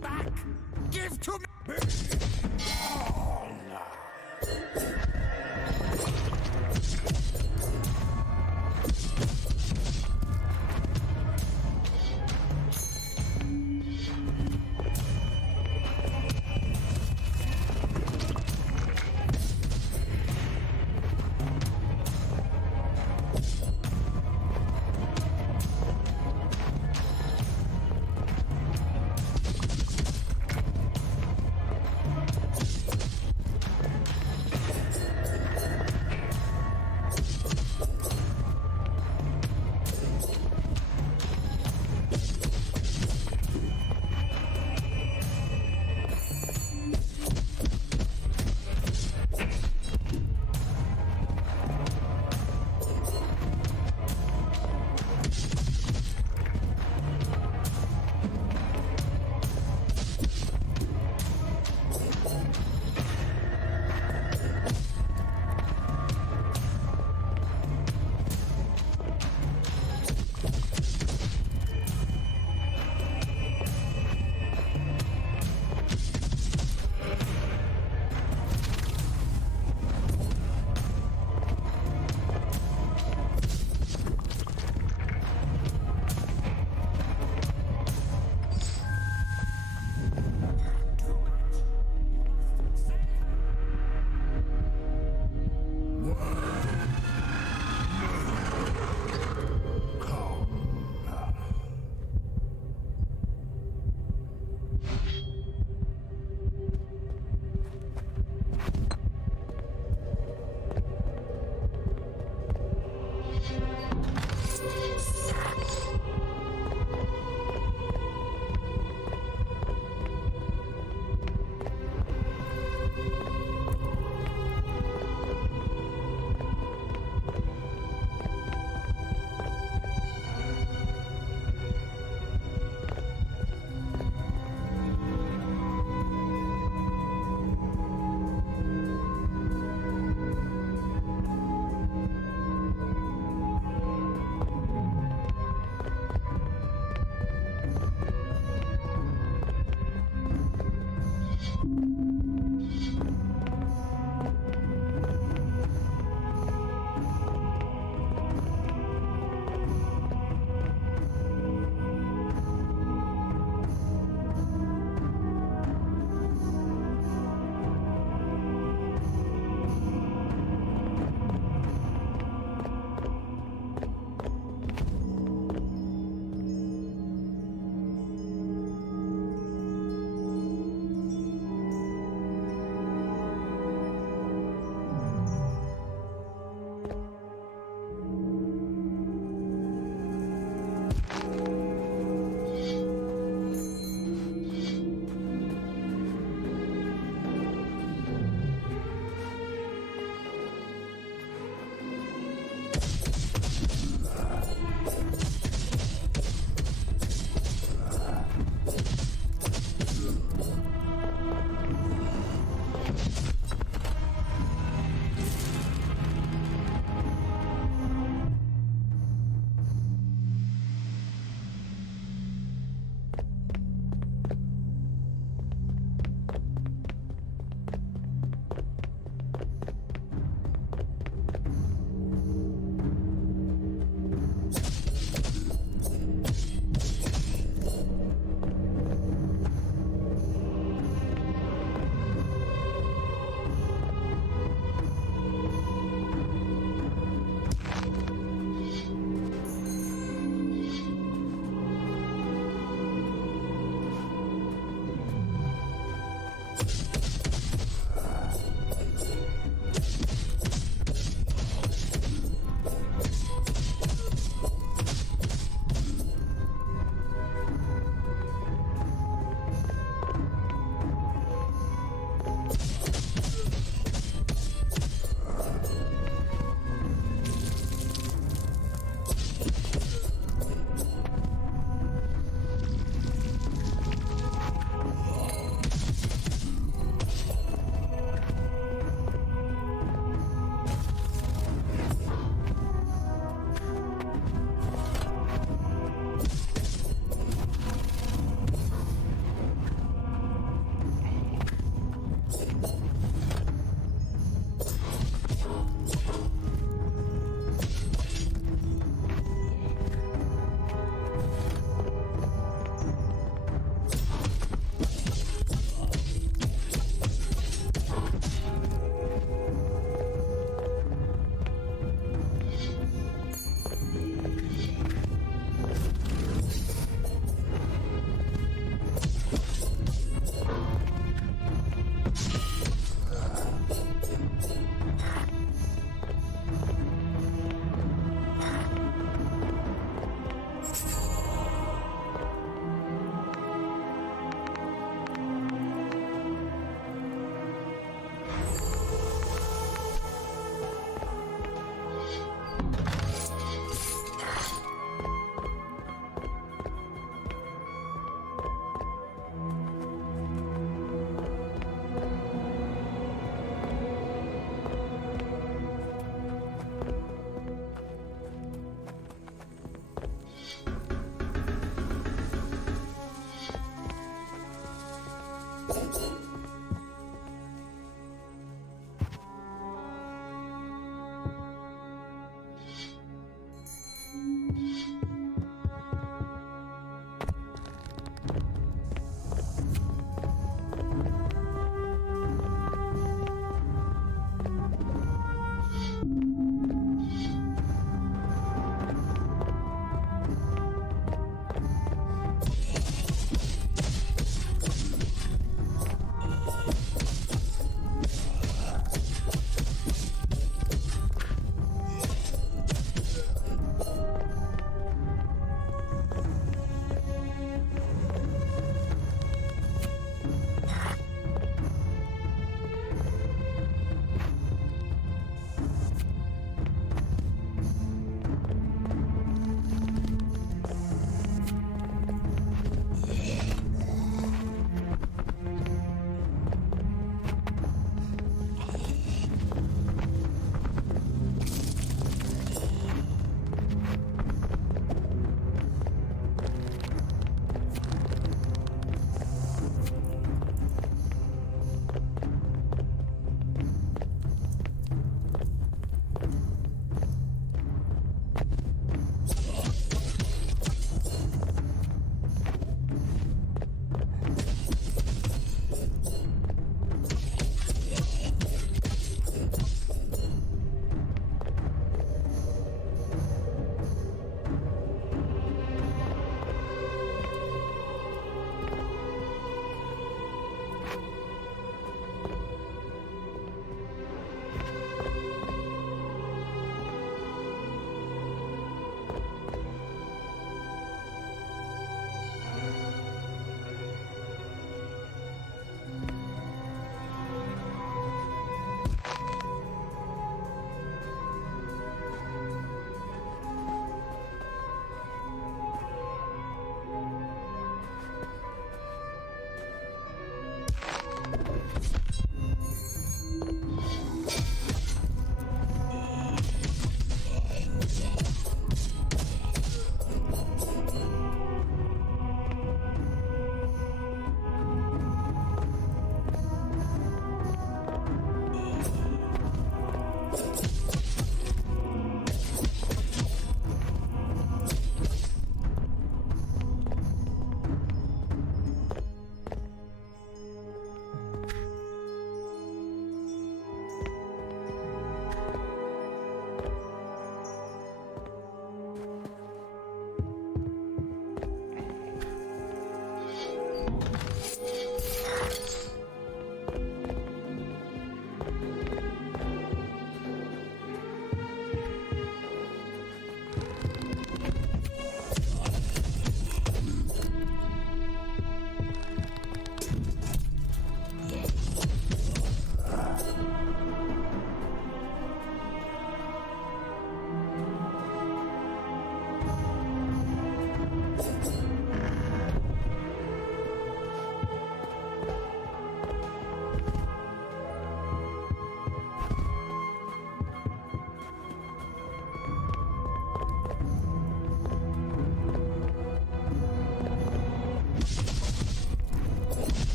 back! Give to me!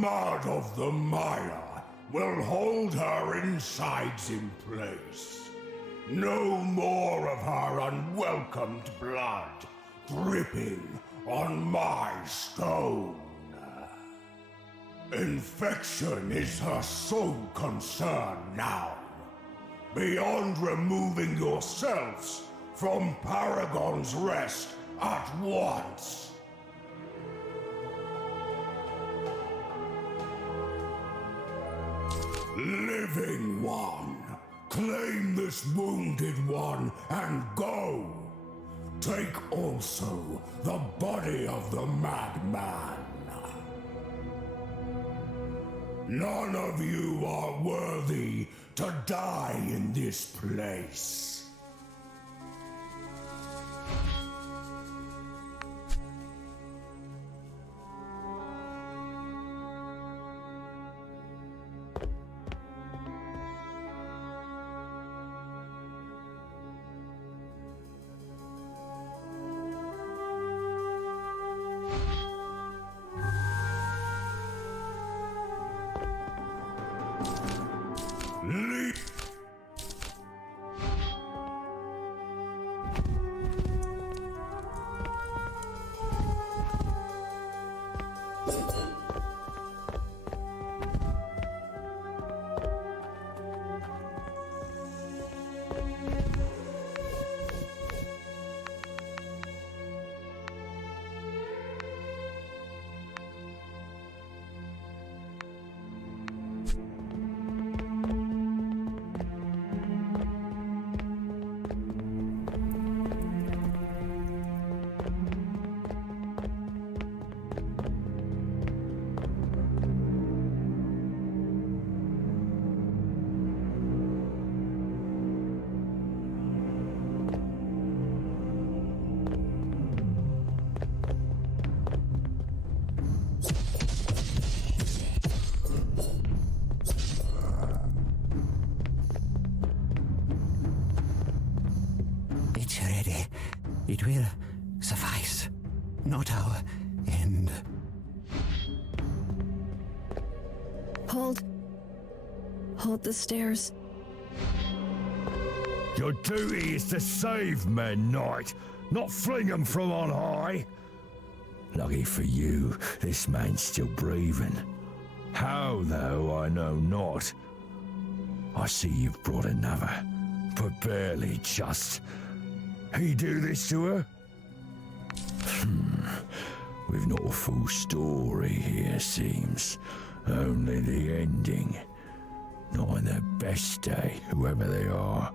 mud of the mire will hold her insides in place. No more of her unwelcomed blood dripping on my stone. Infection is her sole concern now. Beyond removing yourselves from Paragon's Rest at once. Living one, claim this wounded one and go. Take also the body of the madman. None of you are worthy to die in this place. It will suffice, not our end. Hold the stairs. Your duty is to save men, Knight, not fling them from on high. Lucky for you, this man's still breathing. How, though, I know not. I see you've brought another, but barely just. He do this to her? We've not a full story here, seems. Only the ending. Not on their best day, whoever they are.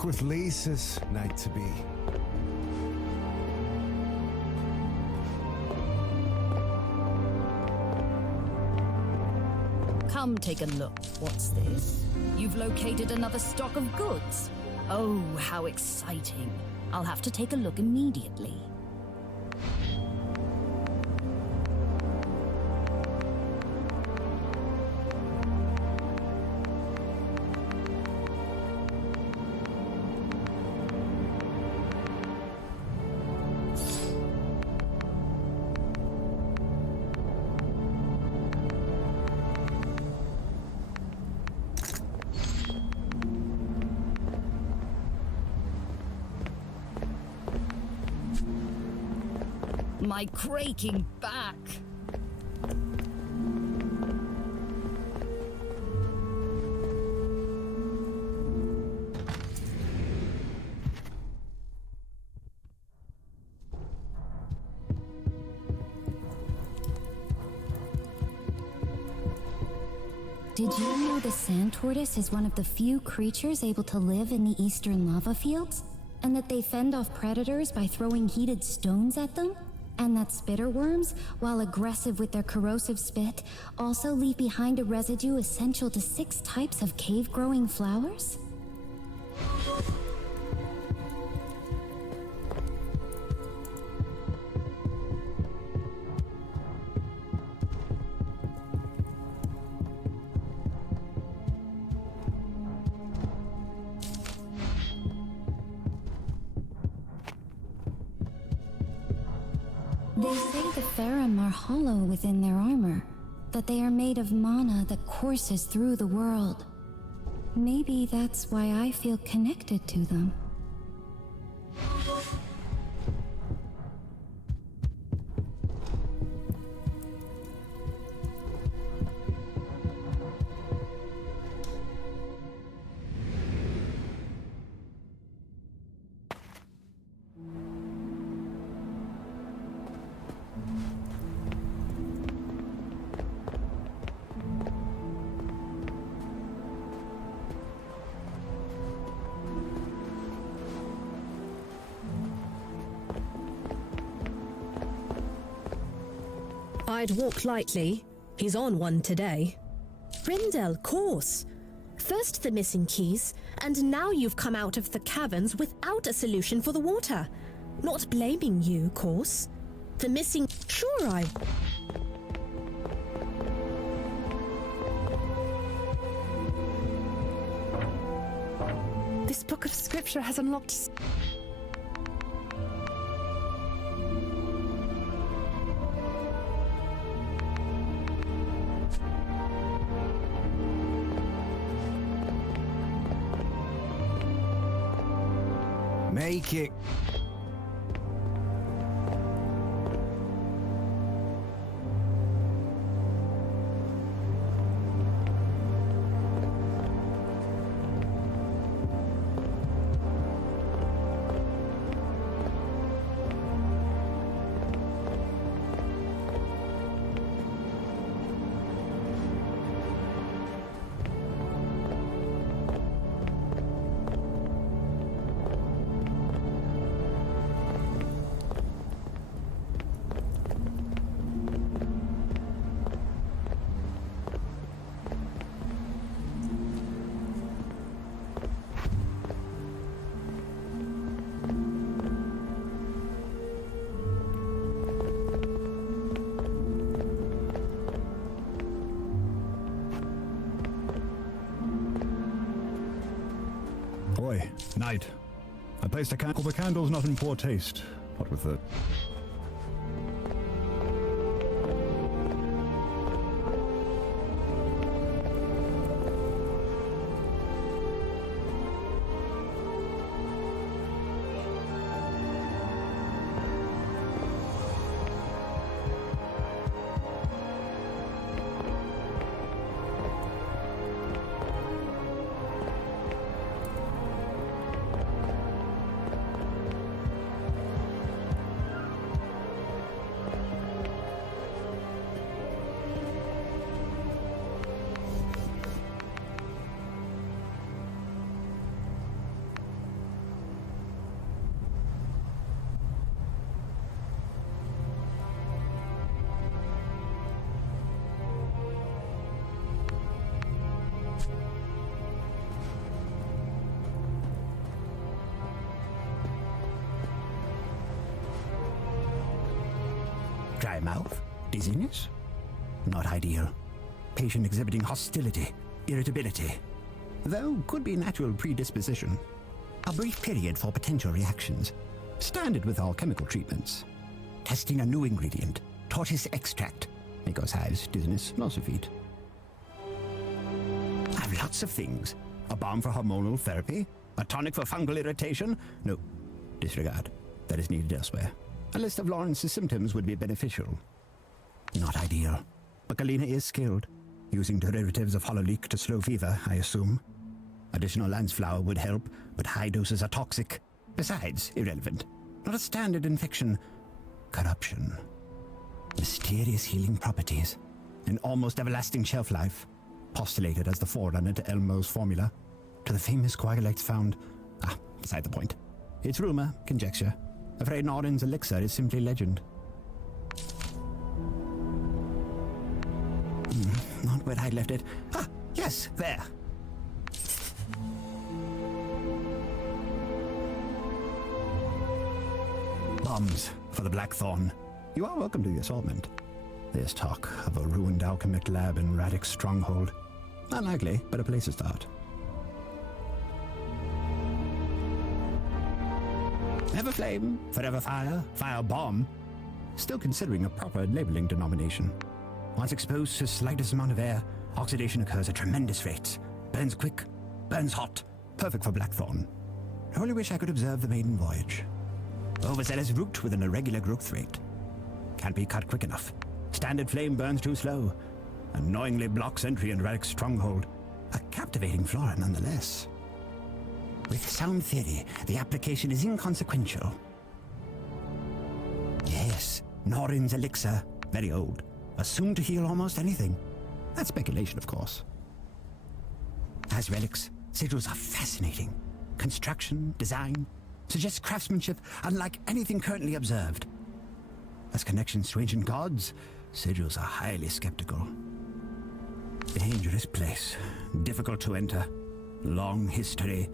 luck with Lisa's night-to-be. Come take a look. What's this? You've located another stock of goods. Oh, how exciting. I'll have to take a look immediately. My creaking back. Did you know the sand tortoise is one of the few creatures able to live in the eastern lava fields? And that they fend off predators by throwing heated stones at them? And that spitter worms, while aggressive with their corrosive spit, also leave behind a residue essential to 6 types of cave-growing flowers? They say the Farum are hollow within their armor, that they are made of mana that courses through the world. Maybe that's why I feel connected to them. I'd walk lightly. He's on one today. Rindel, course. First the missing keys, and now you've come out of the caverns without a solution for the water. Not blaming you, course. The missing... Sure I... This book of scripture has unlocked... Make it. Night. I placed a candle. The candle's not in poor taste. What with the... mouth, dizziness. Not ideal. Patient exhibiting hostility, irritability. Though could be natural predisposition. A brief period for potential reactions. Standard with all chemical treatments. Testing a new ingredient, tortoise extract. May cause hives, dizziness, loss of feet. I have lots of things. A balm for hormonal therapy, a tonic for fungal irritation. No, disregard. That is needed elsewhere. A list of Lawrence's symptoms would be beneficial. Not ideal. But Galena is skilled. Using derivatives of hololeek to slow fever, I assume. Additional lance flower would help, but high doses are toxic. Besides, irrelevant. Not a standard infection. Corruption. Mysterious healing properties. An almost everlasting shelf life. Postulated as the forerunner to Elmo's formula. To the famous coagulates found... beside the point. It's rumor, conjecture. Afraid Norin's elixir is simply legend. Not where I'd left it. Yes, there. Bombs for the Blackthorn. You are welcome to the assortment. There's talk of a ruined alchemic lab in Radix Stronghold. Unlikely, but a place to start. Ever flame, forever fire, fire bomb. Still considering a proper labeling denomination. Once exposed to the slightest amount of air, oxidation occurs at tremendous rates. Burns quick, burns hot. Perfect for Blackthorn. I only wish I could observe the maiden voyage. Overzealous root with an irregular growth rate. Can't be cut quick enough. Standard flame burns too slow. Annoyingly blocks entry into Radix Stronghold. A captivating flora nonetheless. With sound theory, the application is inconsequential. Yes, Norin's elixir. Very old. Assumed to heal almost anything. That's speculation, of course. As relics, sigils are fascinating. Construction, design, suggests craftsmanship unlike anything currently observed. As connections to ancient gods, sigils are highly skeptical. Dangerous place, difficult to enter. Long history,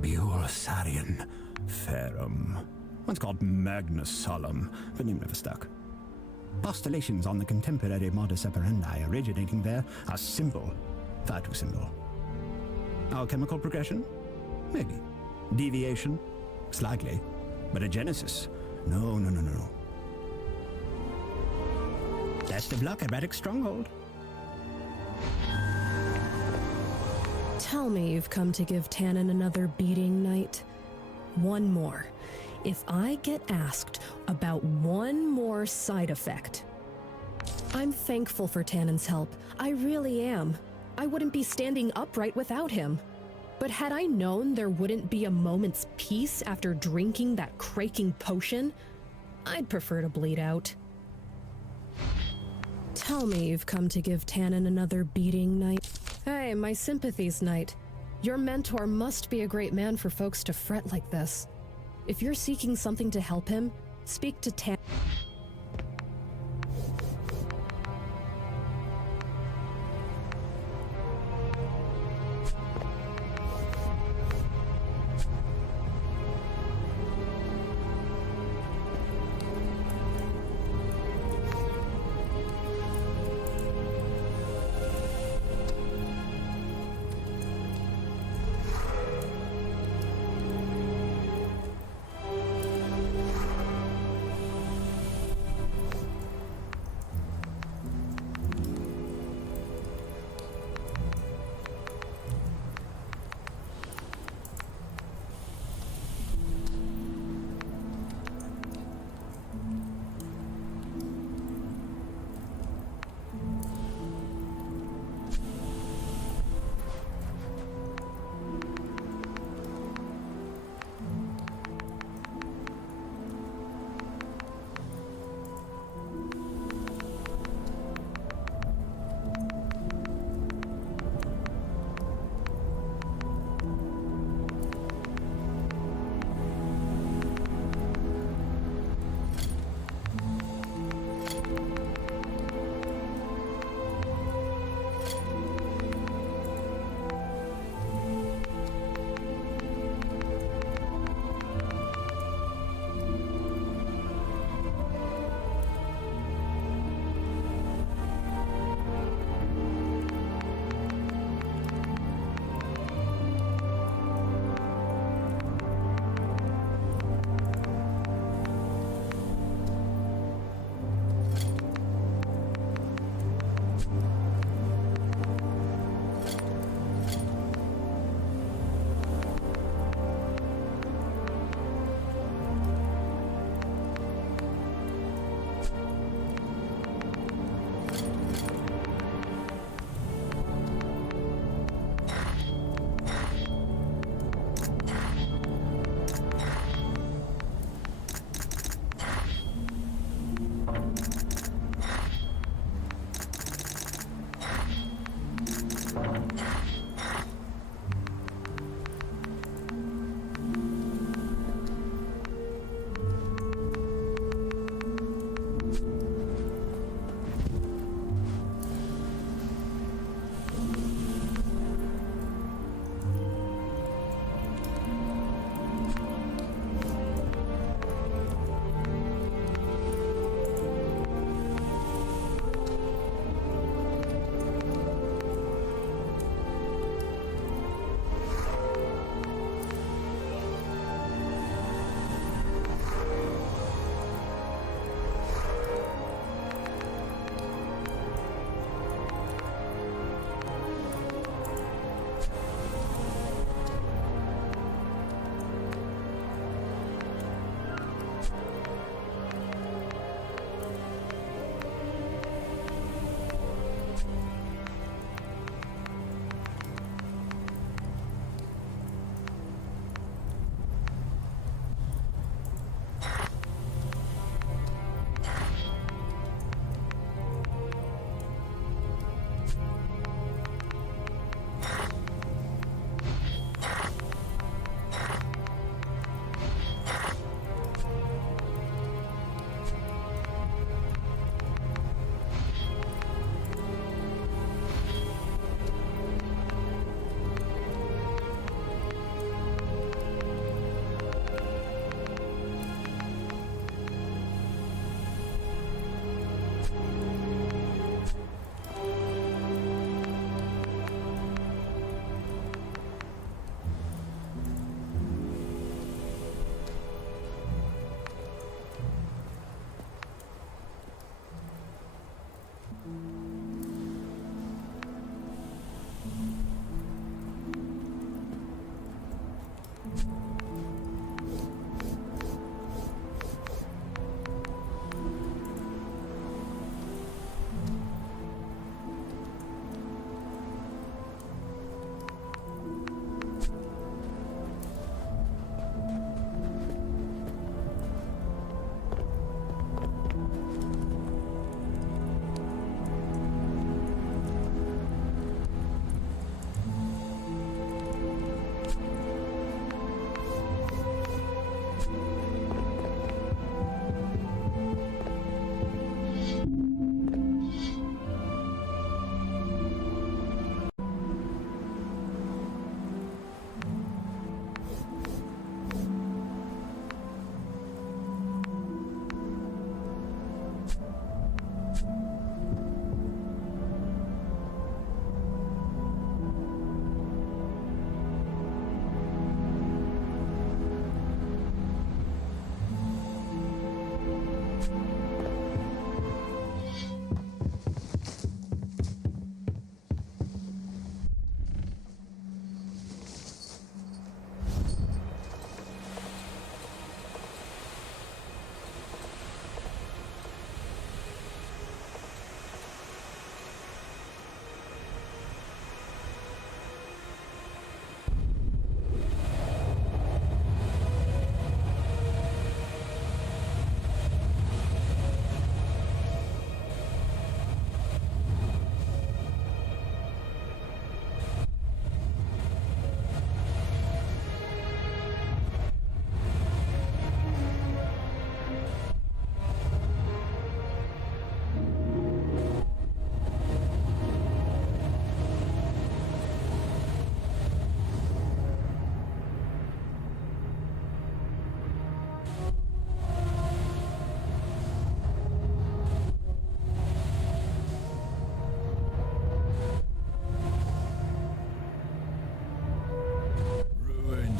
Biursarian, Ferrum. Once called Magnus Solemn, but name never stuck. Postulations on the contemporary modus operandi originating there are simple, far too simple. Alchemical progression? Maybe. Deviation? Slightly. But a genesis? No. Best of luck at Radix Stronghold. Tell me you've come to give Tannen another beating, Knight. One more. If I get asked about one more side effect. I'm thankful for Tannen's help. I really am. I wouldn't be standing upright without him. But had I known there wouldn't be a moment's peace after drinking that cracking potion, I'd prefer to bleed out. Tell me you've come to give Tannen another beating, Knight. Hey, my sympathies, Knight. Your mentor must be a great man for folks to fret like this. If you're seeking something to help him, speak to Tannen.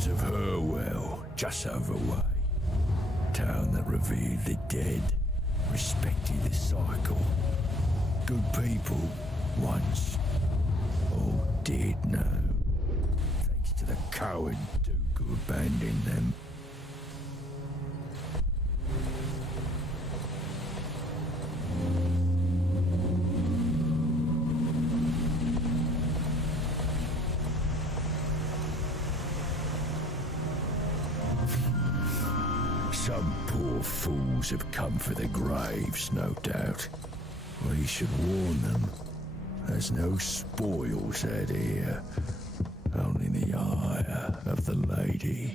ruins of Herwell, just overway. Town that revered the dead, respected the cycle. Good people, once. All dead now. Thanks to the coward Duke who abandoned them. Some poor fools have come for the graves, no doubt. We should warn them. There's no spoils out here. Only the ire of the lady.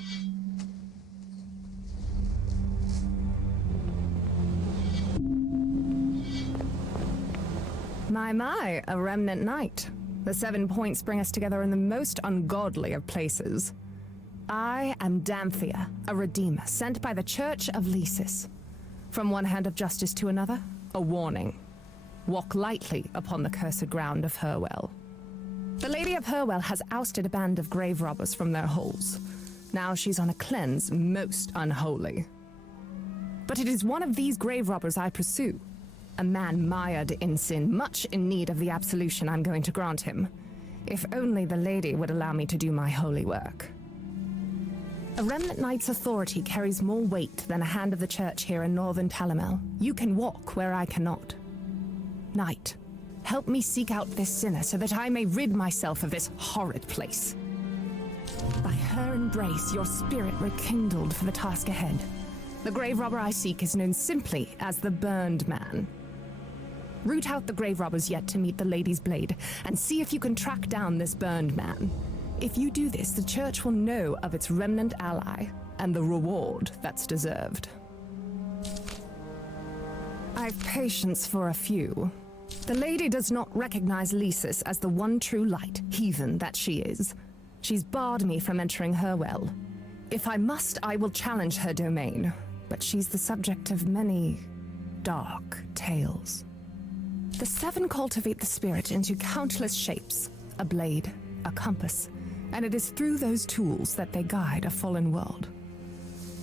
My, a remnant knight. The 7 points bring us together in the most ungodly of places. I am Damphia, a redeemer sent by the Church of Lysis. From one hand of justice to another, a warning. Walk lightly upon the cursed ground of Herwell. The Lady of Herwell has ousted a band of grave robbers from their holes. Now she's on a cleanse most unholy. But it is one of these grave robbers I pursue. A man mired in sin, much in need of the absolution I'm going to grant him. If only the Lady would allow me to do my holy work. A remnant knight's authority carries more weight than a hand of the church here in northern Talamel. You can walk where I cannot. Knight, help me seek out this sinner so that I may rid myself of this horrid place. By her embrace, your spirit rekindled for the task ahead. The grave robber I seek is known simply as the Burned Man. Root out the grave robbers yet to meet the Lady's blade, and see if you can track down this Burned Man. If you do this, the church will know of its remnant ally, and the reward that's deserved. I've patience for a few. The Lady does not recognize Lysis as the one true light, heathen that she is. She's barred me from entering Herwell. If I must, I will challenge her domain, but she's the subject of many dark tales. The 7 cultivate the spirit into countless shapes, a blade, a compass, and it is through those tools that they guide a fallen world.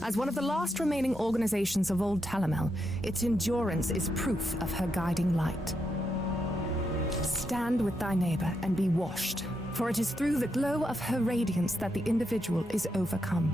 As one of the last remaining organizations of old Talamel, its endurance is proof of her guiding light. Stand with thy neighbor and be washed, for it is through the glow of her radiance that the individual is overcome.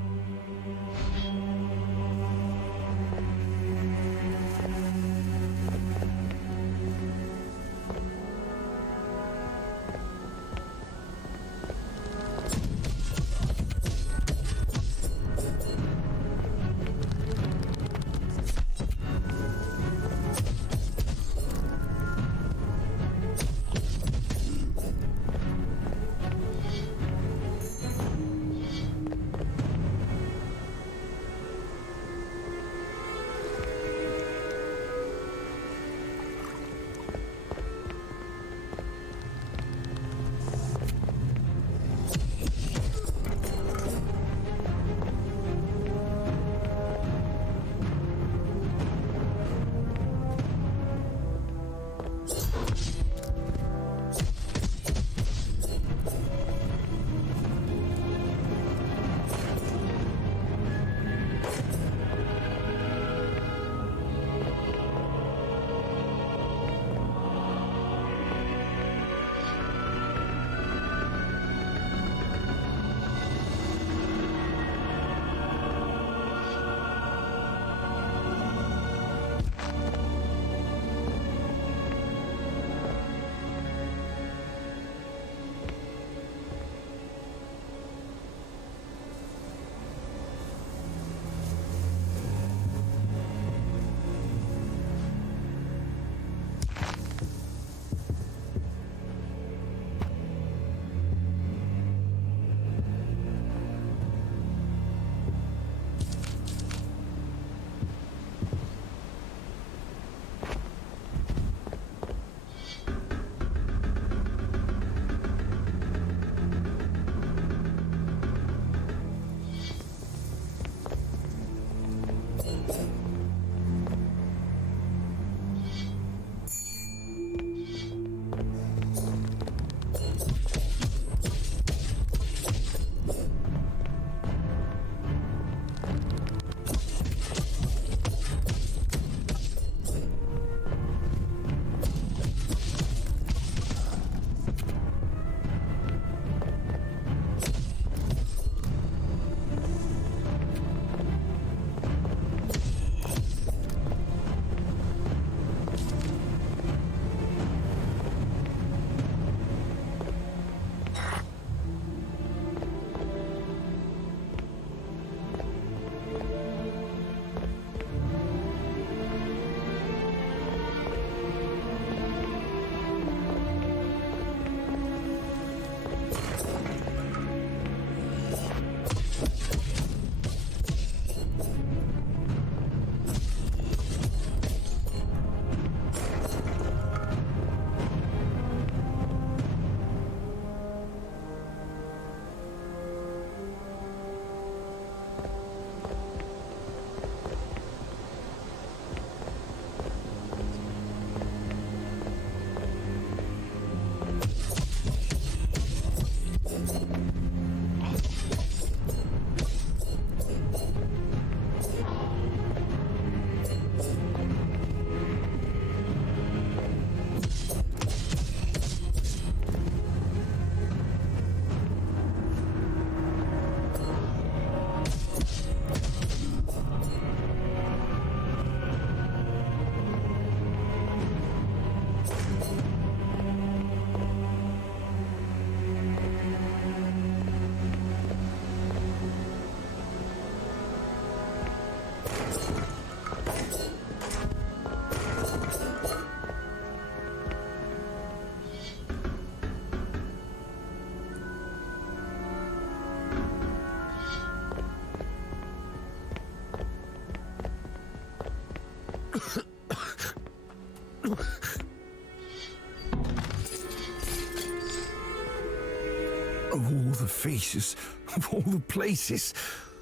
Of all the faces, of all the places.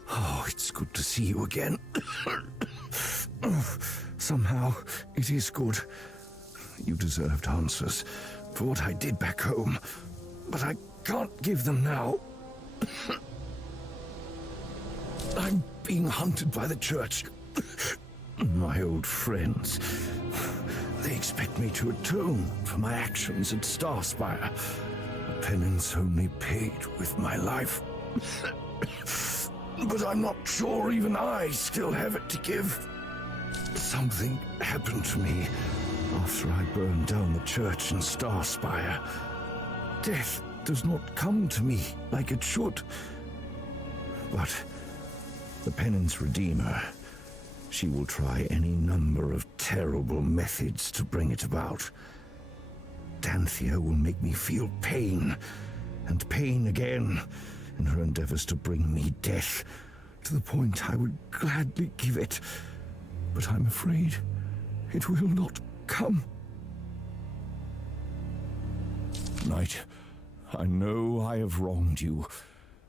Oh, it's good to see you again. Somehow, it is good. You deserved answers for what I did back home, but I can't give them now. I'm being hunted by the church. My old friends. They expect me to atone for my actions at Star Spire. A penance only paid with my life. But I'm not sure even I still have it to give. Something happened to me after I burned down the church in Star Spire. Death does not come to me like it should. But the penance redeemer, she will try any number of terrible methods to bring it about. Danthea will make me feel pain, and pain again, in her endeavors to bring me death, to the point I would gladly give it. But I'm afraid it will not come. Knight, I know I have wronged you,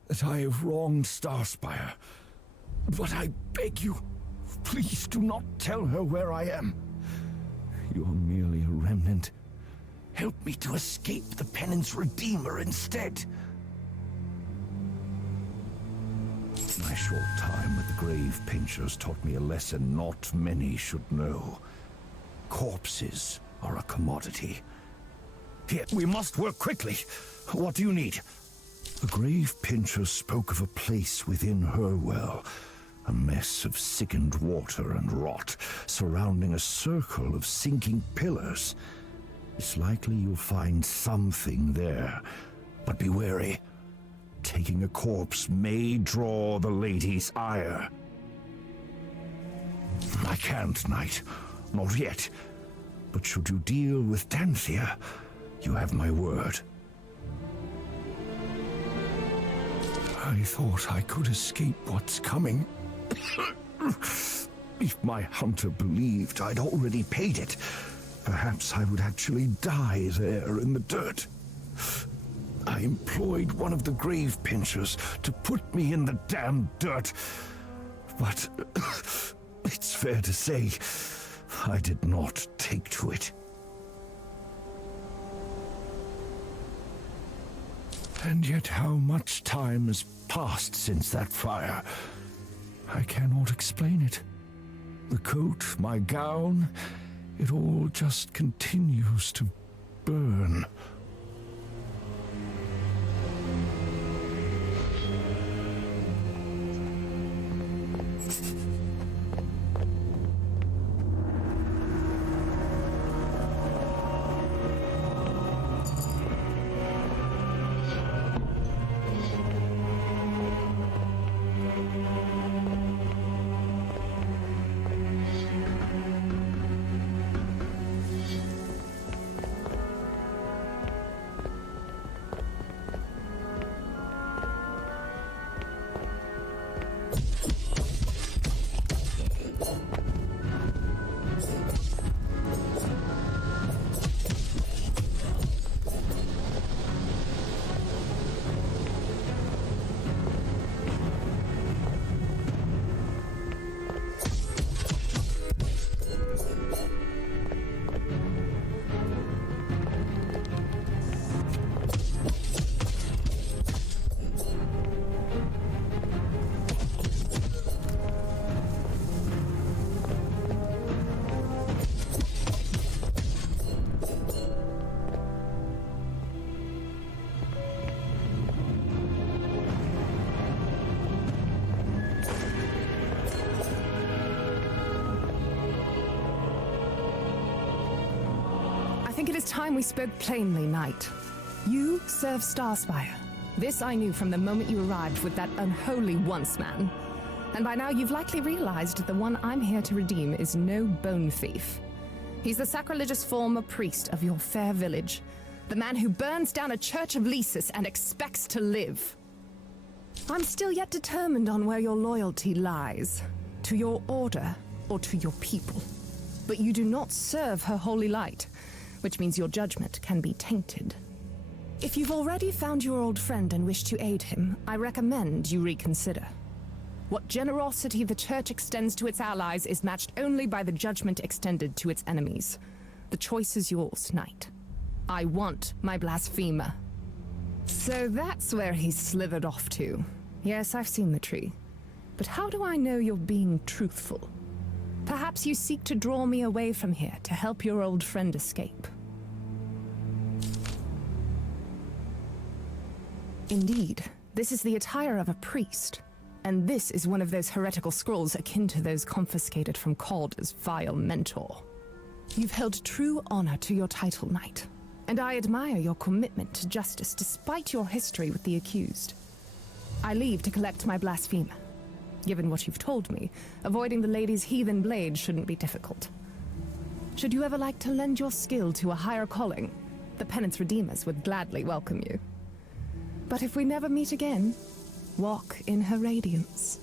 that I have wronged Star Spire, but I beg you, please do not tell her where I am. You are merely a remnant. Help me to escape the penance redeemer instead. My short time at the Grave Pinchers taught me a lesson not many should know. Corpses are a commodity. Here, we must work quickly. What do you need? The Grave Pinchers spoke of a place within Herwell, a mess of sickened water and rot surrounding a circle of sinking pillars. It's likely you'll find something there, but be wary. Taking a corpse may draw the lady's ire. I can't, Knight. Not yet. But should you deal with Danthea, you have my word. I thought I could escape what's coming. If my hunter believed I'd already paid it, perhaps I would actually die there in the dirt. I employed one of the Grave Pinchers to put me in the damn dirt, but it's fair to say I did not take to it. And yet how much time has passed since that fire? I cannot explain it. The coat, my gown, it all just continues to burn. I think it is time we spoke plainly, Knight. You serve Star Spire. This I knew from the moment you arrived with that unholy once-man. And by now you've likely realized the one I'm here to redeem is no bone thief. He's the sacrilegious former priest of your fair village. The man who burns down a church of Lysis and expects to live. I'm still yet determined on where your loyalty lies. To your order or to your people. But you do not serve her holy light, which means your judgment can be tainted. If you've already found your old friend and wish to aid him, I recommend you reconsider. What generosity the Church extends to its allies is matched only by the judgment extended to its enemies. The choice is yours, Knight. I want my blasphemer. So that's where he's slithered off to. Yes, I've seen the tree. But how do I know you're being truthful? Perhaps you seek to draw me away from here to help your old friend escape. Indeed, this is the attire of a priest. And this is one of those heretical scrolls akin to those confiscated from Calder's vile mentor. You've held true honor to your title, Knight. And I admire your commitment to justice despite your history with the accused. I leave to collect my blasphemer. Given what you've told me, avoiding the lady's heathen blade shouldn't be difficult. Should you ever like to lend your skill to a higher calling, the Penance Redeemers would gladly welcome you. But if we never meet again, walk in her radiance.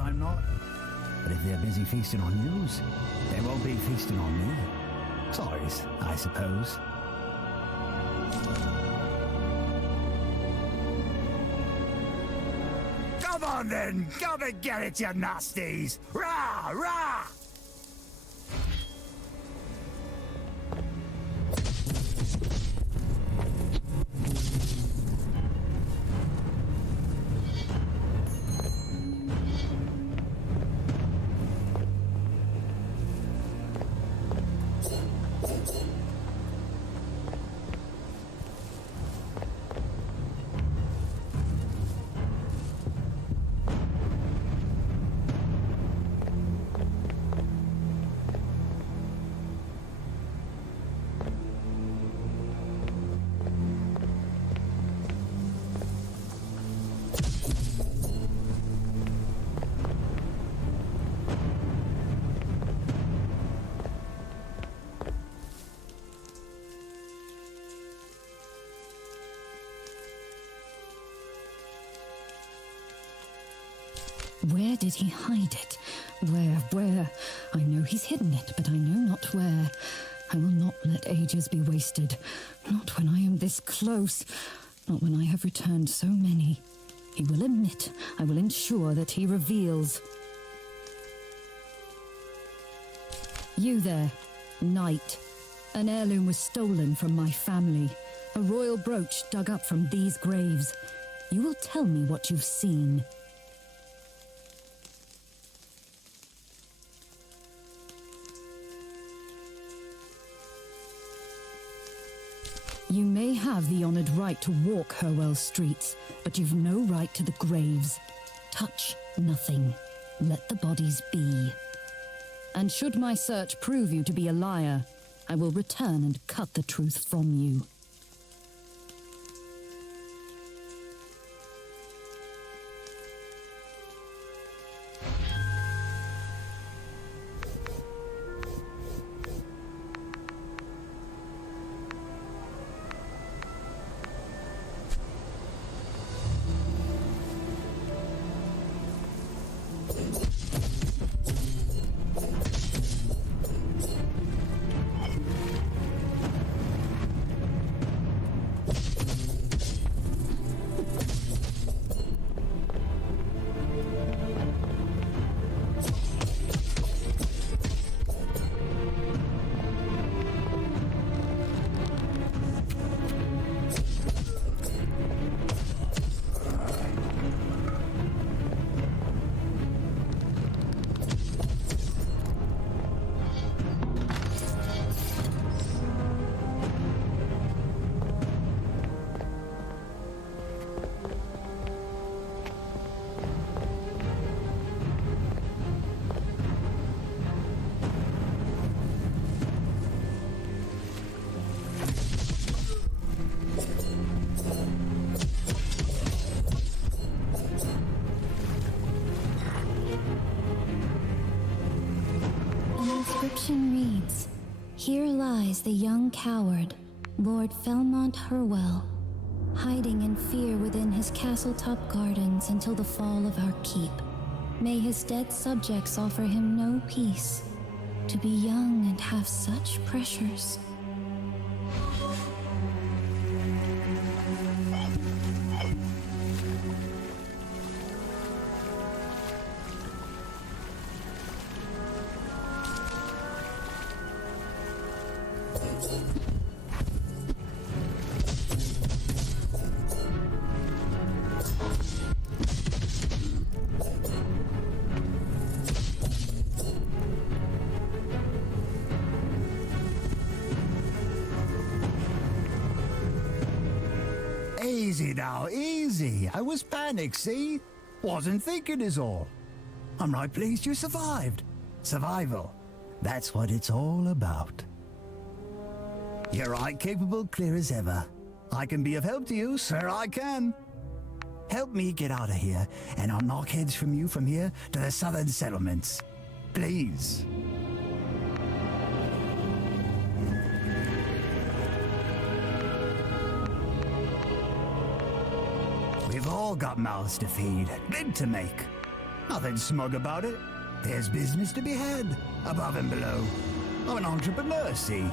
I'm not. But if they're busy feasting on yous, they won't be feasting on me. Sorries, I suppose. Come on then! Come and get it, you nasties! Rah! Rah! Where did he hide it? Where? I know he's hidden it, but I know not where. I will not let ages be wasted. Not when I am this close. Not when I have returned so many. He will admit. I will ensure that he reveals. You there, Knight. An heirloom was stolen from my family. A royal brooch dug up from these graves. You will tell me what you've seen. You may have the honored right to walk Herwell streets, but you've no right to the graves. Touch nothing. Let the bodies be. And should my search prove you to be a liar, I will return and cut the truth from you. inscription reads, "Here lies the young coward, Lord Felmont Herwell, hiding in fear within his castle-top gardens until the fall of our keep. May his dead subjects offer him no peace. To be young and have such pressures." Easy now, easy. I was panicked, see? Wasn't thinking is all. I'm right pleased you survived. Survival. That's what it's all about. You're right capable, clear as ever. I can be of help to you, sir, I can. Help me get out of here, and I'll knock heads from you from here to the southern settlements. Please. We've all got mouths to feed, bid to make. Nothing smug about it. There's business to be had, above and below. I'm an entrepreneur, see?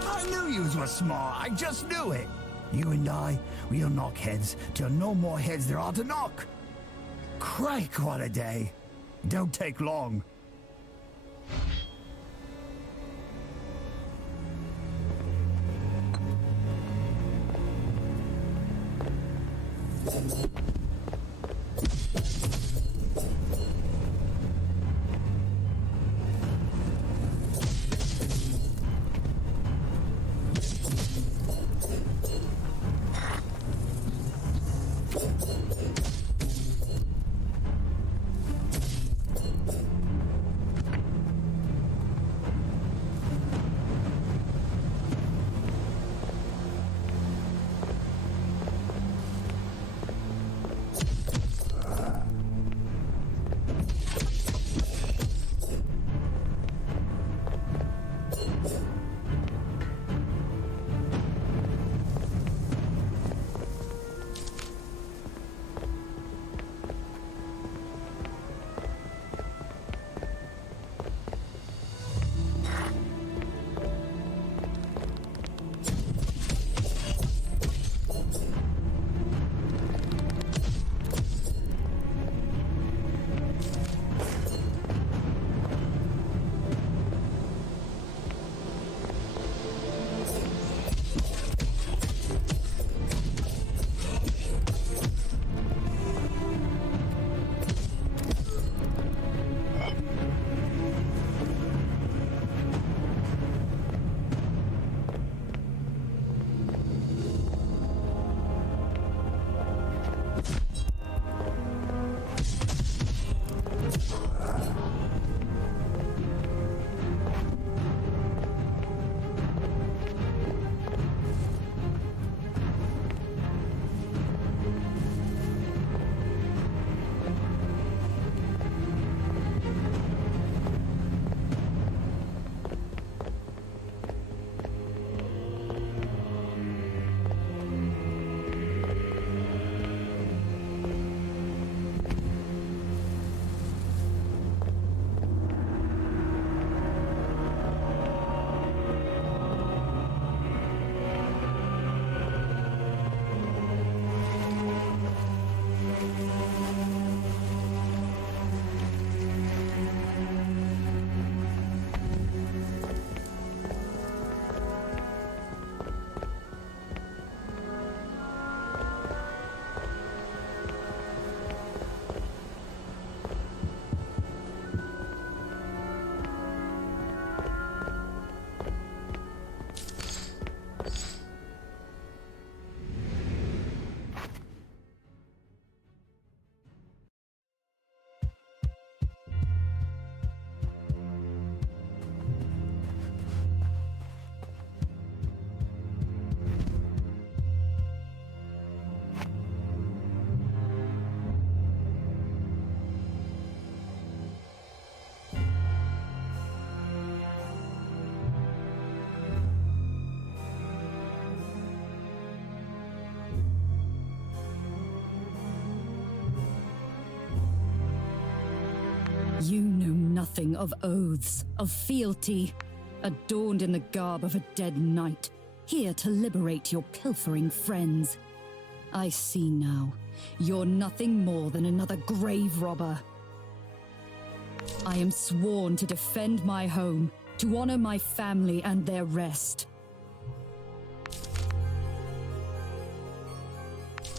I knew yous were smart, I just knew it. You and I, we'll knock heads till no more heads there are to knock. Crike, what a day. Don't take long. You know nothing of oaths, of fealty, adorned in the garb of a dead knight, here to liberate your pilfering friends. I see now. You're nothing more than another grave robber. I am sworn to defend my home, to honor my family and their rest.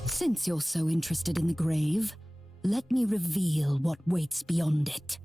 Since you're so interested in the grave, let me reveal what waits beyond it.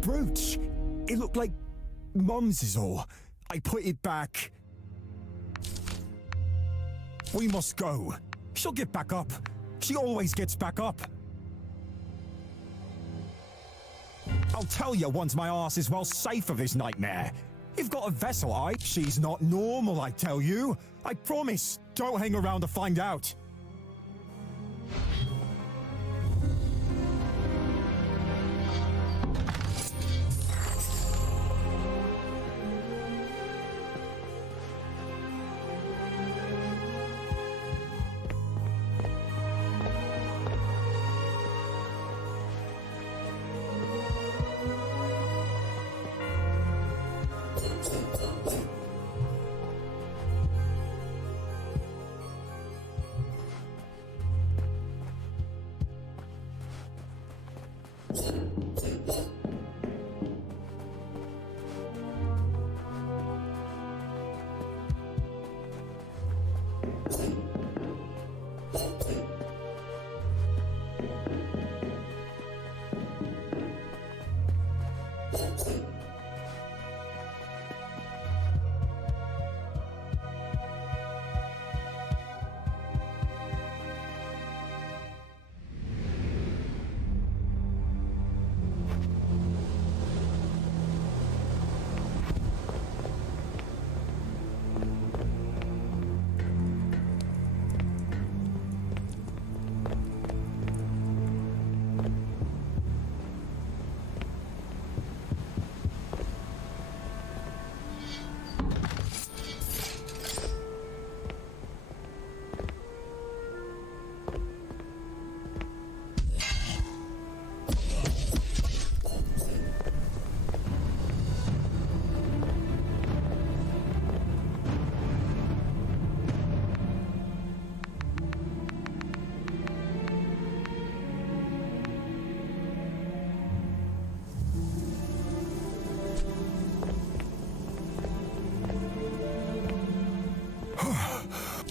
brooch. It looked like Mum's is all. I put it back. We must go. She'll get back up. She always gets back up. I'll tell you once my arse is well safe of this nightmare. You've got a vessel, She's not normal, I tell you. I promise. Don't hang around to find out.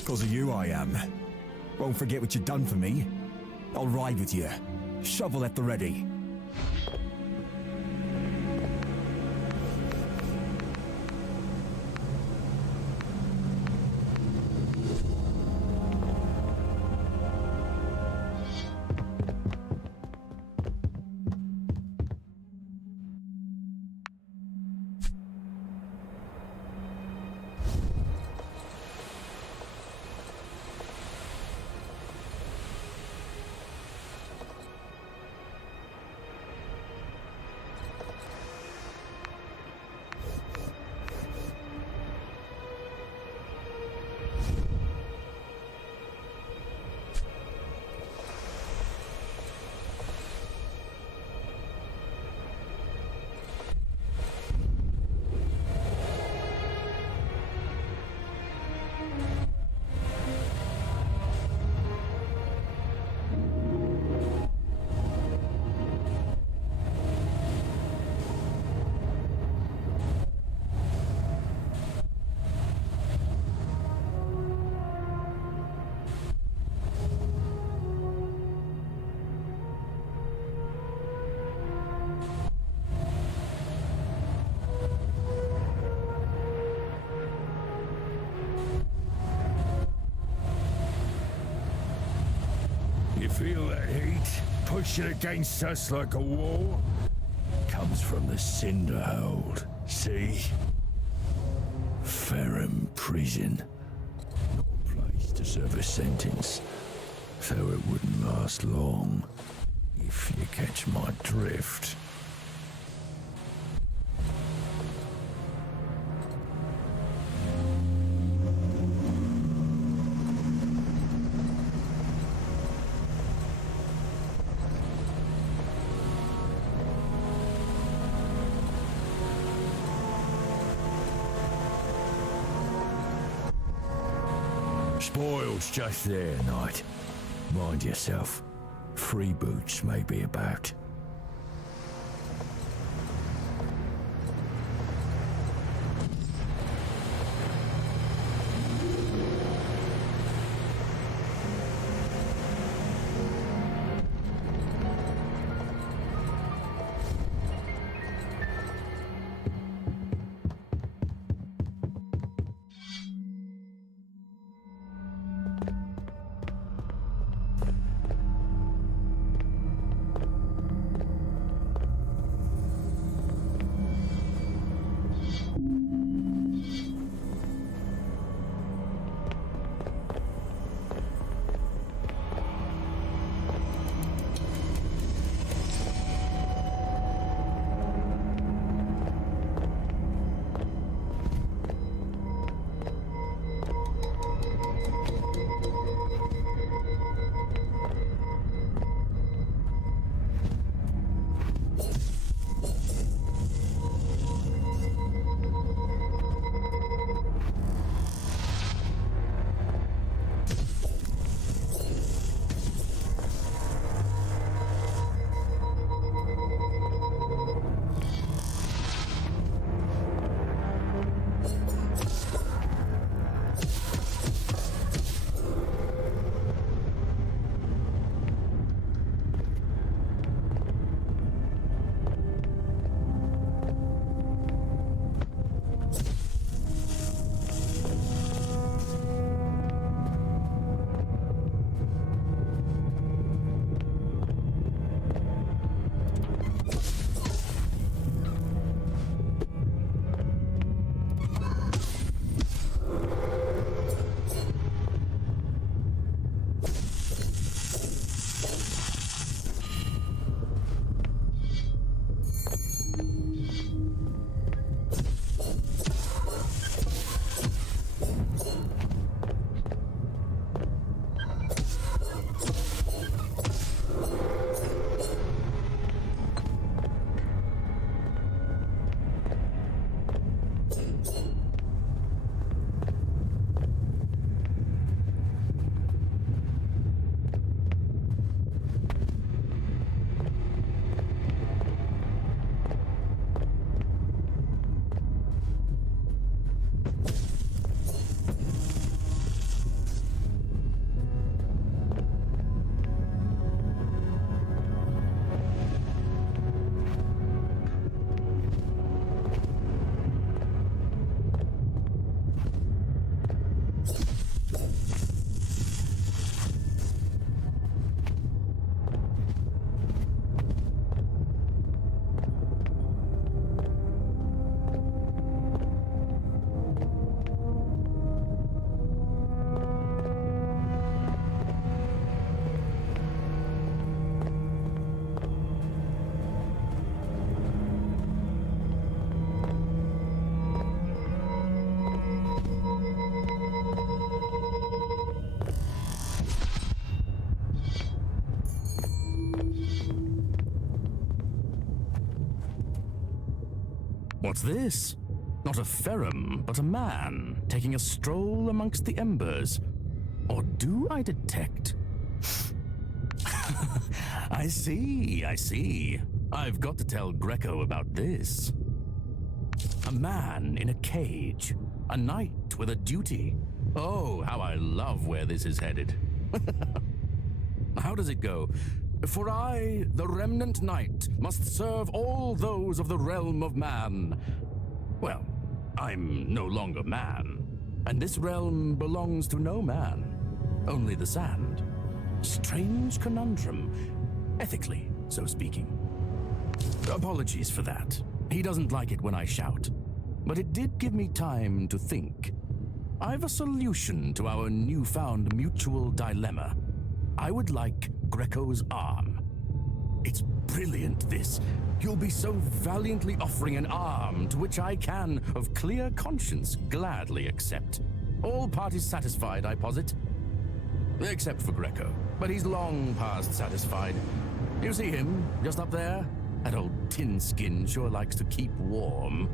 Because of you, I am. Won't forget what you done for me. I'll ride with you. Shovel at the ready. Feel that heat pushing against us like a wall? Comes from the Cinder Hold. See? Ferrum prison. Not a place to serve a sentence. So it wouldn't last long. If you catch my drift. Spoil's just there, Knight. Mind yourself. Freeboots may be about. What's this? Not a ferrum, but a man taking a stroll amongst the embers. Or do I detect? I see. I've got to tell Greco about this. A man in a cage. A knight with a duty. Oh, how I love where this is headed. How does it go? For I, the remnant knight, must serve all those of the realm of man. Well, I'm no longer man, and this realm belongs to no man, only the sand. Strange conundrum, ethically, so speaking. Apologies for that. He doesn't like it when I shout, but it did give me time to think. I've a solution to our newfound mutual dilemma. I would like Greco's arm. It's brilliant, this. You'll be so valiantly offering an arm to which I can, of clear conscience, gladly accept. All parties satisfied, I posit. Except for Greco, but he's long past satisfied. You see him, just up there? That old tin skin sure likes to keep warm.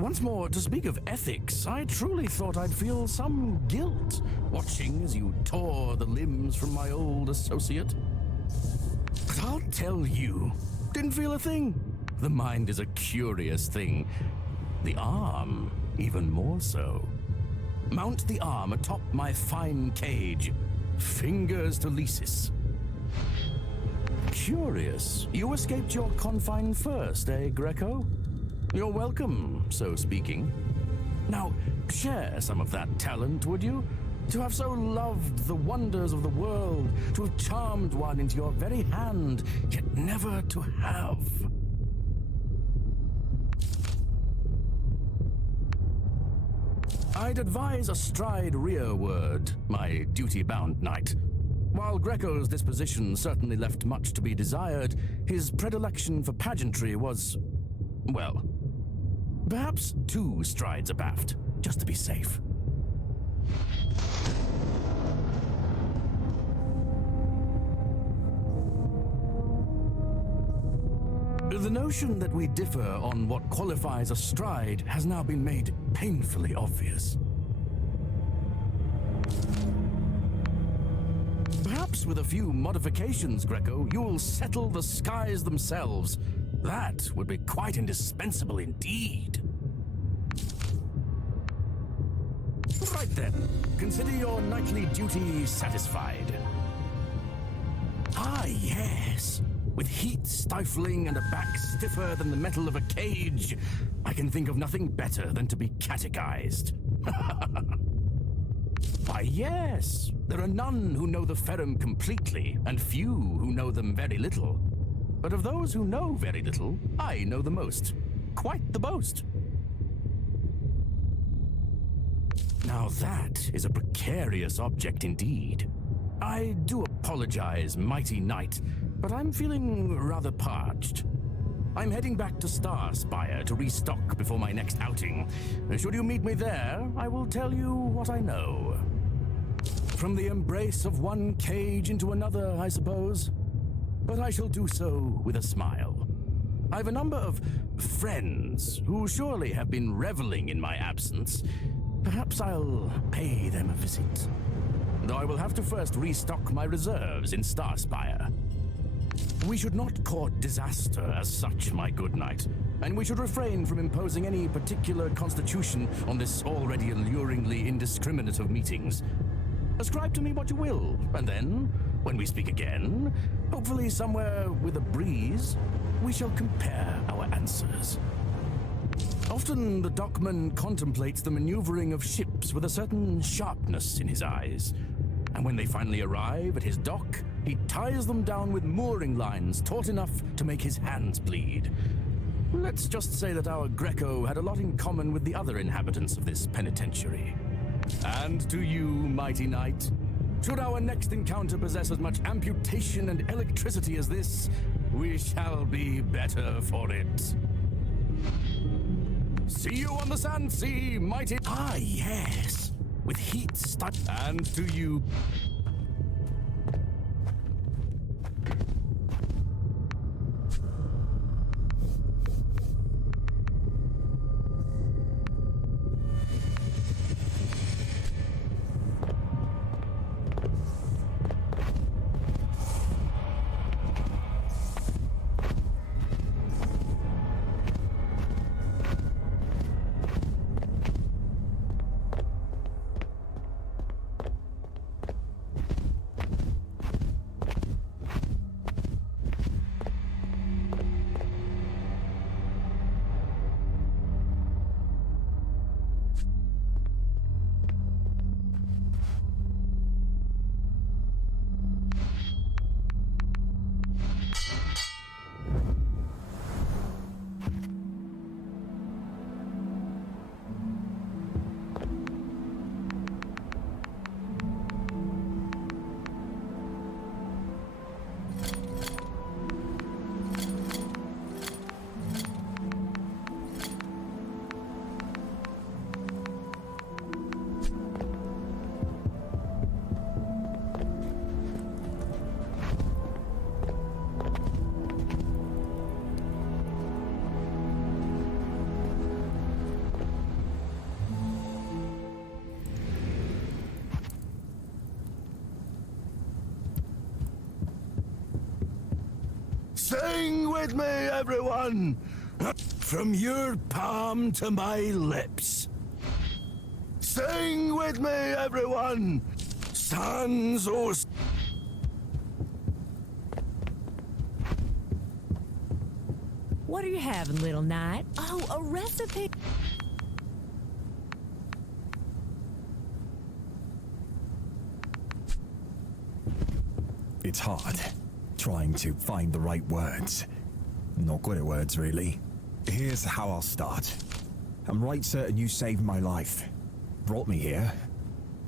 Once more, to speak of ethics, I truly thought I'd feel some guilt watching as you tore the limbs from my old associate. But I'll tell you, didn't feel a thing. The mind is a curious thing. The arm, even more so. Mount the arm atop my fine cage. Fingers to Lysis. Curious, you escaped your confine first, eh, Grotto? You're welcome, so speaking. Now, share some of that talent, would you? To have so loved the wonders of the world, to have charmed one into your very hand, yet never to have. I'd advise a stride rearward, my duty-bound knight. While Greco's disposition certainly left much to be desired, his predilection for pageantry was, well, perhaps 2 strides abaft, just to be safe. The notion that we differ on what qualifies a stride has now been made painfully obvious. Perhaps with a few modifications, Grotto, you'll settle the skies themselves. That would be quite indispensable indeed. Right then, consider your knightly duty satisfied. Ah, yes. With heat stifling and a back stiffer than the metal of a cage, I can think of nothing better than to be catechized. Why, yes, there are none who know the Ferrum completely, and few who know them very little. But of those who know very little, I know the most. Quite the boast. Now that is a precarious object indeed. I do apologize, mighty knight, but I'm feeling rather parched. I'm heading back to Star Spire to restock before my next outing. Should you meet me there, I will tell you what I know. From the embrace of one cage into another, I suppose. But I shall do so with a smile. I've a number of friends who surely have been reveling in my absence. Perhaps I'll pay them a visit. Though I will have to first restock my reserves in Star Spire. We should not court disaster as such, my good knight, and we should refrain from imposing any particular constitution on this already alluringly indiscriminate of meetings. Ascribe to me what you will, and then, when we speak again, hopefully somewhere with a breeze, we shall compare our answers. Often the dockman contemplates the maneuvering of ships with a certain sharpness in his eyes, and when they finally arrive at his dock, he ties them down with mooring lines taut enough to make his hands bleed. Let's just say that our Grotto had a lot in common with the other inhabitants of this penitentiary. And to you, mighty knight, should our next encounter possess as much amputation and electricity as this, we shall be better for it. See you on the sand sea, mighty... Ah, yes. With heat stuck... And to you... Sing with me, everyone! From your palm to my lips. Sing with me, everyone! Sans os. What are you having, little knight? Oh, a recipe. It's hard, trying to find the right words. Not good at words, really. Here's how I'll start. I'm right certain you saved my life. Brought me here.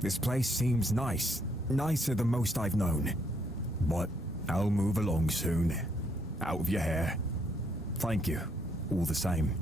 This place seems nice. Nicer than most I've known. But I'll move along soon. Out of your hair. Thank you, all the same.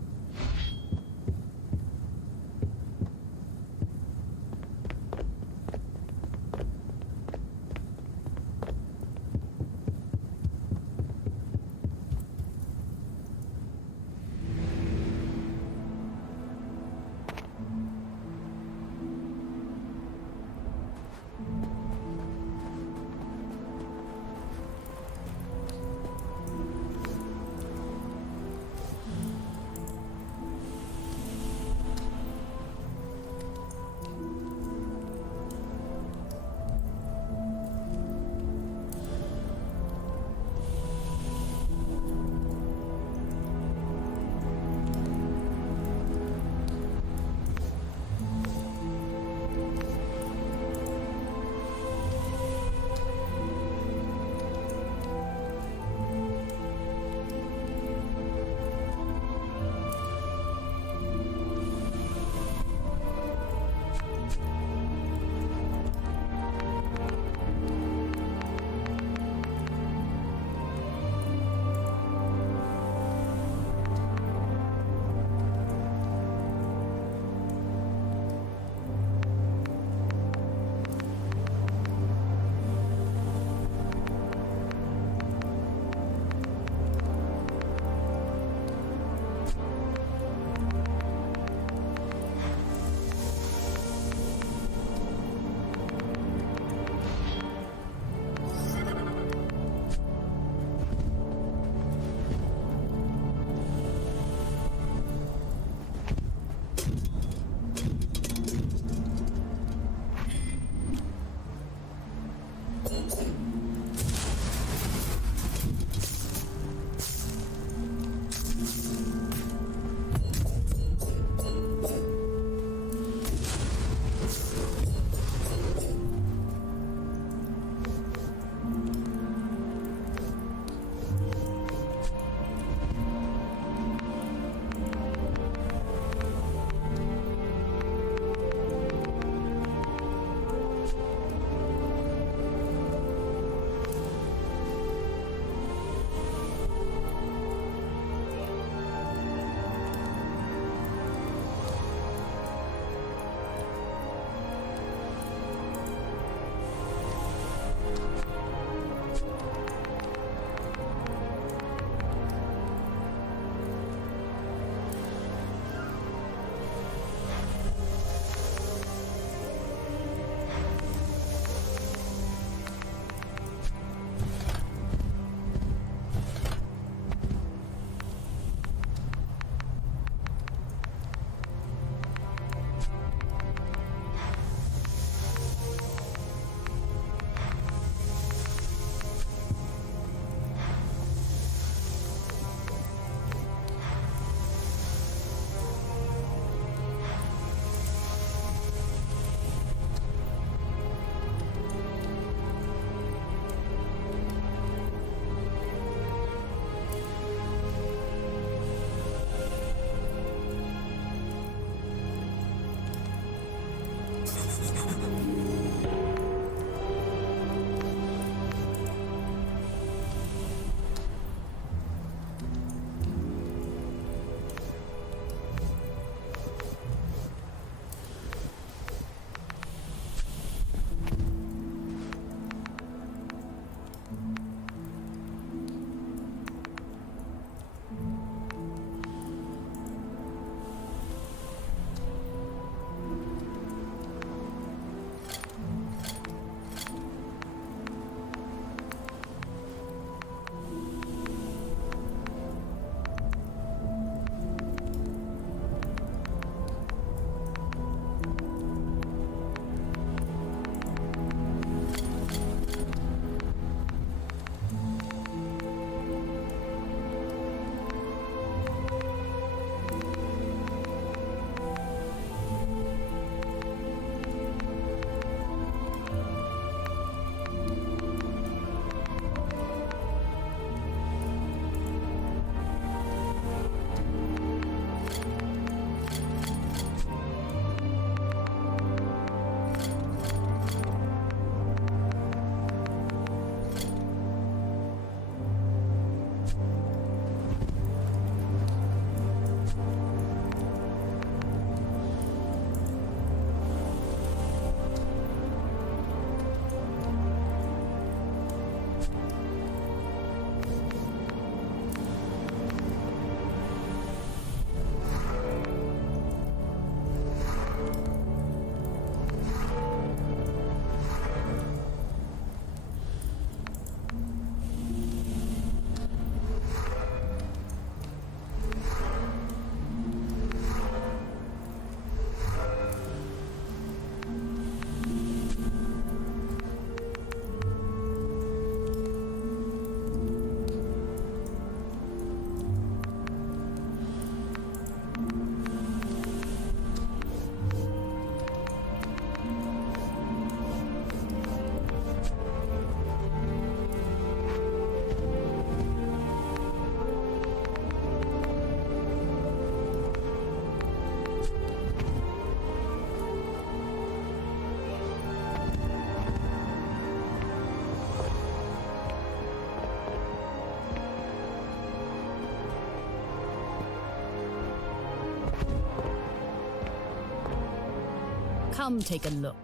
Come take a look.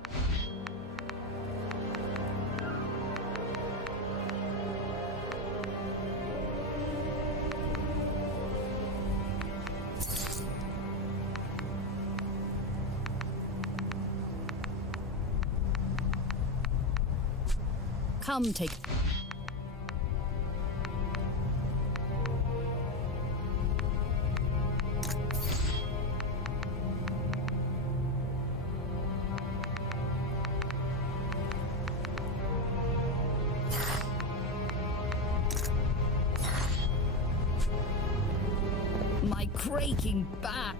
Come take. My creaking back.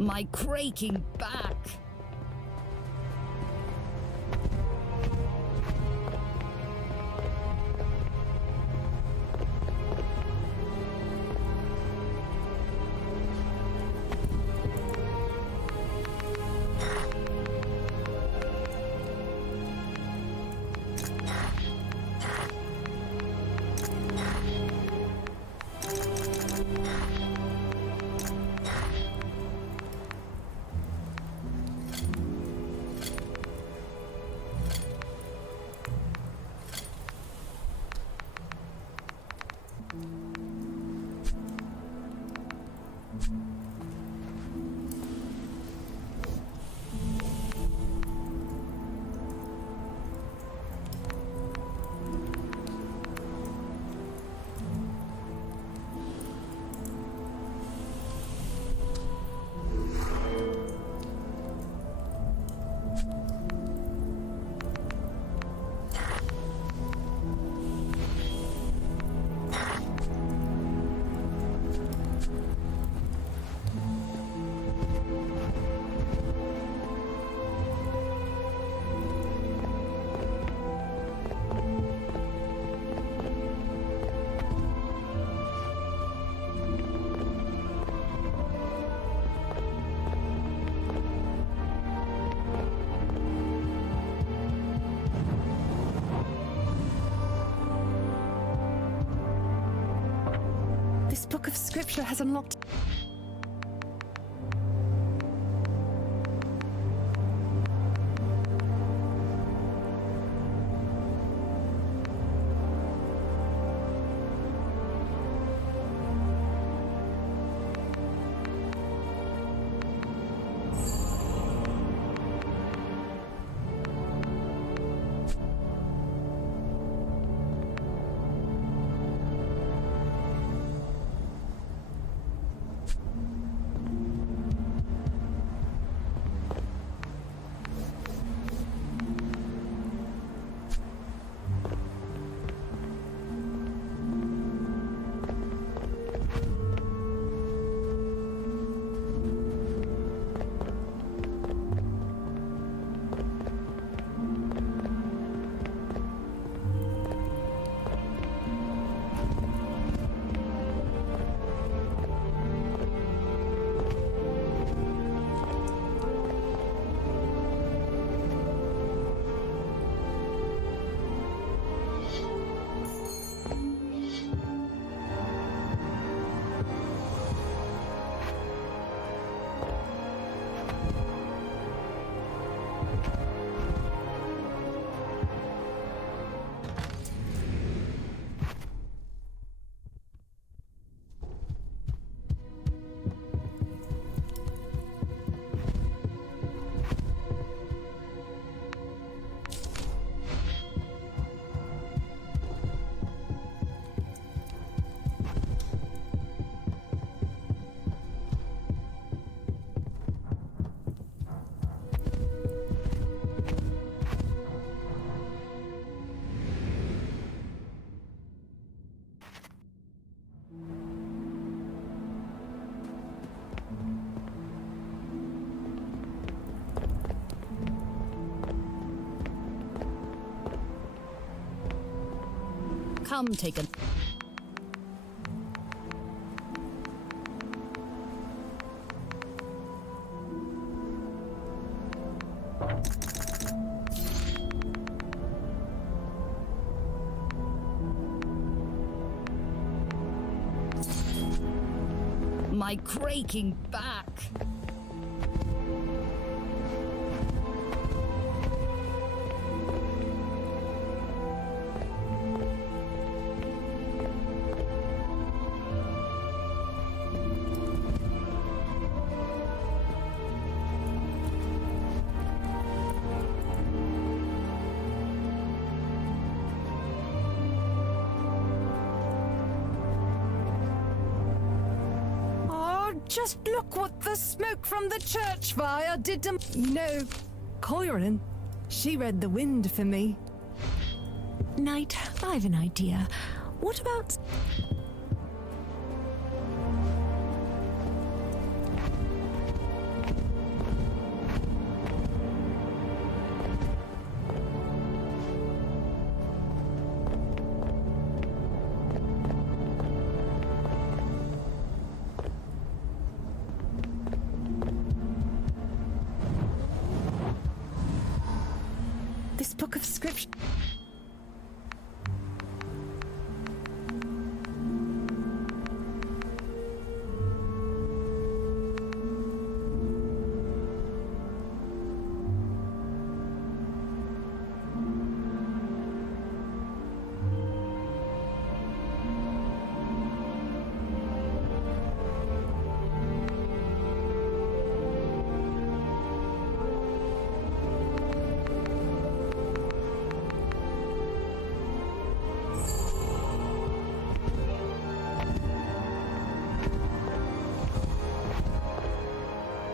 My creaking back. book of scripture has unlocked... Come take a... My creaking back. Just look what the smoke from the church fire did to... You know, Coirin, she read the wind for me. Knight, I've an idea. What about... This book of scripture...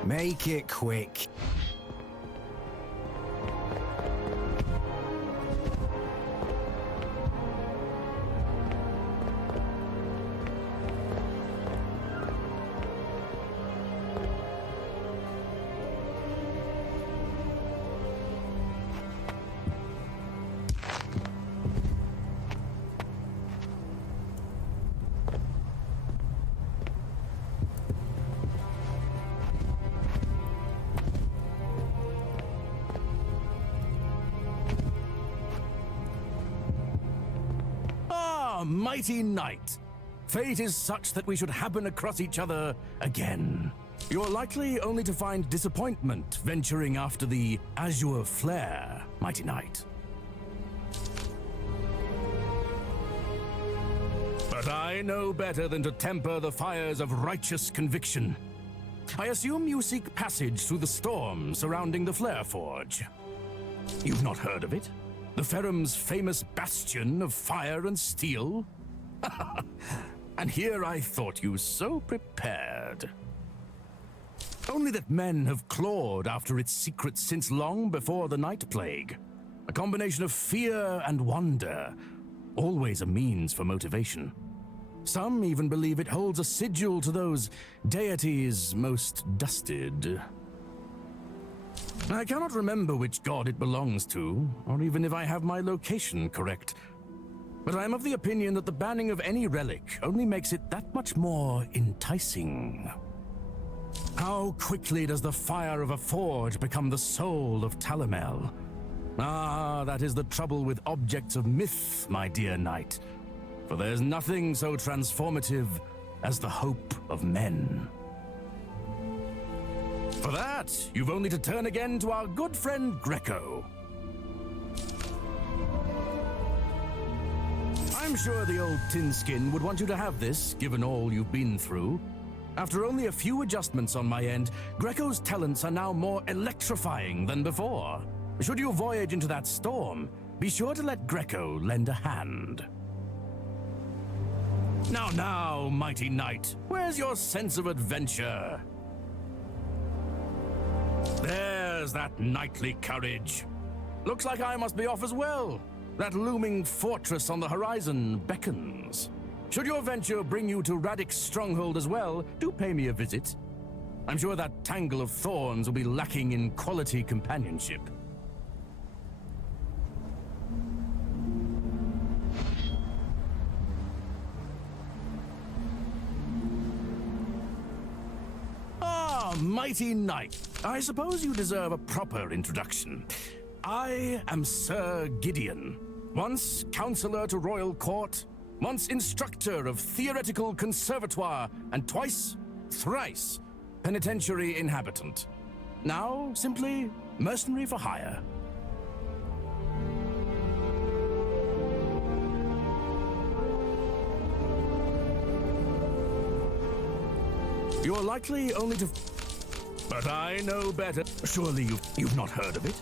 Make it quick. Mighty knight! Fate is such that we should happen across each other again. You're likely only to find disappointment venturing after the Azure flare, mighty knight. But I know better than to temper the fires of righteous conviction. I assume you seek passage through the storm surrounding the Flare Forge. You've not heard of it? The Ferrum's famous bastion of fire and steel? And here I thought you so prepared. Only that men have clawed after its secrets since long before the Night Plague. A combination of fear and wonder, always a means for motivation. Some even believe it holds a sigil to those deities most dusted. I cannot remember which god it belongs to, or even if I have my location correct. But I am of the opinion that the banning of any relic only makes it that much more enticing. How quickly does the fire of a forge become the soul of Talamel? Ah, that is the trouble with objects of myth, my dear knight. For there's nothing so transformative as the hope of men. For that, you've only to turn again to our good friend Grotto. I'm sure the old tin-skin would want you to have this, given all you've been through. After only a few adjustments on my end, Grotto's talents are now more electrifying than before. Should you voyage into that storm, be sure to let Grotto lend a hand. Now, mighty knight, where's your sense of adventure? There's that knightly courage. Looks like I must be off as well. That looming fortress on the horizon beckons. Should your venture bring you to Radic's stronghold as well, do pay me a visit. I'm sure that tangle of thorns will be lacking in quality companionship. Mighty knight, I suppose you deserve a proper introduction. I am Sir Gideon, once counselor to royal court, once instructor of theoretical conservatoire, and thrice penitentiary inhabitant. Now, simply mercenary for hire. You're likely only to... But I know better. Surely you've not heard of it?